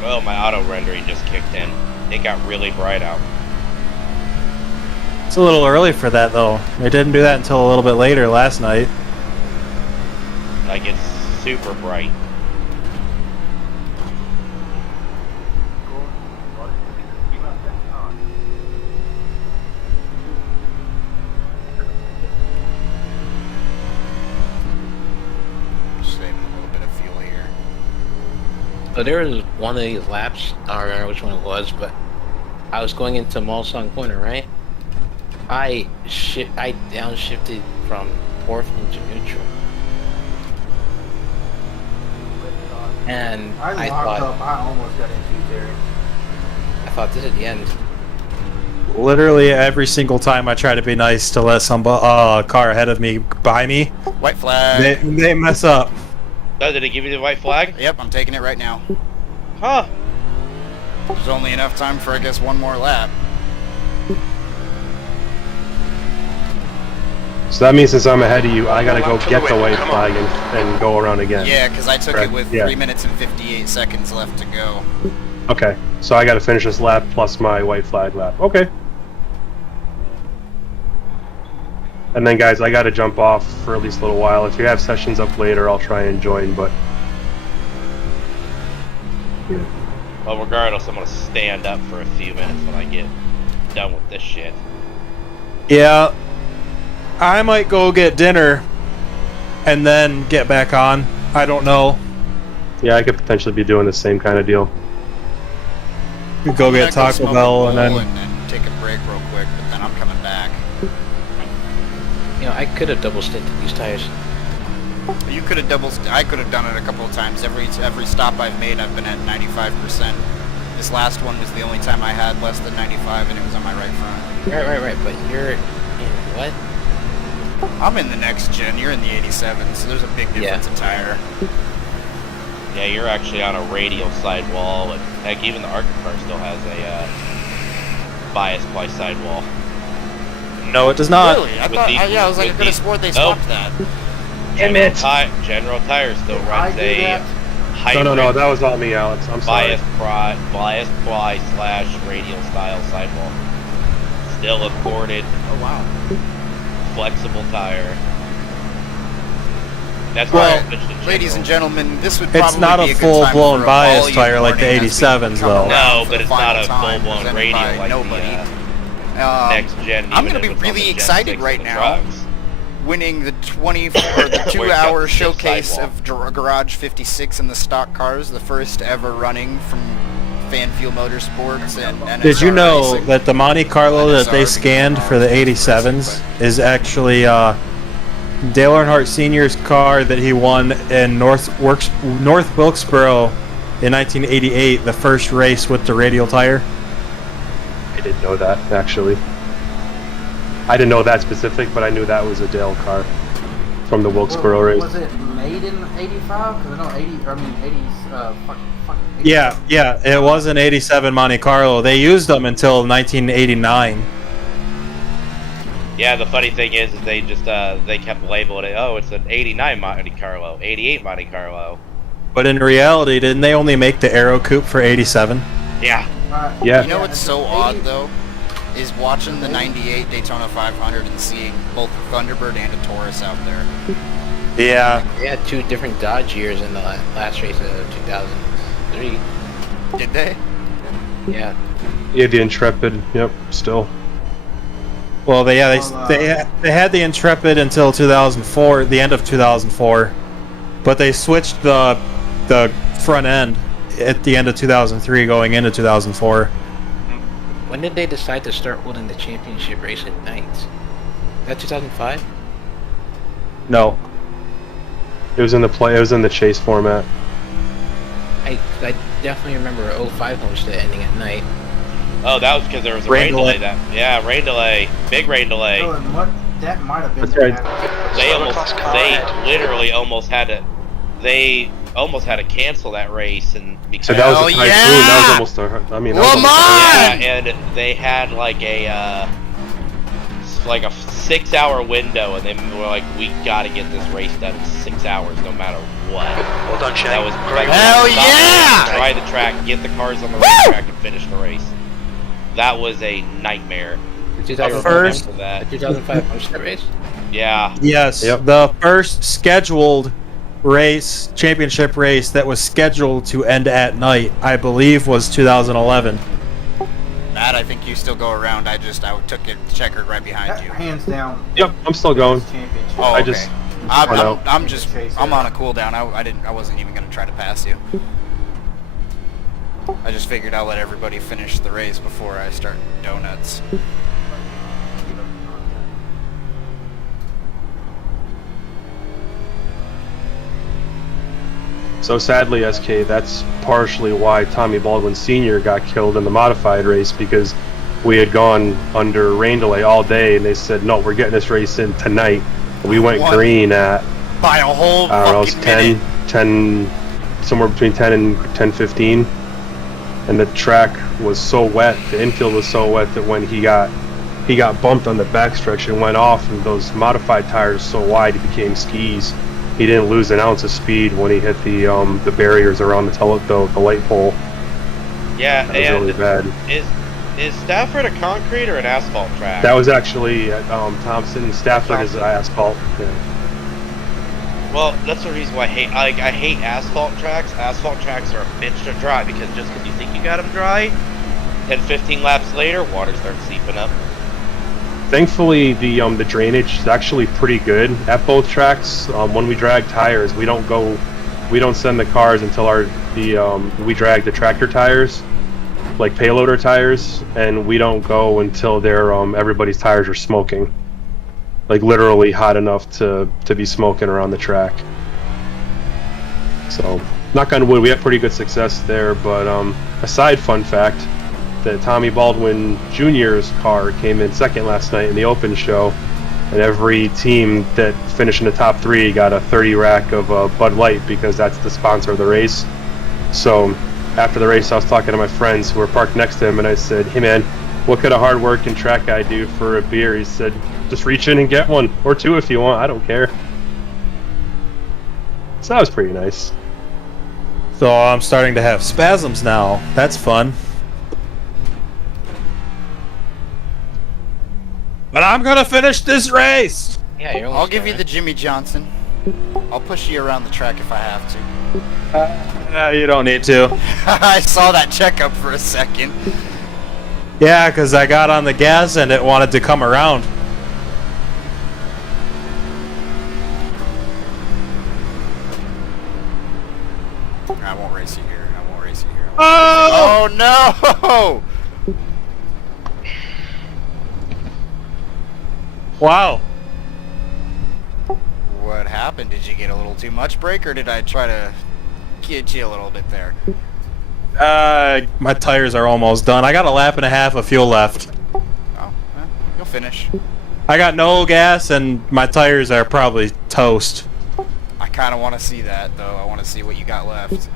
Well, my auto rendering just kicked in. It got really bright out. It's a little early for that, though. It didn't do that until a little bit later last night. Like, it's super bright. Saving a little bit of fuel here. So there was one of these laps, I don't remember which one it was, but I was going into Malsong Corner, right? I downshifted from 4th into neutral. And I locked up. I almost got into you, Terry. I thought this at the end. Literally every single time I try to be nice to let some car ahead of me by me, White flag. they mess up. Oh, did it give you the white flag? Yep, I'm taking it right now. Huh. There's only enough time for, I guess, one more lap. So that means since I'm ahead of you, I gotta go get the white flag and go around again. Yeah, because I took it Correct. with Yeah. 3 minutes and 58 seconds left to go. Okay, so I gotta finish this lap plus my white flag lap. Okay. And then guys, I gotta jump off for at least a little while. If you have sessions up later, I'll try and join, but... Well, regardless, I'm gonna stand up for a few minutes when I get done with this shit. Yeah, I might go get dinner and then get back on. I don't know. Yeah, I could potentially be doing the same kind of deal. Go I'm gonna get Taco smoke a Bell and bowl then... and take a break real quick, but then I'm coming back. You know, I could have double stinted these tires. You could have I could have done it a couple of times. Every stop I've made, I've been at 95%. This last one was the only time I had less than 95, and it was on my right front. Right. But you're in what? I'm in the next gen. You're in the 87, so there's a big difference in tire. Yeah, you're actually on a radial sidewall, and heck, even the Arca car still has a bias ply sidewall. No, it does not. Really? I With thought. the- Yeah, I was like, I with could have the- sworn they Nope. stopped that. General Tire still runs do a that? hybrid No, that was all me, Alex. I'm sorry. bias ply / radial style sidewall. Still a corded, Oh wow. flexible tire. That's Well, why I switched to ladies and general. gentlemen, this would probably It's not be a good full time blown for a bias volume tire like the warning as we 87s come though. around No, for but the it's not final a time, full-blown presented radial by like nobody. the next gen. I'm even gonna be if it's on really the Gen excited 6 right of the now. trucks. Winning the 2-hour the showcase sidewall. of Garage 56 in the stock cars, the first ever running from fanfuel motorsports and NSR Did you know racing. that the Monte Carlo that they NSR scanned for the racing, 87s is actually Dale Earnhardt Sr.'s car that he won in North Wilkesboro in 1988, the first race with the radial tire? I didn't know that, actually. I didn't know that specific, but I knew that was a Dale car from the Wilkesboro race. Was it made in 85? Because I know 80s, fucking Yeah, it was an 87 Monte Carlo. They used them until 1989. Yeah, the funny thing is they just they kept labeling it. Oh, it's an 89 Monte Carlo, 88 Monte Carlo. But in reality, didn't they only make the Aero Coupe for 87? Yeah. Yeah. You know what's so odd though? Is watching the 98 Daytona 500 and seeing both a Thunderbird and a Taurus out there. Yeah. They had 2 different Dodge years in the last race of 2003. Did they? Yeah. Yeah, the Intrepid. Yep, still. Well, they had the Intrepid until 2004, the end of 2004, but they switched the front end at the end of 2003, going into 2004. When did they decide to start holding the championship race at night? That 2005? No. It was in the chase format. I definitely remember 05 Homestead ending at night. Oh, that was because there was a rain delay. Big rain delay. That might have been That's the right. bad- They literally almost had to. They almost had to cancel that race, and because So that was Hell a typhoon. yeah! That was almost a. I mean, that was almost Lamont! yeah, and they had like a 6-hour window, and they were like, "We got to get this race done in 6 hours, no matter what." Well done, Shane. That was Great. Hell stop, yeah! Try the track, get the cars on the racetrack, and finish the race. That was a nightmare. The 2005 First- For that, the 2005 Homestead race. yeah. Yes, Yep. the first scheduled race, championship race that was scheduled to end at night, I believe, was 2011. Matt, I think you still go around. I took it checkered right behind That, you. hands down. Yep, I'm still going. Championship. Oh, I okay. just- I'm on a cooldown. I wasn't even gonna try to pass you. I just figured I'll let everybody finish the race before I start donuts. So sadly, SK, that's partially why Tommy Baldwin Sr. got killed in the modified race, because we had gone under rain delay all day, and they said, no, we're getting this race in tonight. We went What? green at, By a whole I don't know, it was fucking minute. 10, somewhere between 10 and 10:15. And the track was so wet, the infield was so wet that when he got bumped on the backstretch and went off, and those modified tires so wide he became skis. He didn't lose an ounce of speed when he hit the barriers around the light pole. Yeah, That was and really bad. is Stafford a concrete or an asphalt track? That was actually at Thompson. Stafford is asphalt. Yeah. Well, that's the reason why I hate asphalt tracks. Asphalt tracks are a bitch to dry, because just because you think you got them dry, 10-15 laps later, water starts seeping up. Thankfully, the drainage is actually pretty good at both tracks. When we drag tires, we don't send the cars until we drag the tractor tires, like payloader tires, and we don't go until everybody's tires are smoking, like literally hot enough to be smoking around the track. So, knock on wood, we had pretty good success there. But a side fun fact, that Tommy Baldwin Jr.'s car came in second last night in the open show, and every team that finished in the top 3 got a 30 rack of Bud Light, because that's the sponsor of the race. So after the race, I was talking to my friends who were parked next to him, and I said, hey man, what could a hard working track guy do for a beer? He said, just reach in and get one, or 2 if you want, I don't care. So that was pretty nice. So I'm starting to have spasms now. That's fun. But I'm gonna finish this race! Yeah, you're I'll give you the Jimmy Johnson. I'll push you around the track if I have to. No, you don't need to. I saw that checkup for a second. Yeah, because I got on the gas and it wanted to come around. I won't race you here. I won't race you here. Oh! Oh no! Wow. What happened? Did you get a little too much brake, or did I try to get you a little bit there? My tires are almost done. I got a lap and a half of fuel left. Oh, well, you'll finish. I got no gas and my tires are probably toast. I kind of want to see that, though. I want to see what you got left.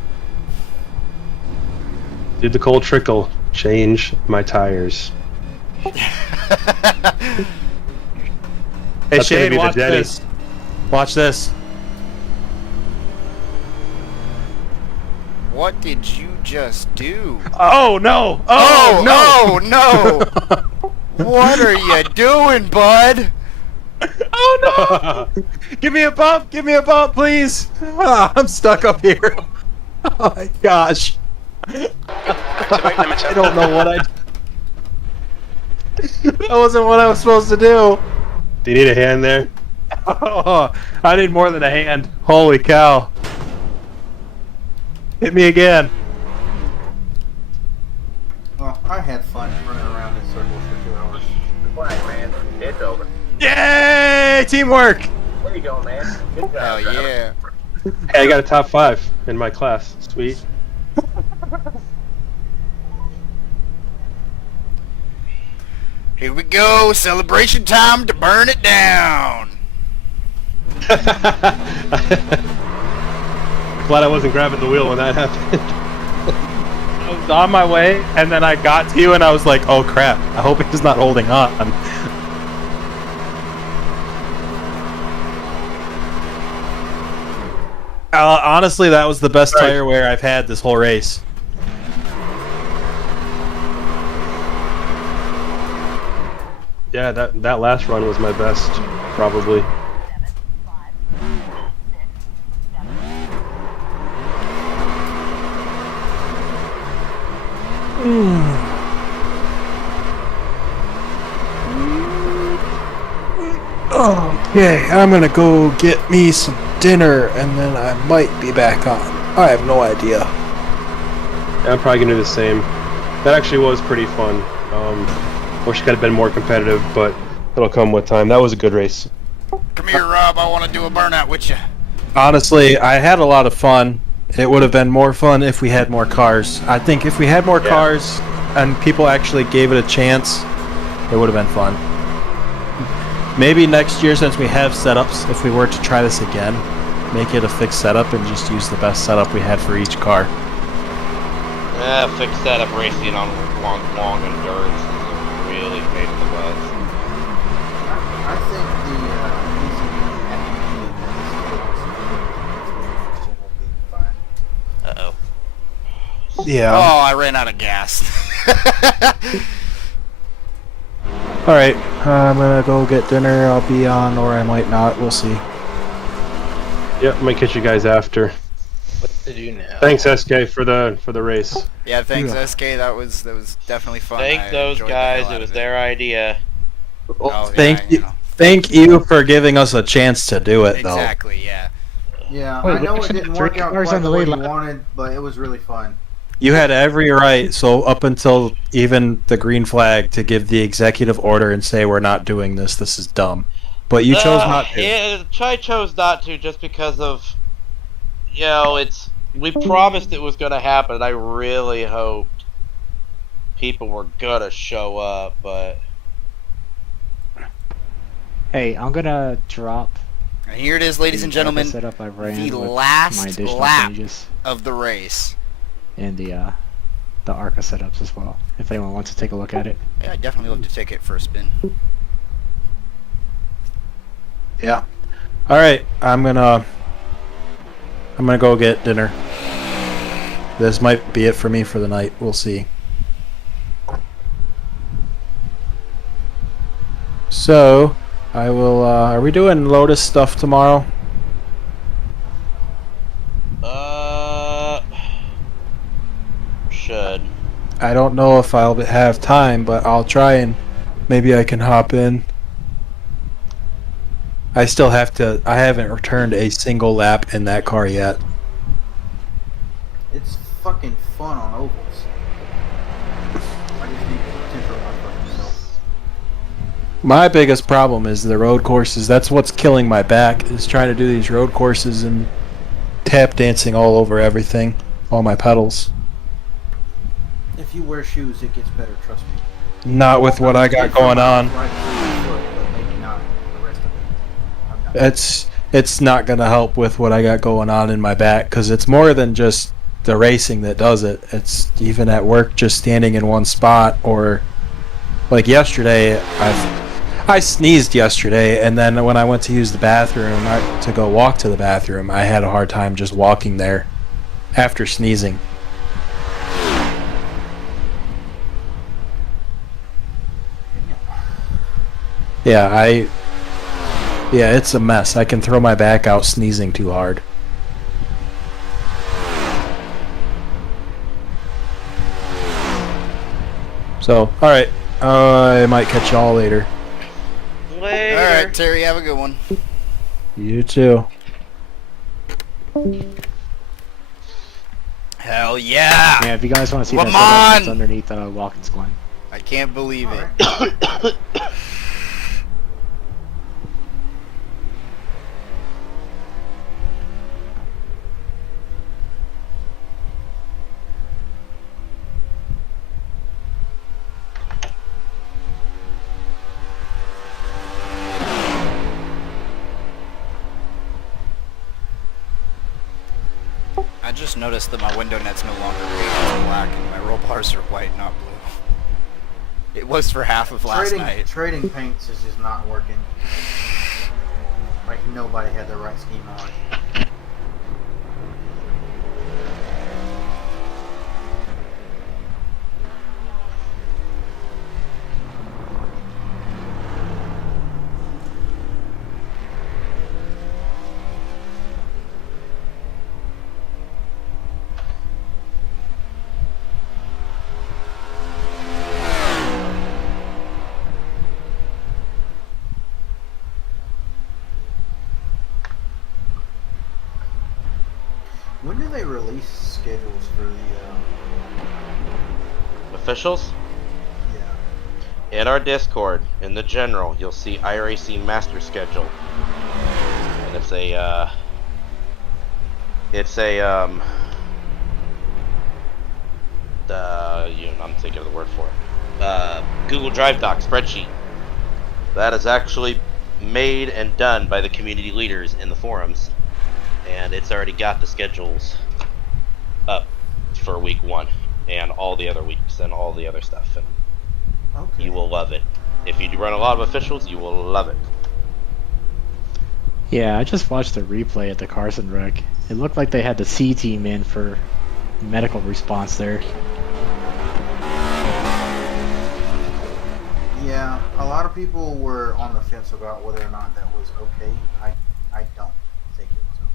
Did the cold trickle, change my tires. Hey That's gonna Shane, be the watch Denny. this. Watch this. What did you just do? Oh no! Oh no! What are you doing, bud? Oh no! Give me a bump! Give me a bump, please! Ah, I'm stuck up here. Oh my gosh! Activate limiter. I don't know what I. That wasn't what I was supposed to do. Do you need a hand there? Oh, I need more than a hand. Holy cow! Hit me again. Well, I had fun running around in circles for 2 hours. Flag, man. It's over. Yay! Teamwork! There you go, man. Good job. Hell yeah. Hey, I got a top 5 in my class. Sweet. Here we go, celebration time to burn it down. Glad I wasn't grabbing the wheel when that happened. I was on my way, and then I got to you, and I was like, "Oh crap! I hope he's not holding on." Honestly, that was the best tire wear I've had this whole race. Yeah, that last run was my best, probably. Okay, I'm gonna go get me some dinner, and then I might be back on. I have no idea. Yeah, I'm probably gonna do the same. That actually was pretty fun. Wish it could have been more competitive, but it'll come with time. That was a good race. Come here, Rob. I want to do a burnout with you. Honestly, I had a lot of fun. It would have been more fun if we had more cars. I think if we had more cars and people actually gave it a chance, it would have been fun. Maybe next year, since we have setups, if we were to try this again, make it a fixed setup and just use the best setup we had for each car. Yeah, fixed setup racing on long endurance is a really pain in the butt. I think the Uh-oh. Yeah. Oh, I ran out of gas. Alright, I'm gonna go get dinner. I'll be on, or I might not. We'll see. Yep, might catch you guys after. What to do now? Thanks, SK, for the race. Yeah, thanks, SK. That was definitely fun. Thank those guys. It was their idea. Oh, Thank you for giving us a chance to do it, though. Exactly. Yeah. Yeah, Wait, I know we it should didn't have work 3 out cars quite on the the way lead you lap. wanted, but it was really fun. You had every right, so up until even the green flag, to give the executive order and say we're not doing this. This is dumb. But you chose not to. Yeah, I chose not to just because of, we promised it was going to happen. I really hoped people were going to show up, but... Hey, I'm gonna drop. And here it is, ladies and gentlemen, Setup I ran the with last my additional lap changes of the race. and the ARCA setups as well. If anyone wants to take a look at it. Yeah, I definitely love to take it for a spin. Yeah. All right, I'm gonna go get dinner. This might be it for me for the night. We'll see. So, I will. Are we doing Lotus stuff tomorrow? Should. I don't know if I'll have time, but I'll try and maybe I can hop in. I still have to. I haven't returned a single lap in that car yet. It's fucking fun on ovals. I just need to temper my fucking self. My biggest problem is the road courses. That's what's killing my back, is trying to do these road courses and tap dancing all over everything, all my pedals. If you wear shoes, it gets better, trust me. Not with what I got going on. Right foot, but maybe not the rest of it. It's not going to help with what I got going on in my back, because it's more than just the racing that does it. It's even at work, just standing in one spot, or like yesterday, I sneezed yesterday, and then when I went to use the bathroom, to go walk to the bathroom, I had a hard time just walking there after sneezing. Yeah, it's a mess. I can throw my back out sneezing too hard. So, alright. I might catch y'all later. Later. Alright, Terry, have a good one. You too. Hell yeah! Yeah, if you guys want to see Come that setup, it's on! underneath Watkins Glen. I can't believe it. just noticed that my window net's no longer painted black and my roll bars are white, not blue. It was for half of last night. Trading paints is just not working. Like nobody had the right scheme on it. When do they release schedules for the Officials? Yeah. In our Discord, in the general, you'll see iRacing Master Schedule. And it's a, I'm thinking of the word for it. Google Drive doc spreadsheet. That is actually made and done by the community leaders in the forums. And it's already got the schedules up for week 1 and all the other weeks and all the other stuff. And Okay. you will love it. If you run a lot of officials, you will love it. Yeah, I just watched the replay at the Carson wreck. It looked like they had the C team in for medical response there. Yeah, a lot of people were on the fence about whether or not that was okay. I don't think it was okay.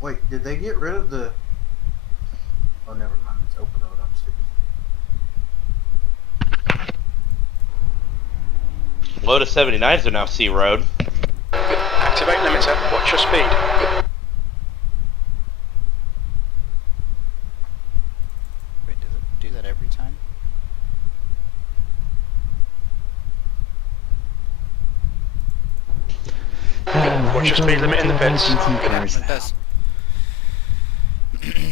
Wait, did they get rid of the... Oh, never mind. It's open road. I'm stupid. Lotus 79s are now C road. Activate limiter. Watch your speed. Wait, does it do that every time? Watch your speed limit in the pits. What GT cars It now? does.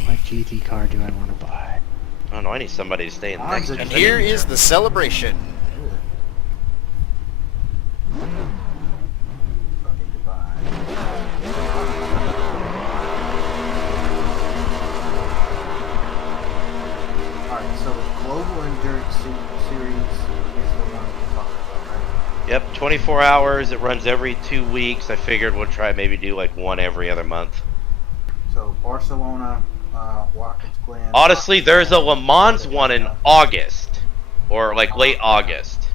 What GT car do I want to buy? I don't know, I need somebody to stay in the Mine's next a And gen. here is the celebration. Fucking goodbye. Alright, so the Global Endurance Series is the one we're talking about, right? Yep, 24 hours. It runs every 2 weeks. I figured we'll try maybe do like one every other month. So Barcelona, Watkins Glen. Honestly, there's a Le Mans one in August. Or like late August.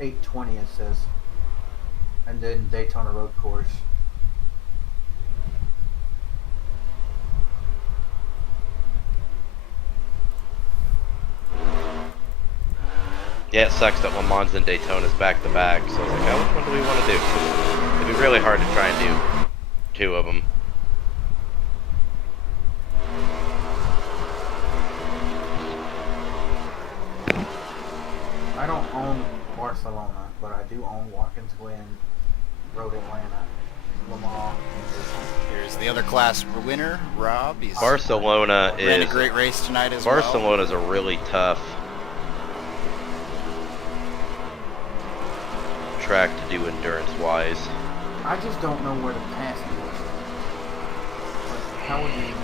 820 it says. And then Daytona Road Course. Yeah, it sucks that Le Mans and Daytona's back to back. So I was like, oh, which one do we want to do? 'Cause it'd be really hard to try and do 2 of them. I don't own Barcelona, but I do own Watkins Glen, Road Atlanta, Le Mans, and Daytona. Here's the other class winner, Rob. He's Barcelona ran a is great race tonight as well. Barcelona's a really tough track to do endurance wise. I just don't know where the passing was. Like, how would you like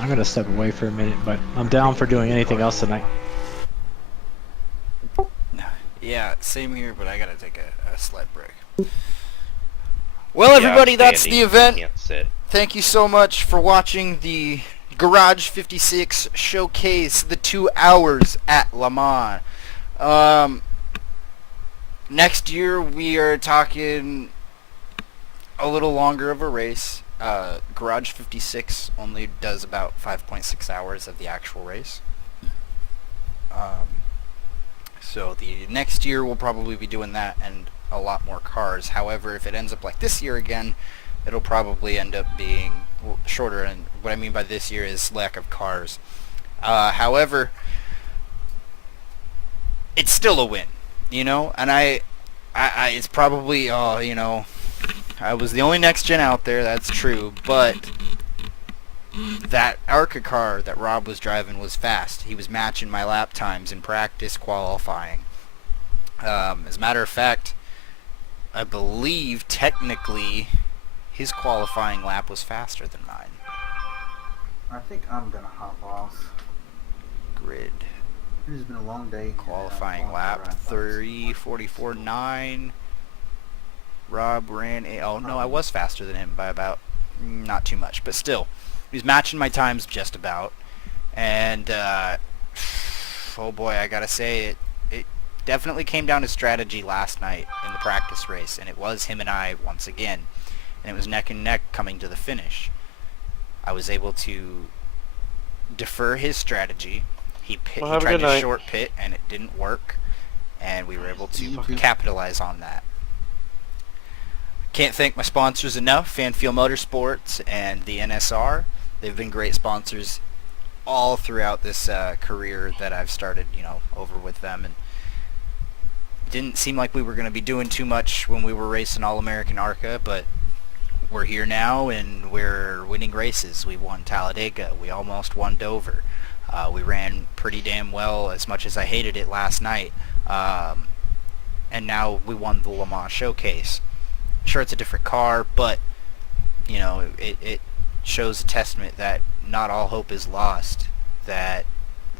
I'm gonna step away for a minute, but I'm down for doing anything else tonight. Yeah, same here, but I gotta take a slight break. Well, everybody, that's the event. Can't sit. Thank you so much for watching the Garage 56 showcase, the 2 hours at Le Mans. Next year, we are talking a little longer of a race. Garage 56 only does about 5.6 hours of the actual race. So the next year we'll probably be doing that and a lot more cars. However, if it ends up like this year again, it'll probably end up being shorter. And what I mean by this year is lack of cars. However, it's still a win, you know. And I it's probably, you know, I was the only next gen out there. That's true, but that ARCA car that Rob was driving was fast. He was matching my lap times in practice qualifying. As a matter of fact, I believe technically his qualifying lap was faster than mine. I think I'm gonna hop off. Grid. It has been a long day. Qualifying lap 3:44.9. Rob ran a... Oh, no, I was faster than him by about... Not too much, but still. He was matching my times just about. And, oh boy, I gotta say, it definitely came down to strategy last night in the practice race. And it was him and I once again. And it was neck and neck coming to the finish. I was able to defer his strategy. He tried to short pit, and it didn't work. And we were able to capitalize on that. Can't thank my sponsors enough, Fanfuel Motorsports and the NSR. They've been great sponsors all throughout this career that I've started, you know, over with them. And it didn't seem like we were going to be doing too much when we were racing All-American ARCA, but we're here now and we're winning races. We won Talladega. We almost won Dover. We ran pretty damn well, as much as I hated it last night. And now we won the Le Mans Showcase. Sure, it's a different car, but, you know, it shows a testament that not all hope is lost, that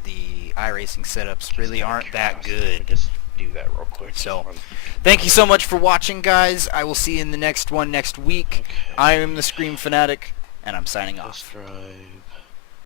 the iRacing setups really aren't that good. Just do that real quick. So, thank you so much for watching, guys. I will see you in the next one next week. Okay. I am the Scream Fanatic, and I'm signing off. Test drive.